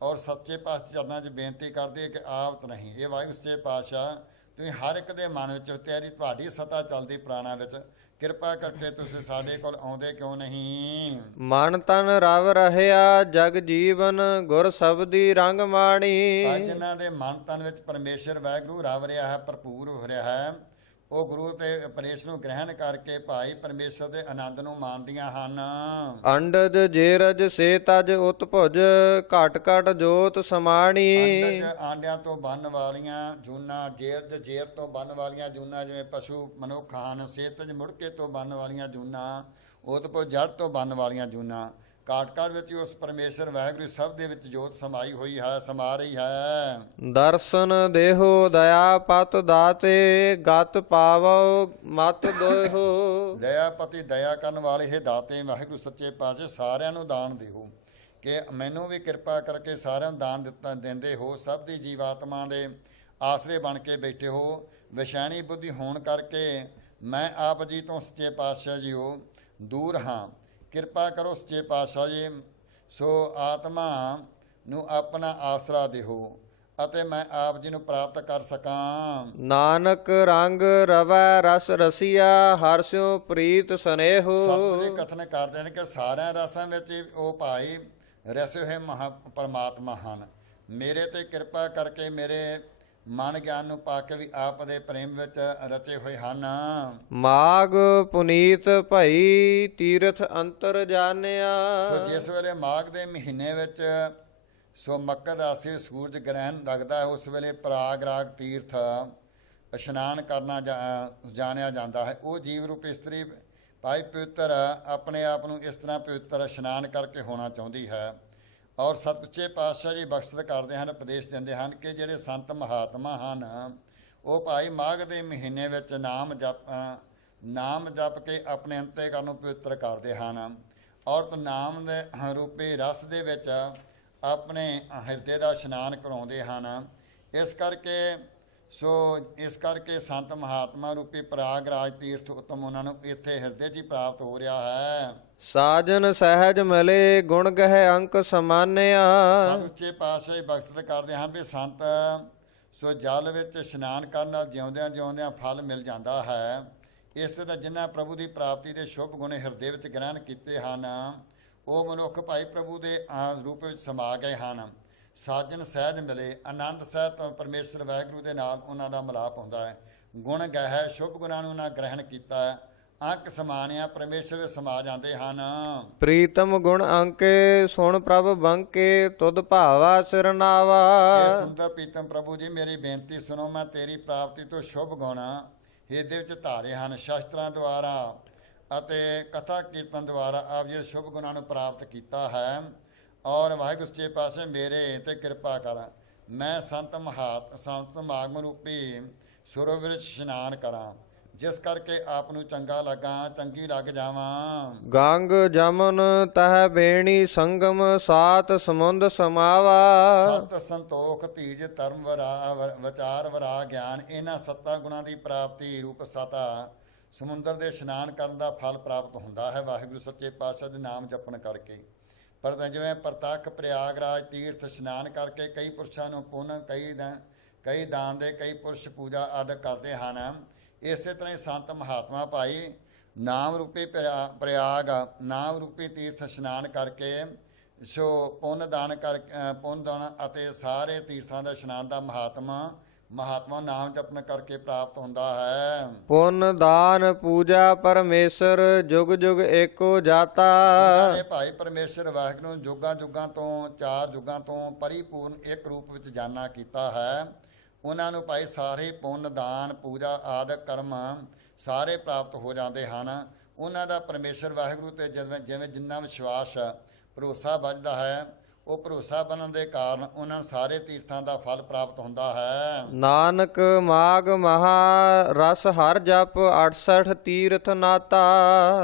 ਔਰ ਸੱਚੇ ਪਾਤਸ਼ਾਹ ਚਰਨਾਂ 'ਚ ਬੇਨਤੀ ਕਰਦੇ ਕਿ ਆਵਤ ਨਹੀਂ। ਇਹ ਵਾਹਿਗੁਰੂ ਸੱਚੇ ਪਾਤਸ਼ਾਹ ਤੁਸੀਂ ਹਰ ਇੱਕ ਦੇ ਮਨ ਵਿੱਚ ਤੁਹਾਡੀ ਸਤਾ ਚੱਲਦੀ ਪ੍ਰਾਣਾਂ ਵਿੱਚ, ਕਿਰਪਾ ਕਰਕੇ ਤੁਸੀਂ ਸਾਡੇ ਕੋਲ ਆਉਂਦੇ ਕਿਉਂ ਨਹੀਂ। ਮਨ ਤਨ ਰਵ ਰਹਿਆ ਜਗ ਜੀਵਨ ਗੁਰ ਸ਼ਬਦੀ ਰੰਗ ਮਾਣੀ। ਅੱਜ ਜਿਨ੍ਹਾਂ ਦੇ ਮਨ ਤਨ ਵਿੱਚ ਪਰਮੇਸ਼ਰ ਵਾਹਿਗੁਰੂ ਰਵ ਰਿਹਾ ਹੈ, ਭਰਪੂਰ ਹੋ ਰਿਹਾ ਹੈ, ਉਹ ਗੁਰੂ ਤੇ ਉਪਦੇਸ਼ ਨੂੰ ਗ੍ਰਹਿਣ ਕਰਕੇ ਭਾਈ ਪਰਮੇਸ਼ਰ ਦੇ ਆਨੰਦ ਨੂੰ ਮਾਣਦੀਆਂ ਹਨ। ਅੰਡਜ ਜੇਰਜ ਸੇ ਤਜ ਉਤਭੁਜ ਘਟ ਘਟ ਜੋਤ ਸਮਾਣੀ। ਅੰਡਜ ਆਂਡਿਆਂ ਤੋਂ ਬੰਨ ਵਾਲੀਆਂ ਜੂਨਾਂ, ਜੇਰਜ ਜੇਰ ਤੋਂ ਬੰਨ ਵਾਲੀਆਂ ਜੂਨਾਂ ਜਿਵੇਂ ਪਸ਼ੂ ਮਨੁੱਖ ਹਨ। ਸੇਤਜ ਮੁੜਕੇ ਤੋਂ ਬੰਨ ਵਾਲੀਆਂ ਜੂਨਾਂ, ਉਤਭੁਜ ਜੜ ਤੋਂ ਬੰਨ ਵਾਲੀਆਂ ਜੂਨਾਂ। ਘਾਟ ਘਾਟ ਵਿੱਚ ਉਸ ਪਰਮੇਸ਼ਰ ਵਾਹਿਗੁਰੂ ਸਭ ਦੇ ਵਿੱਚ ਜੋਤ ਸਮਾਈ ਹੋਈ ਹੈ, ਸਮਾ ਰਹੀ ਹੈ। ਦਰਸ਼ਨ ਦੇਹੋ ਦਇਆ ਪਤ ਦਾਤੇ ਗਤ ਪਾਵੋ ਮਤ ਦੋਇਹੋ। ਦਇਆਪਤੀ ਦਇਆ ਕਰਨ ਵਾਲੇ ਇਹ ਦਾਤੇ ਵਾਹਿਗੁਰੂ ਸੱਚੇ ਪਾਤਸ਼ਾਹ ਸਾਰਿਆਂ ਨੂੰ ਦਾਨ ਦਿਓ ਕਿ ਮੈਨੂੰ ਵੀ ਕਿਰਪਾ ਕਰਕੇ ਸਾਰਿਆਂ ਨੂੰ ਦਾਨ ਦਿੰਦੇ ਹੋ। ਸਭ ਦੀ ਜੀਵਾਤਮਾ ਦੇ ਆਸਰੇ ਬਣ ਕੇ ਬੈਠੇ ਹੋ। ਵਿਸ਼ੈਣੀ ਬੁੱਧੀ ਹੋਣ ਕਰਕੇ ਮੈਂ ਆਪ ਜੀ ਤੋਂ ਸੱਚੇ ਪਾਤਸ਼ਾਹ ਜੀਓ ਦੂਰ ਹਾਂ। ਕਿਰਪਾ ਕਰੋ ਸੱਚੇ ਪਾਤਸ਼ਾਹ ਜੀ, ਸੋ ਆਤਮਾ ਨੂੰ ਆਪਣਾ ਆਸਰਾ ਦਿਓ ਅਤੇ ਮੈਂ ਆਪ ਜੀ ਨੂੰ ਪ੍ਰਾਪਤ ਕਰ ਸਕਾਂ। ਨਾਨਕ ਰੰਗ ਰਵੈ ਰਸ ਰਸੀਆ ਹਰਸਿਓ ਪ੍ਰੀਤ ਸਨੇਹੋ। ਸਤਿਗੁਰੂ ਕਥਨ ਕਰਦੇ ਨੇ ਕਿ ਸਾਰਿਆਂ ਰਸਾਂ ਵਿੱਚ ਉਹ ਭਾਈ ਰਸੇ ਹੋਏ ਪਰਮਾਤਮਾ ਹਨ। ਮੇਰੇ ਤੇ ਕਿਰਪਾ ਕਰਕੇ ਮੇਰੇ ਮਨ ਗਿਆਨ ਨੂੰ ਪਾ ਕੇ ਵੀ ਆਪ ਦੇ ਪ੍ਰੇਮ ਵਿੱਚ ਰਚੇ ਹੋਏ ਹਨ। ਮਾਗ ਪੁਨੀਤ ਭਈ ਤੀਰਥ ਅੰਤਰ ਜਾਣਿਆ। ਸੋ ਜਿਸ ਵੇਲੇ ਮਾਘ ਦੇ ਮਹੀਨੇ ਵਿੱਚ ਸੋ ਮਕਰ ਰਾਸ਼ੀ ਸੂਰਜ ਗ੍ਰਹਿਣ ਲੱਗਦਾ ਹੈ, ਉਸ ਵੇਲੇ ਪ੍ਰਾਗਰਾਗ ਤੀਰਥ ਇਸ਼ਨਾਨ ਕਰਨਾ ਜਾਣਿਆ ਜਾਂਦਾ ਹੈ। ਉਹ ਜੀਵ ਰੂਪ ਇਸਤਰੀ ਭਾਈ ਪਵਿੱਤਰ ਆਪਣੇ ਆਪ ਨੂੰ ਇਸ ਤਰ੍ਹਾਂ ਪਵਿੱਤਰ ਇਸ਼ਨਾਨ ਕਰਕੇ ਹੋਣਾ ਚਾਹੁੰਦੀ ਹੈ। ਔਰ ਸਤਿਗੁਰੂ ਪਾਤਸ਼ਾਹ ਜੀ ਬਖਸ਼ਿਸ਼ ਕਰਦੇ ਹਨ, ਉਪਦੇਸ਼ ਦਿੰਦੇ ਹਨ ਕਿ ਜਿਹੜੇ ਸੰਤ ਮਹਾਤਮਾ ਹਨ ਉਹ ਭਾਈ ਮਾਘ ਦੇ ਮਹੀਨੇ ਵਿੱਚ ਨਾਮ ਜਪ ਕੇ ਆਪਣੇ ਅੰਤਿਕਰਨ ਨੂੰ ਪਵਿੱਤਰ ਕਰਦੇ ਹਨ। ਔਰ ਨਾਮ ਦੇ ਰੂਪੀ ਰਸ ਦੇ ਵਿੱਚ ਆਪਣੇ ਹਿਰਦੇ ਦਾ ਇਸ਼ਨਾਨ ਕਰਾਉਂਦੇ ਹਨ। ਇਸ ਕਰਕੇ ਸੰਤ ਮਹਾਤਮਾ ਰੂਪੀ ਪ੍ਰਾਗਰਾਜ ਤੀਰਥ ਉਤਮ ਉਹਨਾਂ ਨੂੰ ਇੱਥੇ ਹਿਰਦੇ 'ਚ ਹੀ ਪ੍ਰਾਪਤ ਹੋ ਰਿਹਾ ਹੈ। ਸਾਜਨ ਸਹਿਜ ਮਿਲੇ ਗੁਣ ਗਹਿ ਅੰਕ ਸਮਾਨਿਆ। ਸੱਚੇ ਪਾਤਸ਼ਾਹ ਬਖਸ਼ਿਸ਼ ਕਰਦੇ ਹਨ ਵੀ ਸੰਤ ਸੋ ਜਲ ਵਿੱਚ ਇਸ਼ਨਾਨ ਕਰਨ ਨਾਲ ਜਿਉਂਦਿਆਂ ਜਿਉਂਦਿਆਂ ਫਲ ਮਿਲ ਜਾਂਦਾ ਹੈ। ਇਸ ਤਰ੍ਹਾਂ ਜਿਨ੍ਹਾਂ ਪ੍ਰਭੂ ਦੀ ਪ੍ਰਾਪਤੀ ਦੇ ਸ਼ੁਭ ਗੁਣ ਹਿਰਦੇ ਵਿੱਚ ਗ੍ਰਹਿਣ ਕੀਤੇ ਹਨ ਉਹ ਮਨੁੱਖ ਭਾਈ ਪ੍ਰਭੂ ਦੇ ਰੂਪ ਵਿੱਚ ਸਮਾ ਗਏ ਹਨ। ਸਾਜਨ ਸਹਿਜ ਮਿਲੇ, ਆਨੰਦ ਸਹਿਤ ਪਰਮੇਸ਼ਰ ਵਾਹਿਗੁਰੂ ਦੇ ਨਾਲ ਉਹਨਾਂ ਦਾ ਮਿਲਾਪ ਹੁੰਦਾ ਹੈ। ਗੁਣ ਗਹਿ ਸ਼ੁਭ ਗੁਣਾਂ ਨੂੰ ਉਹਨਾਂ ਗ੍ਰਹਿਣ ਕੀਤਾ ਹੈ। ਅੰਕ ਸਮਾਨਿਆ ਪਰਮੇਸ਼ਰ ਵਿੱਚ ਸਮਾ ਜਾਂਦੇ ਹਨ। ਪ੍ਰੀਤਮ ਗੁਣ ਅੰਕੇ ਸੁਣ ਪ੍ਰਭ ਬੰਕੇ ਤੁਧ ਭਾਵਾ ਸਿਰਨਾਵਾ। ਇਹ ਸੁੰਦਰ ਪ੍ਰੀਤਮ ਪ੍ਰਭੂ ਜੀ ਮੇਰੀ ਬੇਨਤੀ ਸੁਣੋ। ਮੈਂ ਤੇਰੀ ਪ੍ਰਾਪਤੀ ਤੋਂ ਸ਼ੁਭ ਗੁਣ ਹਿਰਦੇ ਵਿੱਚ ਧਾਰੇ ਹਨ। ਸ਼ਸਤਰਾਂ ਦੁਆਰਾ ਅਤੇ ਕਥਾ ਕੀਰਤਨ ਦੁਆਰਾ ਆਪ ਜੀ ਸ਼ੁਭ ਗੁਣਾਂ ਨੂੰ ਪ੍ਰਾਪਤ ਕੀਤਾ ਹੈ। ਔਰ ਵਾਹਿਗੁਰੂ ਸੱਚੇ ਪਾਤਸ਼ਾਹ ਮੇਰੇ ਤੇ ਕਿਰਪਾ ਕਰ, ਮੈਂ ਸੰਤ ਸਮਾਗਮ ਰੂਪੀ ਸਰੋਵਰ ਵਿੱਚ ਇਸ਼ਨਾਨ ਕਰਾਂ, ਜਿਸ ਕਰਕੇ ਆਪ ਨੂੰ ਚੰਗਾ ਲੱਗਾ, ਚੰਗੀ ਲੱਗ ਜਾਵਾਂ। ਗੰਗ ਜਮਨ ਤਹ ਬੇਣੀ ਸੰਗਮ ਸਾਤ ਸਮੁੰਦ ਸਮਾਵਾ। ਸਤ ਸੰਤੋਖ ਧੀਰਜ ਧਰਮ ਵਿਚਾਰ ਵਰਾ ਗਿਆਨ, ਇਹਨਾਂ ਸੱਤਾਂ ਗੁਣਾਂ ਦੀ ਪ੍ਰਾਪਤੀ ਰੂਪ ਸਤਾ ਸਮੁੰਦਰ ਦੇ ਇਸ਼ਨਾਨ ਕਰਨ ਦਾ ਫਲ ਪ੍ਰਾਪਤ ਹੁੰਦਾ ਹੈ ਵਾਹਿਗੁਰੂ ਸੱਚੇ ਪਾਤਸ਼ਾਹ ਦੇ ਨਾਮ ਜਪਣ ਕਰਕੇ। ਪਰ ਜਿਵੇਂ ਪ੍ਰਤੱਖ ਪ੍ਰਯਾਗਰਾਜ ਤੀਰਥ ਇਸ਼ਨਾਨ ਕਰਕੇ ਕਈ ਪੁਰਸ਼ਾਂ ਨੂੰ ਪੁੰਨ, ਕਈ ਦਾਨ ਦੇ, ਕਈ ਪੁਰਸ਼ ਪੂਜਾ ਆਦਿ ਕਰਦੇ ਹਨ। ਇਸੇ ਤਰ੍ਹਾਂ ਹੀ ਸੰਤ ਮਹਾਤਮਾ ਭਾਈ ਨਾਮ ਰੂਪੀ ਨਾਮ ਰੂਪੀ ਤੀਰਥ ਇਸ਼ਨਾਨ ਕਰਕੇ ਸੋ ਪੁੰਨ ਦਾਨ ਅਤੇ ਸਾਰੇ ਤੀਰਥਾਂ ਦਾ ਇਸ਼ਨਾਨ ਦਾ ਮਹਾਤਮਾ ਮਹਾਤਮਾ ਨਾਮ ਜਪਨ ਕਰਕੇ ਪ੍ਰਾਪਤ ਹੁੰਦਾ ਹੈ। ਪੁੰਨ ਦਾਨ ਪੂਜਾ ਪਰਮੇਸ਼ਰ ਜੁਗ ਜੁਗ ਏਕੋ ਜਾਤਾ। ਜਿਨ੍ਹਾਂ ਨੇ ਭਾਈ ਪਰਮੇਸ਼ਰ ਵਾਹਿਗੁਰੂ ਨੂੰ ਜੁਗਾਂ ਜੁਗਾਂ ਤੋਂ 4 ਯੁਗਾਂ ਤੋਂ ਪਰਿਪੂਰਨ ਇੱਕ ਰੂਪ ਵਿੱਚ ਜਾਣਾ ਕੀਤਾ ਹੈ, ਉਹਨਾਂ ਨੂੰ ਭਾਈ ਸਾਰੇ ਪੁੰਨ ਦਾਨ ਪੂਜਾ ਆਦਿ ਕਰਮ ਸਾਰੇ ਪ੍ਰਾਪਤ ਹੋ ਜਾਂਦੇ ਹਨ। ਉਹਨਾਂ ਦਾ ਪਰਮੇਸ਼ਰ ਵਾਹਿਗੁਰੂ ਤੇ ਜਿਵੇਂ ਜਿੰਨਾ ਵਿਸ਼ਵਾਸ ਭਰੋਸਾ ਵੱਧਦਾ ਹੈ, ਉਹ ਭਰੋਸਾ ਬਣਨ ਦੇ ਕਾਰਨ ਉਹਨਾਂ ਨੂੰ ਸਾਰੇ ਤੀਰਥਾਂ ਦਾ ਫਲ ਪ੍ਰਾਪਤ ਹੁੰਦਾ ਹੈ। ਨਾਨਕ ਮਾਗ ਮਹਾ ਰਸ ਹਰ ਜਪ 68 ਤੀਰਥ ਨਾਤਾ।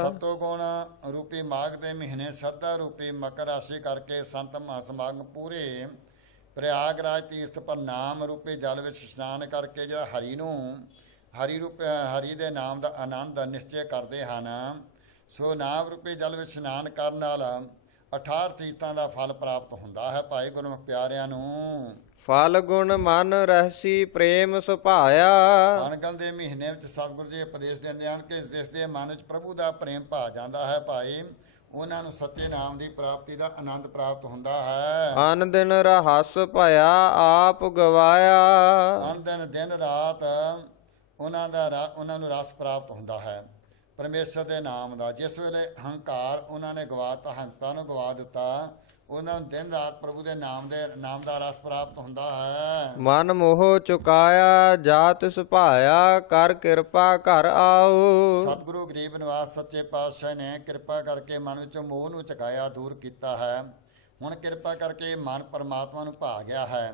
ਸਤੋ ਗੁਣ ਰੂਪੀ ਮਾਘ ਦੇ ਮਹੀਨੇ ਸਰਦਾ ਰੂਪੀ ਮਕਰ ਰਾਸ਼ੀ ਕਰਕੇ ਸੰਤ ਮਹਾਸਮਾਗਮ ਪੂਰੇ ਪ੍ਰਯਾਗਰਾਜ ਤੀਰਥ ਪਰ ਨਾਮ ਰੂਪੀ ਜਲ ਵਿੱਚ ਇਸ਼ਨਾਨ ਕਰਕੇ ਜਿਹੜਾ ਹਰੀ ਦੇ ਨਾਮ ਦਾ ਆਨੰਦ ਨਿਸ਼ਚੈ ਕਰਦੇ ਹਨ, ਸੋ ਨਾਮ ਰੂਪੀ ਜਲ ਵਿੱਚ ਇਸ਼ਨਾਨ ਕਰਨ ਨਾਲ 18 ਤੀਰਥਾਂ ਦਾ ਫਲ ਪ੍ਰਾਪਤ ਹੁੰਦਾ ਹੈ। ਭਾਈ ਗੁਰਮੁਖ ਪਿਆਰਿਆਂ ਨੂੰ ਫਲ ਗੁਣ ਮਨ ਰਹਿਸੀ ਪ੍ਰੇਮ ਸੁਭਾਇਆ। ਅਣਗਲ ਦੇ ਮਹੀਨੇ ਵਿੱਚ ਸਤਿਗੁਰੂ ਜੀ ਉਪਦੇਸ਼ ਦਿੰਦੇ ਹਨ ਕਿ ਜਿਸ ਦੇ ਮਨ ਵਿੱਚ ਪ੍ਰਭੂ ਦਾ ਪ੍ਰੇਮ ਭਾ ਜਾਂਦਾ ਹੈ, ਭਾਈ ਉਹਨਾਂ ਨੂੰ ਸੱਚੇ ਨਾਮ ਦੀ ਪ੍ਰਾਪਤੀ ਦਾ ਆਨੰਦ ਪ੍ਰਾਪਤ ਹੁੰਦਾ ਹੈ। ਅਨ ਦਿਨ ਰਹੱਸ ਭਇਆ ਆਪ ਗਵਾਇਆ। ਅਨ ਦਿਨ ਰਾਤ ਉਹਨਾਂ ਨੂੰ ਰਸ ਪ੍ਰਾਪਤ ਹੁੰਦਾ ਹੈ ਪਰਮੇਸ਼ਰ ਦੇ ਨਾਮ ਦਾ। ਜਿਸ ਵੇਲੇ ਹੰਕਾਰ ਉਹਨਾਂ ਨੇ ਗਵਾਤਾ, ਹੰਕਤਾ ਨੂੰ ਗਵਾ ਦਿੱਤਾ, ਉਹਨਾਂ ਨੂੰ ਦਿਨ ਰਾਤ ਪ੍ਰਭੂ ਦੇ ਨਾਮ ਦਾ ਰਸ ਪ੍ਰਾਪਤ ਹੁੰਦਾ ਹੈ। ਮਨ ਮੋਹ ਚੁਕਾਇਆ ਜਾਤ ਸੁਭਾਇਆ ਕਰ ਕਿਰਪਾ ਘਰ ਆਓ। ਸਤਿਗੁਰੂ ਗਰੀਬ ਨਿਵਾਸ ਸੱਚੇ ਪਾਤਸ਼ਾਹ ਨੇ ਕਿਰਪਾ ਕਰਕੇ ਮਨ ਵਿੱਚੋਂ ਮੋਹ ਨੂੰ ਚੁਕਾਇਆ, ਦੂਰ ਕੀਤਾ ਹੈ। ਹੁਣ ਕਿਰਪਾ ਕਰਕੇ ਮਨ ਪਰਮਾਤਮਾ ਨੂੰ ਭਾ ਗਿਆ ਹੈ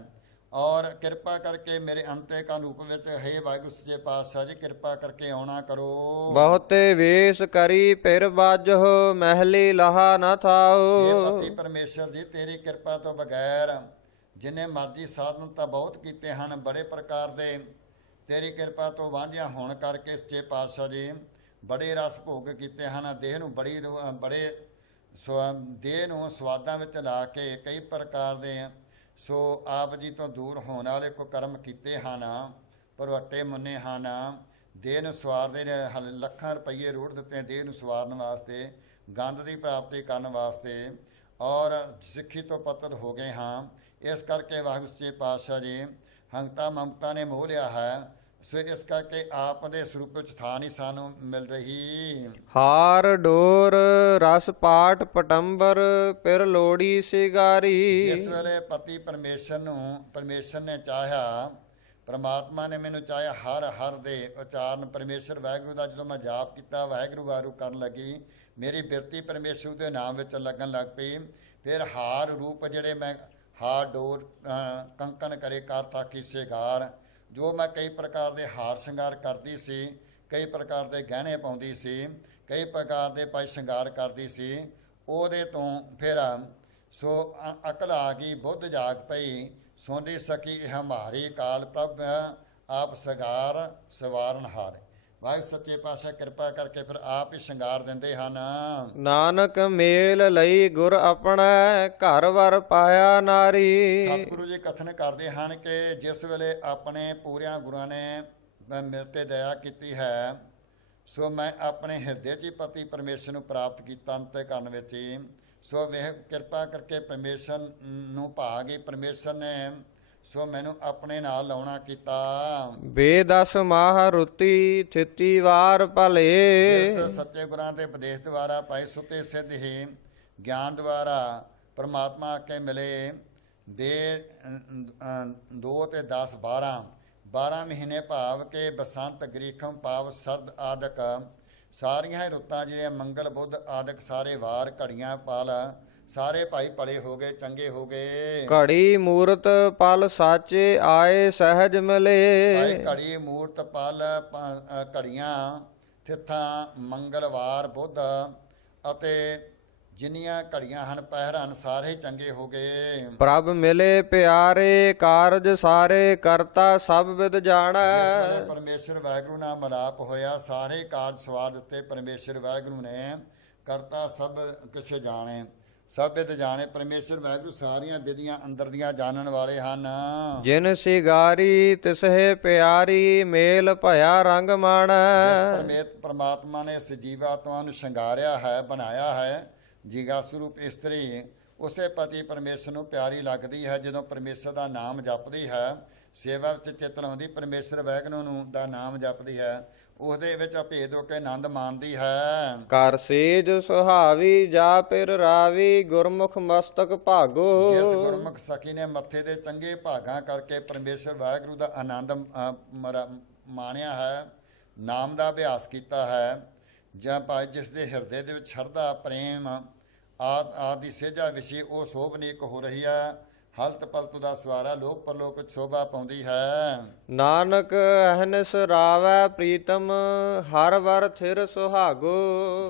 ਔਰ ਕਿਰਪਾ ਕਰਕੇ ਮੇਰੇ ਅੰਤੇ ਕਾ ਰੂਪ ਵਿੱਚ ਹੈ ਵਾਹਿਗੁਰੂ ਸੱਚੇ ਪਾਤਸ਼ਾਹ ਜੀ ਕਿਰਪਾ ਕਰਕੇ ਆਉਣਾ ਕਰੋ। ਬਹੁਤੇ ਵੇਸ ਕਰੀ ਫਿਰ ਬਾਜਹੁ ਮਹਿਲੀ ਲਹਾ ਨਾ ਥਾਓ। ਇਹ ਪਤੀ ਪਰਮੇਸ਼ਰ ਜੀ ਤੇਰੀ ਕਿਰਪਾ ਤੋਂ ਬਗੈਰ ਜਿੰਨੇ ਮਰਜੀ ਸਾਧਨ ਤਾਂ ਬਹੁਤ ਕੀਤੇ ਹਨ, ਬੜੇ ਪ੍ਰਕਾਰ ਦੇ ਤੇਰੀ ਕਿਰਪਾ ਤੋਂ ਵਾਂਝਿਆ ਹੋਣ ਕਰਕੇ ਸੱਚੇ ਪਾਤਸ਼ਾਹ ਜੀ ਬੜੇ ਰਸ ਭੋਗ ਕੀਤੇ ਹਨ। ਦੇਹ ਨੂੰ ਦੇਹ ਨੂੰ ਸਵਾਦਾਂ ਵਿੱਚ ਲਾ ਕੇ ਕਈ ਪ੍ਰਕਾਰ ਦੇ ਸੋ ਆਪ ਜੀ ਤੋਂ ਦੂਰ ਹੋਣ ਵਾਲੇ ਕੋ ਕਰਮ ਕੀਤੇ ਹਨ, ਭਰਵੱਟੇ ਮੁੰਨੇ ਹਨ। ਦੇਹ ਨੂੰ ਸਵਾਰਦੇ ਨੇ, ਲੱਖਾਂ ਰੁਪਈਏ ਰੋੜ ਦਿੱਤੇ ਦੇਹ ਨੂੰ ਸਵਾਰਨ ਵਾਸਤੇ, ਗੰਧ ਦੀ ਪ੍ਰਾਪਤੀ ਕਰਨ ਵਾਸਤੇ, ਔਰ ਸਿੱਖੀ ਤੋਂ ਪਤਨ ਹੋ ਗਏ ਹਾਂ। ਇਸ ਕਰਕੇ ਵਾਹਿਗੁਰੂ ਸੱਚੇ ਪਾਤਸ਼ਾਹ ਜੀ ਹੰਕਤਾ ਮਮਤਾ ਨੇ ਮੋਹ ਲਿਆ ਹੈ, ਸੋ ਇਸ ਕਰਕੇ ਆਪ ਦੇ ਸਰੂਪ ਵਿੱਚ ਥਾਂ ਨਹੀਂ ਸਾਨੂੰ ਮਿਲ ਰਹੀ। ਹਾਰ ਡੋਰ ਰਸ ਪਾਠ ਪਟੰਬਰ ਫਿਰ ਲੋੜੀ ਸਿਗਾਰੀ। ਜਿਸ ਵੇਲੇ ਪਤੀ ਪਰਮੇਸ਼ਰ ਨੇ ਚਾਹਿਆ, ਪਰਮਾਤਮਾ ਨੇ ਮੈਨੂੰ ਚਾਹਿਆ, ਹਰ ਦੇ ਉਚਾਰਨ ਪਰਮੇਸ਼ਰ ਵਾਹਿਗੁਰੂ ਦਾ ਜਦੋਂ ਮੈਂ ਜਾਪ ਕੀਤਾ, ਵਾਹਿਗੁਰੂ ਕਰਨ ਲੱਗੀ, ਮੇਰੀ ਬਿਰਤੀ ਪਰਮੇਸ਼ਰ ਦੇ ਨਾਮ ਵਿੱਚ ਲੱਗਣ ਲੱਗ ਪਈ। ਫਿਰ ਹਾਰ ਰੂਪ ਜਿਹੜੇ ਮੈਂ ਹਾਰ ਡੋਰ ਕੰਕਨ ਕਰੇ ਕਰ ਥਾਕੀ ਸਿਗਾਰ, ਜੋ ਮੈਂ ਕਈ ਪ੍ਰਕਾਰ ਦੇ ਹਾਰ ਸ਼ਿੰਗਾਰ ਕਰਦੀ ਸੀ, ਕਈ ਪ੍ਰਕਾਰ ਦੇ ਗਹਿਣੇ ਪਾਉਂਦੀ ਸੀ, ਕਈ ਪ੍ਰਕਾਰ ਦੇ ਭਾਈ ਸ਼ਿੰਗਾਰ ਕਰਦੀ ਸੀ, ਉਹਦੇ ਤੋਂ ਫਿਰ ਸੋ ਅਕਲ ਆ ਗਈ, ਬੁੱਧ ਜਾਗ ਪਈ, ਸੋਨੀ ਸਕੀ ਇਹ ਹਮਾਰੀ ਕਾਲ ਪ੍ਰਭ ਆਪ ਸਗਾਰ ਸਵਾਰਨ ਹਾਰ। ਵਾਹਿਗੁਰੂ ਸੱਚੇ ਪਾਤਸ਼ਾਹ ਕਿਰਪਾ ਕਰਕੇ ਫਿਰ ਆਪ ਹੀ ਸ਼ਿੰਗਾਰ ਦਿੰਦੇ ਹਨ। ਨਾਨਕ ਮੇਲ ਲਈ ਗੁਰ ਆਪਣਾ ਘਰ ਵਰ ਪਾਇਆ ਨਾਰੀ। ਸਤਿਗੁਰੂ ਜੀ ਕਥਨ ਕਰਦੇ ਹਨ ਕਿ ਜਿਸ ਵੇਲੇ ਆਪਣੇ ਪੂਰਿਆਂ ਗੁਰਾਂ ਨੇ ਮੇਰੇ ਤੇ ਦਇਆ ਕੀਤੀ ਹੈ, ਸੋ ਮੈਂ ਆਪਣੇ ਹਿਰਦੇ 'ਚ ਹੀ ਪਤੀ ਪਰਮੇਸ਼ਰ ਨੂੰ ਪ੍ਰਾਪਤ ਕੀਤਾ ਅੰਤੇ ਕਰਨ ਵਿੱਚ ਹੀ। ਸੋ ਵੇਖ ਕਿਰਪਾ ਕਰਕੇ ਪਰਮੇਸ਼ਰ ਨੂੰ ਭਾ ਗਈ, ਪਰਮੇਸ਼ਰ ਨੇ ਸੋ ਮੈਨੂੰ ਆਪਣੇ ਨਾਲ ਲਾਉਣਾ ਕੀਤਾ। ਬੇਦਸ ਮਾਹ ਰੁਤੀ ਥਿਤੀ ਵਾਰ ਭਲੇ। ਇਸ ਸੱਚੇ ਗੁਰਾਂ ਦੇ ਉਪਦੇਸ਼ ਦੁਆਰਾ ਭਾਈ ਸੁਤੇ ਸਿੱਧ ਹੀ ਗਿਆਨ ਦੁਆਰਾ ਪਰਮਾਤਮਾ ਕੇ ਮਿਲੇ। ਦੇ 2 ਤੇ 10 12 ਮਹੀਨੇ ਭਾਵ ਕੇ ਬਸੰਤ ਗ੍ਰੀਖਮ ਪਾਵ ਸਰਦ ਆਦਿਕ ਸਾਰੀਆਂ ਰੁੱਤਾਂ ਜਿਹੜੀਆਂ ਮੰਗਲ ਬੁੱਧ ਆਦਿਕ ਸਾਰੇ ਵਾਰ ਘੜੀਆਂ ਪਲ ਸਾਰੇ ਭਾਈ ਭਲੇ ਹੋ ਗਏ, ਚੰਗੇ ਹੋ ਗਏ। ਘੜੀ ਮੂਰਤ ਪਲ ਸਾਚੇ ਆਏ ਸਹਿਜ ਮਿਲੇ। ਭਾਈ ਘੜੀ ਮੂਰਤ ਪਲ ਘੜੀਆਂ ਤਿਥਾਂ ਮੰਗਲਵਾਰ ਬੁੱਧ ਅਤੇ ਜਿੰਨੀਆਂ ਘੜੀਆਂ ਹਨ ਪਹਿਰ ਹਨ ਸਾਰੇ ਚੰਗੇ ਹੋ ਗਏ। ਪ੍ਰਭ ਮਿਲੇ ਪਿਆਰੇ ਕਾਰਜ ਸਾਰੇ ਕਰਤਾ ਸਭ ਵਿਦ ਜਾਣੈ। ਪਰਮੇਸ਼ਰ ਵਾਹਿਗੁਰੂ ਨਾਲ ਮਿਲਾਪ ਹੋਇਆ, ਸਾਰੇ ਕਾਰਜ ਸਵਾਰ ਦਿੱਤੇ ਪਰਮੇਸ਼ਰ ਵਾਹਿਗੁਰੂ ਨੇ, ਕਰਤਾ ਸਭ ਕੁਛ ਜਾਣੇ, ਸਭ ਵਿਦ ਜਾਣੇ। ਪਰਮੇਸ਼ਰ ਵਾਹਿਗੁਰੂ ਸਾਰੀਆਂ ਵਿਧੀਆਂ ਅੰਦਰ ਦੀਆਂ ਜਾਣਨ ਵਾਲੇ ਹਨ। ਜਿਨ ਸਿਗਾਰੀ ਤਿਸਹਿ ਪਿਆਰੀ ਮੇਲ ਭਇਆ ਰੰਗ ਮਾਣੈ। ਪਰਮਾਤਮਾ ਨੇ ਇਸ ਜੀਵਾਤਮਾ ਨੂੰ ਸ਼ਿੰਗਾਰਿਆ ਹੈ, ਬਣਾਇਆ ਹੈ ਜੀਗਾ ਸਰੂਪ ਇਸਤਰੀ, ਉਸੇ ਪਤੀ ਪਰਮੇਸ਼ਰ ਨੂੰ ਪਿਆਰੀ ਲੱਗਦੀ ਹੈ। ਜਦੋਂ ਪਰਮੇਸ਼ਰ ਦਾ ਨਾਮ ਜਪਦੀ ਹੈ, ਸੇਵਾ ਵਿੱਚ ਚਿੱਤ ਲਾਉਂਦੀ, ਪਰਮੇਸ਼ਰ ਵਾਹਿਗੁਰੂ ਨੂੰ ਦਾ ਨਾਮ ਜਪਦੀ ਹੈ, ਉਹਦੇ ਵਿੱਚ ਅਭੇਦ ਹੋ ਕੇ ਆਨੰਦ ਮਾਣਦੀ ਹੈ। ਕਰ ਸੇਜ ਸੁਹਾਵੀ ਜਾ ਪਿਰ ਰਾਵੀ ਗੁਰਮੁਖ ਮਸਤਕ ਭਾਗੋ। ਜਿਸ ਗੁਰਮੁਖ ਸਖੀ ਨੇ ਮੱਥੇ ਦੇ ਚੰਗੇ ਭਾਗਾਂ ਕਰਕੇ ਪਰਮੇਸ਼ਰ ਵਾਹਿਗੁਰੂ ਦਾ ਆਨੰਦ ਮਾਣਿਆ ਹੈ, ਨਾਮ ਦਾ ਅਭਿਆਸ ਕੀਤਾ ਹੈ, ਜਾਂ ਭਾਈ ਜਿਸ ਦੇ ਹਿਰਦੇ ਦੇ ਵਿੱਚ ਸ਼ਰਧਾ ਪ੍ਰੇਮ ਆਦਿ ਸੇਜਾ ਵਿਸ਼ੇ ਉਹ ਸੋਭਨੀਕ ਹੋ ਰਹੀ ਹੈ, ਹਲਤ ਪਲਤ ਦਾ ਸਵਾਰਾ ਲੋਕ ਪਰਲੋਕ ਵਿੱਚ ਸ਼ੋਭਾ ਪਾਉਂਦੀ ਹੈ। ਨਾਨਕ ਅਹਨਿਸ ਰਾਵੈ ਪ੍ਰੀਤਮ ਹਰ ਵਰ ਥਿਰ ਸੁਹਾਗੋ।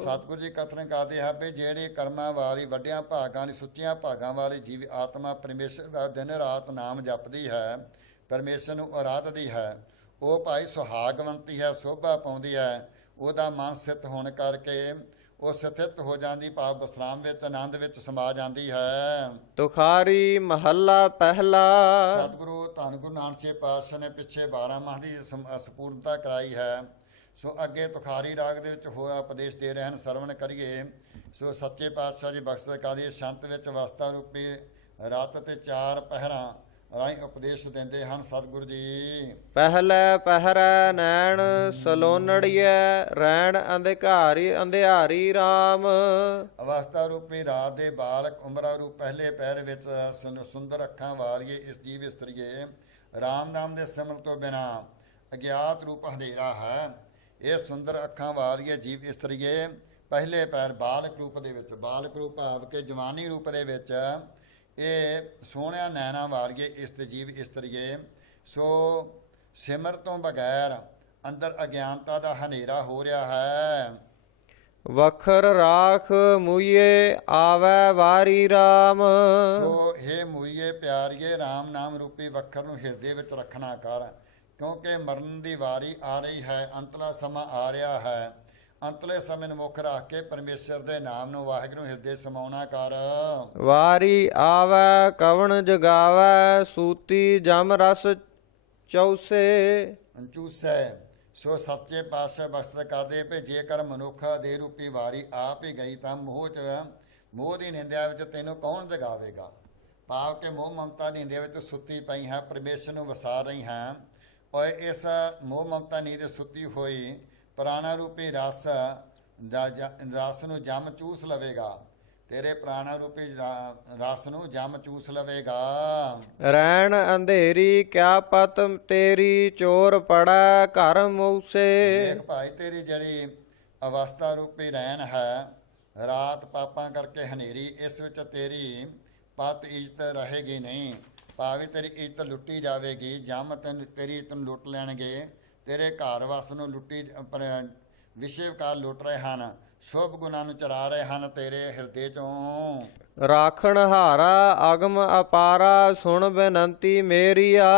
ਸਤਿਗੁਰੂ ਜੀ ਕਥਨ ਕਰਦੇ ਹਨ ਵੀ ਜਿਹੜੇ ਕਰਮਾਂ ਵਾਲੀ ਵੱਡਿਆਂ ਭਾਗਾਂ ਦੀ ਸੁੱਚੀਆਂ ਭਾਗਾਂ ਵਾਲੀ ਜੀਵ ਆਤਮਾ ਪਰਮੇਸ਼ਰ ਦਾ ਦਿਨ ਰਾਤ ਨਾਮ ਜਪਦੀ ਹੈ, ਪਰਮੇਸ਼ਰ ਨੂੰ ਆਰਾਧਦੀ ਹੈ, ਉਹ ਭਾਈ ਸੁਹਾਗਵੰਤੀ ਹੈ, ਸ਼ੋਭਾ ਪਾਉਂਦੀ ਹੈ। ਉਹਦਾ ਮਨ ਸਥਿਤ ਹੋਣ ਕਰਕੇ ਉਹ ਸਥਿਤ ਹੋ ਜਾਂਦੀ, ਭਾਵ ਵਿਸਰਾਮ ਵਿੱਚ ਆਨੰਦ ਵਿੱਚ ਸਮਾ ਜਾਂਦੀ ਹੈ। ਤੁਖਾਰੀ ਮਹੱਲਾ ਪਹਿਲਾ। ਸਤਿਗੁਰੂ ਧੰਨ ਗੁਰੂ ਨਾਨਕ ਸਾਹਿਬ ਪਾਤਸ਼ਾਹ ਨੇ ਪਿੱਛੇ 12 ਮਾਹ ਦੀ ਸੰਪੂਰਨਤਾ ਕਰਾਈ ਹੈ, ਸੋ ਅੱਗੇ ਤੁਖਾਰੀ ਰਾਗ ਦੇ ਵਿੱਚ ਹੋਇਆ ਉਪਦੇਸ਼ ਦੇ ਰਹੇ ਹਨ, ਸਰਵਣ ਕਰੀਏ। ਸੋ ਸੱਚੇ ਪਾਤਸ਼ਾਹ ਜੀ ਬਖਸ਼ ਕਾਦੀ ਸ਼ੰਤ ਵਿੱਚ ਅਵਸਥਾ ਰੂਪੀ ਰਾਤ ਤੇ 4 ਪਹਿਰਾਂ ਰਾਹੀਂ ਉਪਦੇਸ਼ ਦਿੰਦੇ ਹਨ ਸਤਿਗੁਰੂ ਜੀ। ਪਹਿਲੇ ਪਹਿਰੈ ਨੈਣ ਸਲੋਨੜੀਏ ਰੈਣ ਅੰਧਿਆਰੀ RAM। ਅਵਸਥਾ ਰੂਪੀ ਰਾਤ ਦੇ ਬਾਲਕ ਉਮਰਾ ਰੂਪ ਪਹਿਲੇ ਪਹਿਰ ਵਿੱਚ ਸੁੰਦਰ ਅੱਖਾਂ ਵਾਲੀਏ ਇਸ ਜੀਵ ਇਸਤਰੀਏ ਰਾਮ ਨਾਮ ਦੇ ਸਿਮਰਨ ਤੋਂ ਬਿਨਾ ਅਗਿਆਤ ਰੂਪ ਹਨੇਰਾ ਹੈ। ਇਹ ਸੁੰਦਰ ਅੱਖਾਂ ਵਾਲੀਏ ਜੀਵ ਇਸਤਰੀਏ ਪਹਿਲੇ ਪਹਿਰ ਬਾਲਕ ਰੂਪ ਦੇ ਵਿੱਚ, ਬਾਲਕ ਰੂਪ ਭਾਵ ਕੇ ਜਵਾਨੀ ਰੂਪ ਦੇ ਵਿੱਚ ਇਹ ਸੋਹਣਿਆ ਨੈਣਾ ਵਾਲੀਏ ਇਸ ਜੀਵ ਇਸਤਰੀਏ, ਸੋ ਸਿਮਰ ਤੋਂ ਬਗੈਰ ਅੰਦਰ ਅਗਿਆਨਤਾ ਦਾ ਹਨੇਰਾ ਹੋ ਰਿਹਾ ਹੈ। ਵਖਰ ਰਾਖ ਮੂਈਏ ਆਵੈ ਵਾਰੀ RAM। ਸੋ ਹੇ ਮੂਈਏ ਪਿਆਰੀਏ RAM ਨਾਮ ਰੂਪੀ ਵਖਰ ਨੂੰ ਹਿਰਦੇ ਵਿੱਚ ਰੱਖਣਾ ਕਰ, ਕਿਉਂਕਿ ਮਰਨ ਦੀ ਵਾਰੀ ਆ ਰਹੀ ਹੈ, ਅੰਤਲਾ ਸਮਾਂ ਆ ਰਿਹਾ ਹੈ। ਅੰਤਲੇ ਸਮੇਂ ਨੂੰ ਮੁੱਖ ਰੱਖ ਕੇ ਪਰਮੇਸ਼ਰ ਦੇ ਨਾਮ ਨੂੰ ਵਾਹਿਗੁਰੂ ਹਿਰਦੇ ਸਮਾਉਣਾ ਕਰ। ਵਾਰੀ ਆਵੈ ਕਵਣ ਜਗਾਵੈ ਸੂਤੀ ਜਮ ਰਸ ਚੌਸੇ। ਚੂਸੈ ਸੋ ਸੱਚੇ ਪਾਤਸ਼ਾਹ ਬਖਸ਼ਿਸ਼ ਕਰਦੇ ਵੀ ਜੇਕਰ ਮਨੁੱਖ ਦੇ ਰੂਪੀ ਵਾਰੀ ਆਪ ਹੀ ਗਈ ਤਾਂ ਮੋਹ ਦੀ ਨਿੰਦਿਆ ਵਿੱਚ ਤੈਨੂੰ ਕੌਣ ਜਗਾਵੇਗਾ। ਭਾਵ ਕਿ ਮੋਹ ਮਮਤਾ ਦੀ ਨਿੰਦਿਆ ਵਿੱਚ ਸੁੱਤੀ ਪਈ ਹੈ, ਪਰਮੇਸ਼ਰ ਨੂੰ ਵਸਾ ਰਹੀ ਹੈ, ਔਰ ਇਸ ਮੋਹ ਮਮਤਾ ਨੀਂਦ ਸੁੱਤੀ ਹੋਈ ਪ੍ਰਾਣਾ ਰੂਪੀ ਰਸ ਨੂੰ ਜਮ ਚੂਸ ਲਵੇਗਾ, ਤੇਰੇ ਪ੍ਰਾਣਾ ਰੂਪੀ ਰਸ ਨੂੰ ਜਮ ਚੂਸ ਲਵੇਗਾ। ਰੈਣ ਅੰਧੇਰੀ ਕਿਆ ਪਤ ਤੇਰੀ ਚੋਰ ਪੜੈ ਘਰ ਮੂਸੇ। ਦੇਖ ਭਾਈ ਤੇਰੀ ਜਿਹੜੀ ਅਵਸਥਾ ਰੂਪੀ ਰੈਣ ਹੈ, ਰਾਤ ਪਾਪਾਂ ਕਰਕੇ ਹਨੇਰੀ, ਇਸ ਵਿੱਚ ਤੇਰੀ ਪਤ ਇੱਜ਼ਤ ਰਹੇਗੀ ਨਹੀਂ, ਭਾਵੇਂ ਤੇਰੀ ਇੱਜ਼ਤ ਲੁੱਟੀ ਜਾਵੇਗੀ। ਜਮ ਤੇਰੀ ਇੱਜ਼ਤ ਨੂੰ ਲੁੱਟ ਲੈਣਗੇ, ਤੇਰੇ ਘਰ ਵਸ ਨੂੰ ਲੁੱਟੀ ਵਿਸ਼ੇ ਵਿਕਾਰ ਲੁੱਟ ਰਹੇ ਹਨ, ਸ਼ੁਭ ਗੁਣਾਂ ਨੂੰ ਚਰਾ ਰਹੇ ਹਨ ਤੇਰੇ ਹਿਰਦੇ ਚੋਂ। ਰਾਖਣ ਹਾਰਾ ਅਗਮ ਅਪਾਰਾ ਸੁਣ ਬੇਨੰਤੀ ਮੇਰੀਆ।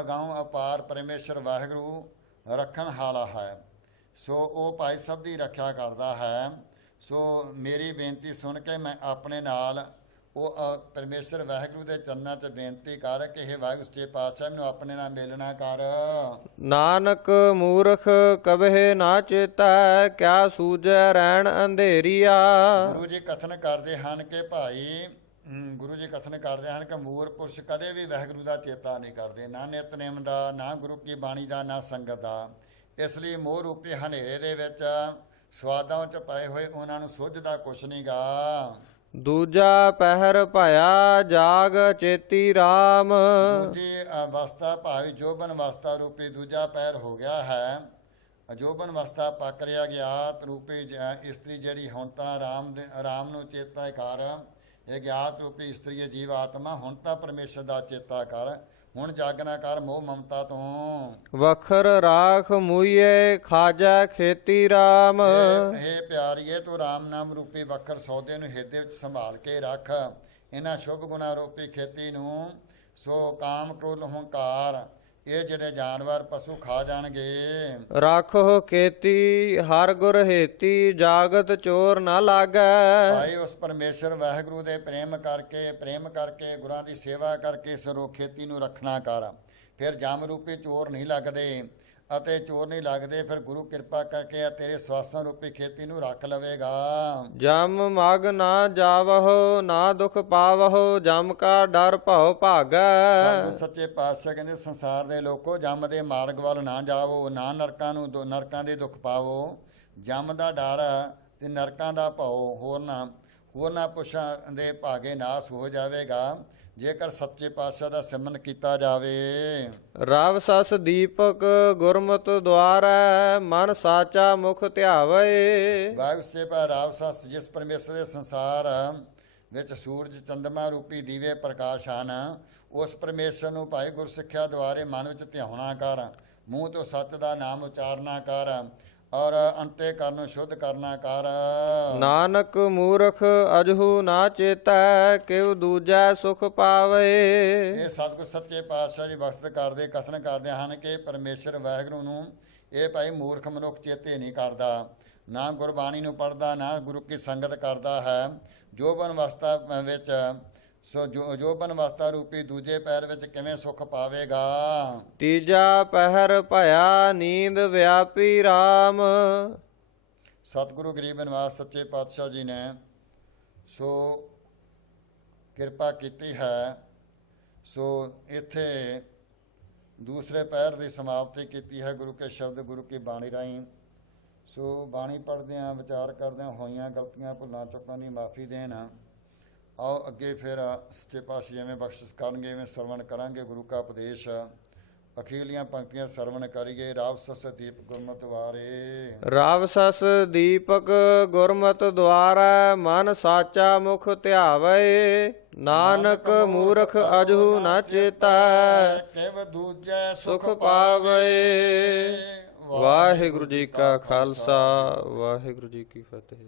ਅਗਾਉਂ ਅਪਾਰ ਪਰਮੇਸ਼ਰ ਵਾਹਿਗੁਰੂ ਰੱਖਣ ਹਾਲਾ ਹੈ, ਸੋ ਉਹ ਭਾਈ ਸਭ ਦੀ ਰੱਖਿਆ ਕਰਦਾ ਹੈ। ਸੋ ਮੇਰੀ ਬੇਨਤੀ ਸੁਣ ਕੇ ਮੈਂ ਆਪਣੇ ਨਾਲ ਉਹ ਪਰਮੇਸ਼ਰ ਵਾਹਿਗੁਰੂ ਦੇ ਚਰਨਾਂ 'ਚ ਬੇਨਤੀ ਕਰ ਕਿ ਇਹ ਵਾਹਿਗੁਰੂ ਸੱਚੇ ਪਾਤਸ਼ਾਹ ਮੈਨੂੰ ਆਪਣੇ ਨਾਲ ਮਿਲਣਾ ਕਰ। ਨਾਨਕ ਮੂਰਖ ਕਬਹਿ ਨਾ ਚੇਤੈ ਕਿਆ ਸੂਝੈ ਰੈਣ ਅੰਧੇਰੀਆ। ਗੁਰੂ ਜੀ ਕਥਨ ਕਰਦੇ ਹਨ ਕਿ ਭਾਈ ਗੁਰੂ ਜੀ ਕਥਨ ਕਰਦੇ ਹਨ ਕਿ ਮੂਰ ਪੁਰਸ਼ ਕਦੇ ਵੀ ਵਾਹਿਗੁਰੂ ਦਾ ਚੇਤਾ ਨਹੀਂ ਕਰਦੇ, ਨਾ ਨਿਤਨੇਮ ਦਾ, ਨਾ ਗੁਰੂ ਕੀ ਬਾਣੀ ਦਾ, ਨਾ ਸੰਗਤ ਦਾ। ਇਸ ਲਈ ਮੋਹ ਰੂਪੀ ਹਨੇਰੇ ਦੇ ਵਿੱਚ ਸਵਾਦਾਂ ਵਿੱਚ ਪਏ ਹੋਏ ਉਹਨਾਂ ਨੂੰ ਸੁੱਝਦਾ ਕੁਛ ਨਹੀਂ ਗਾ। ਦੂਜਾ ਪਹਿਰ ਭਇਆ ਜਾਗ ਚੇਤੀ RAM। ਦੂਜੀ ਅਵਸਥਾ ਭਾਵੇਂ ਜੋਬਨ ਅਵਸਥਾ ਰੂਪੀ ਦੂਜਾ ਪਹਿਰ ਹੋ ਗਿਆ ਹੈ। ਅਜੋਬਨ ਅਵਸਥਾ ਪੱਕ ਰਿਹਾ ਗਿਆਤ ਰੂਪੀ ਇਸਤਰੀ ਜਿਹੜੀ ਹੁਣ ਤਾਂ ਰਾਮ ਨੂੰ ਚੇਤਾ ਕਰ, ਇਹ ਗਿਆਤ ਰੂਪੀ ਇਸਤਰੀ ਜੀਵ ਆਤਮਾ ਹੁਣ ਤਾਂ ਪਰਮੇਸ਼ਰ ਦਾ ਚੇਤਾ ਕਰ, ਹੁਣ ਜਾਗਣਾ ਕਰ ਮੋਹ ਮਮਤਾ ਤੋਂ। ਵਖਰ ਰਾਖ ਮੂਈਏ ਖਾਜਾ ਖੇਤੀ RAM। ਇਹ ਪਿਆਰੀਏ ਤੂੰ ਰਾਮ ਨਾਮ ਰੂਪੀ ਵਖਰ ਸੌਦੇ ਨੂੰ ਹਿਰਦੇ ਵਿੱਚ ਸੰਭਾਲ ਕੇ ਰੱਖ, ਇਹਨਾਂ ਸ਼ੁਭ ਗੁਣਾ ਰੂਪੀ ਖੇਤੀ ਨੂੰ। ਸੋ ਕਾਮ ਕ੍ਰੋਧ ਹੰਕਾਰ ਇਹ ਜਿਹੜੇ ਜਾਨਵਰ ਪਸ਼ੂ ਖਾ ਜਾਣਗੇ। ਰਾਖੋ ਖੇਤੀ ਹਰ ਗੁਰ ਹੇਤੀ ਜਾਗਤ ਚੋਰ ਨਾ ਲਾਗੈ। ਭਾਈ ਉਸ ਪਰਮੇਸ਼ਰ ਵਾਹਿਗੁਰੂ ਦੇ ਪ੍ਰੇਮ ਕਰਕੇ ਗੁਰਾਂ ਦੀ ਸੇਵਾ ਕਰਕੇ ਸਰੋ ਖੇਤੀ ਨੂੰ ਰੱਖਣਾ ਕਰ, ਫਿਰ ਜਮ ਰੂਪੀ ਚੋਰ ਨਹੀਂ ਲੱਗਦੇ। ਅਤੇ ਚੋਰ ਨਹੀਂ ਲੱਗਦੇ, ਫਿਰ ਗੁਰੂ ਕਿਰਪਾ ਕਰਕੇ ਆ ਤੇਰੇ ਸਵਾਸਾਂ ਰੂਪੀ ਖੇਤੀ ਨੂੰ ਰੱਖ ਲਵੇਗਾ। ਜਮ ਮਗ ਨਾ ਜਾਵਹੁ ਨਾ ਦੁਖ ਪਾਵਹੁ ਜਮ ਕਾ ਡਰ ਭਉ ਭਾਗੈ। ਸਤਿਗੁਰ ਸੱਚੇ ਪਾਤਸ਼ਾਹ ਕਹਿੰਦੇ ਸੰਸਾਰ ਦੇ ਲੋਕੋ ਜਮ ਦੇ ਮਾਰਗ ਵੱਲ ਨਾ ਜਾਵੋ, ਨਾ ਨਰਕਾਂ ਨੂੰ ਨਰਕਾਂ ਦੇ ਦੁੱਖ ਪਾਵੋ। ਜਮ ਦਾ ਡਰ ਤੇ ਨਰਕਾਂ ਦਾ ਭਉ ਹੋਰਨਾਂ ਪੁਰਸ਼ਾਂ ਦੇ ਭਾਗੇ ਨਾਸ ਹੋ ਜਾਵੇਗਾ ਜੇਕਰ ਸੱਚੇ ਪਾਤਸ਼ਾਹ ਦਾ ਸਿਮਰਨ ਕੀਤਾ ਜਾਵੇ। ਰਵ ਸਸ ਦੀਪਕ ਗੁਰਮਤਿ ਦੁਆਰੈ ਮਨ ਸਾਚਾ ਮੁਖ ਧਿਆਵੇ। ਵਾਹਿਗੁਰੂ ਸੇਵਾ ਰਾਵਸਸ ਜਿਸ ਪਰਮੇਸ਼ਰ ਦੇ ਸੰਸਾਰ ਵਿੱਚ ਸੂਰਜ ਚੰਦਰਮਾ ਰੂਪੀ ਦੀਵੇ ਪ੍ਰਕਾਸ਼ ਹਨ, ਉਸ ਪਰਮੇਸ਼ਰ ਨੂੰ ਭਾਈ ਗੁਰਸਿੱਖਿਆ ਦੁਆਰੇ ਮਨ ਵਿੱਚ ਧਿਆਉਣਾ ਕਰ, ਮੂੰਹ ਤੋਂ ਸੱਚ ਦਾ ਨਾਮ ਉਚਾਰਨਾ ਕਰ ਔਰ ਅੰਤੇ ਕਰਨ ਸ਼ੁੱਧ ਕਰਨਾ ਕਰ। ਨਾਨਕ ਮੂਰਖ ਅਜਹੂ ਨਾ ਚੇਤੈ ਕਿਵ ਦੂਜੈ ਸੁਖ ਪਾਵੇ। ਇਹ ਸਤਿਗੁਰ ਸੱਚੇ ਪਾਤਸ਼ਾਹ ਜੀ ਬਖਸ਼ਿਸ਼ ਕਰਦੇ ਕਥਨ ਕਰਦੇ ਹਨ ਕਿ ਪਰਮੇਸ਼ਰ ਵਾਹਿਗੁਰੂ ਨੂੰ ਇਹ ਭਾਈ ਮੂਰਖ ਮਨੁੱਖ ਚੇਤੇ ਨਹੀਂ ਕਰਦਾ, ਨਾ ਗੁਰਬਾਣੀ ਨੂੰ ਪੜ੍ਹਦਾ, ਨਾ ਗੁਰੂ ਕੀ ਸੰਗਤ ਕਰਦਾ ਹੈ। ਜੋਬਨ ਅਵਸਥਾ ਵਿੱਚ ਜੋਬਨ ਅਵਸਥਾ ਰੂਪੀ ਦੂਜੇ ਪੈਰ ਵਿੱਚ ਕਿਵੇਂ ਸੁਖ ਪਾਵੇਗਾ। ਤੀਜਾ ਪਹਿਰ ਭਇਆ ਨੀਂਦ ਵਿਆਪੀ RAM। ਸਤਿਗੁਰੂ ਗਰੀਬ ਨਿਵਾਸ ਸੱਚੇ ਪਾਤਸ਼ਾਹ ਜੀ ਨੇ ਸੋ ਕਿਰਪਾ ਕੀਤੀ ਹੈ। ਸੋ ਇੱਥੇ ਦੂਸਰੇ ਪਹਿਰ ਦੀ ਸਮਾਪਤੀ ਕੀਤੀ ਹੈ ਗੁਰੂ ਕੇ ਸ਼ਬਦ ਗੁਰੂ ਕੀ ਬਾਣੀ ਰਾਹੀਂ। ਸੋ ਬਾਣੀ ਪੜ੍ਹਦਿਆਂ ਵਿਚਾਰ ਕਰਦਿਆਂ ਹੋਈਆਂ ਗਲਤੀਆਂ ਭੁੱਲਾਂ ਚੁੱਕਾਂ ਦੀ ਮਾਫੀ ਦੇਣ। ਆਓ ਅੱਗੇ ਫਿਰ ਸੱਚੇ ਪਾਤਸ਼ਾਹ ਜਿਵੇਂ ਬਖਸ਼ਿਸ਼ ਕਰਨਗੇ ਇਵੇਂ ਸਰਵਣ ਕਰਾਂਗੇ ਗੁਰੂ ਕਾ ਉਪਦੇਸ਼। ਅਖੀਲੀਆਂ ਪੰਕਤੀਆਂ ਸਰਵਣ ਕਰੀਏ। ਰਾਵ ਸਸ ਦੀਪ ਗੁਰਮਤਿ ਦੁਆਰੇ। ਰਵ ਸਸ ਦੀਪਕ ਗੁਰਮਤਿ ਦੁਆਰੈ ਮਨ ਸਾਚਾ ਮੁਖ ਧਿਆਵੇ। ਨਾਨਕ ਮੂਰਖ ਅਜਹੂ ਨਾ ਚੇਤੈ ਕਿਵ ਦੂਜੈ ਸੁਖ ਪਾਵੇ। ਵਾਹਿਗੁਰੂ ਜੀ ਕਾ ਖਾਲਸਾ ਵਾਹਿਗੁਰੂ ਜੀ ਕੀ ਫਤਿਹ।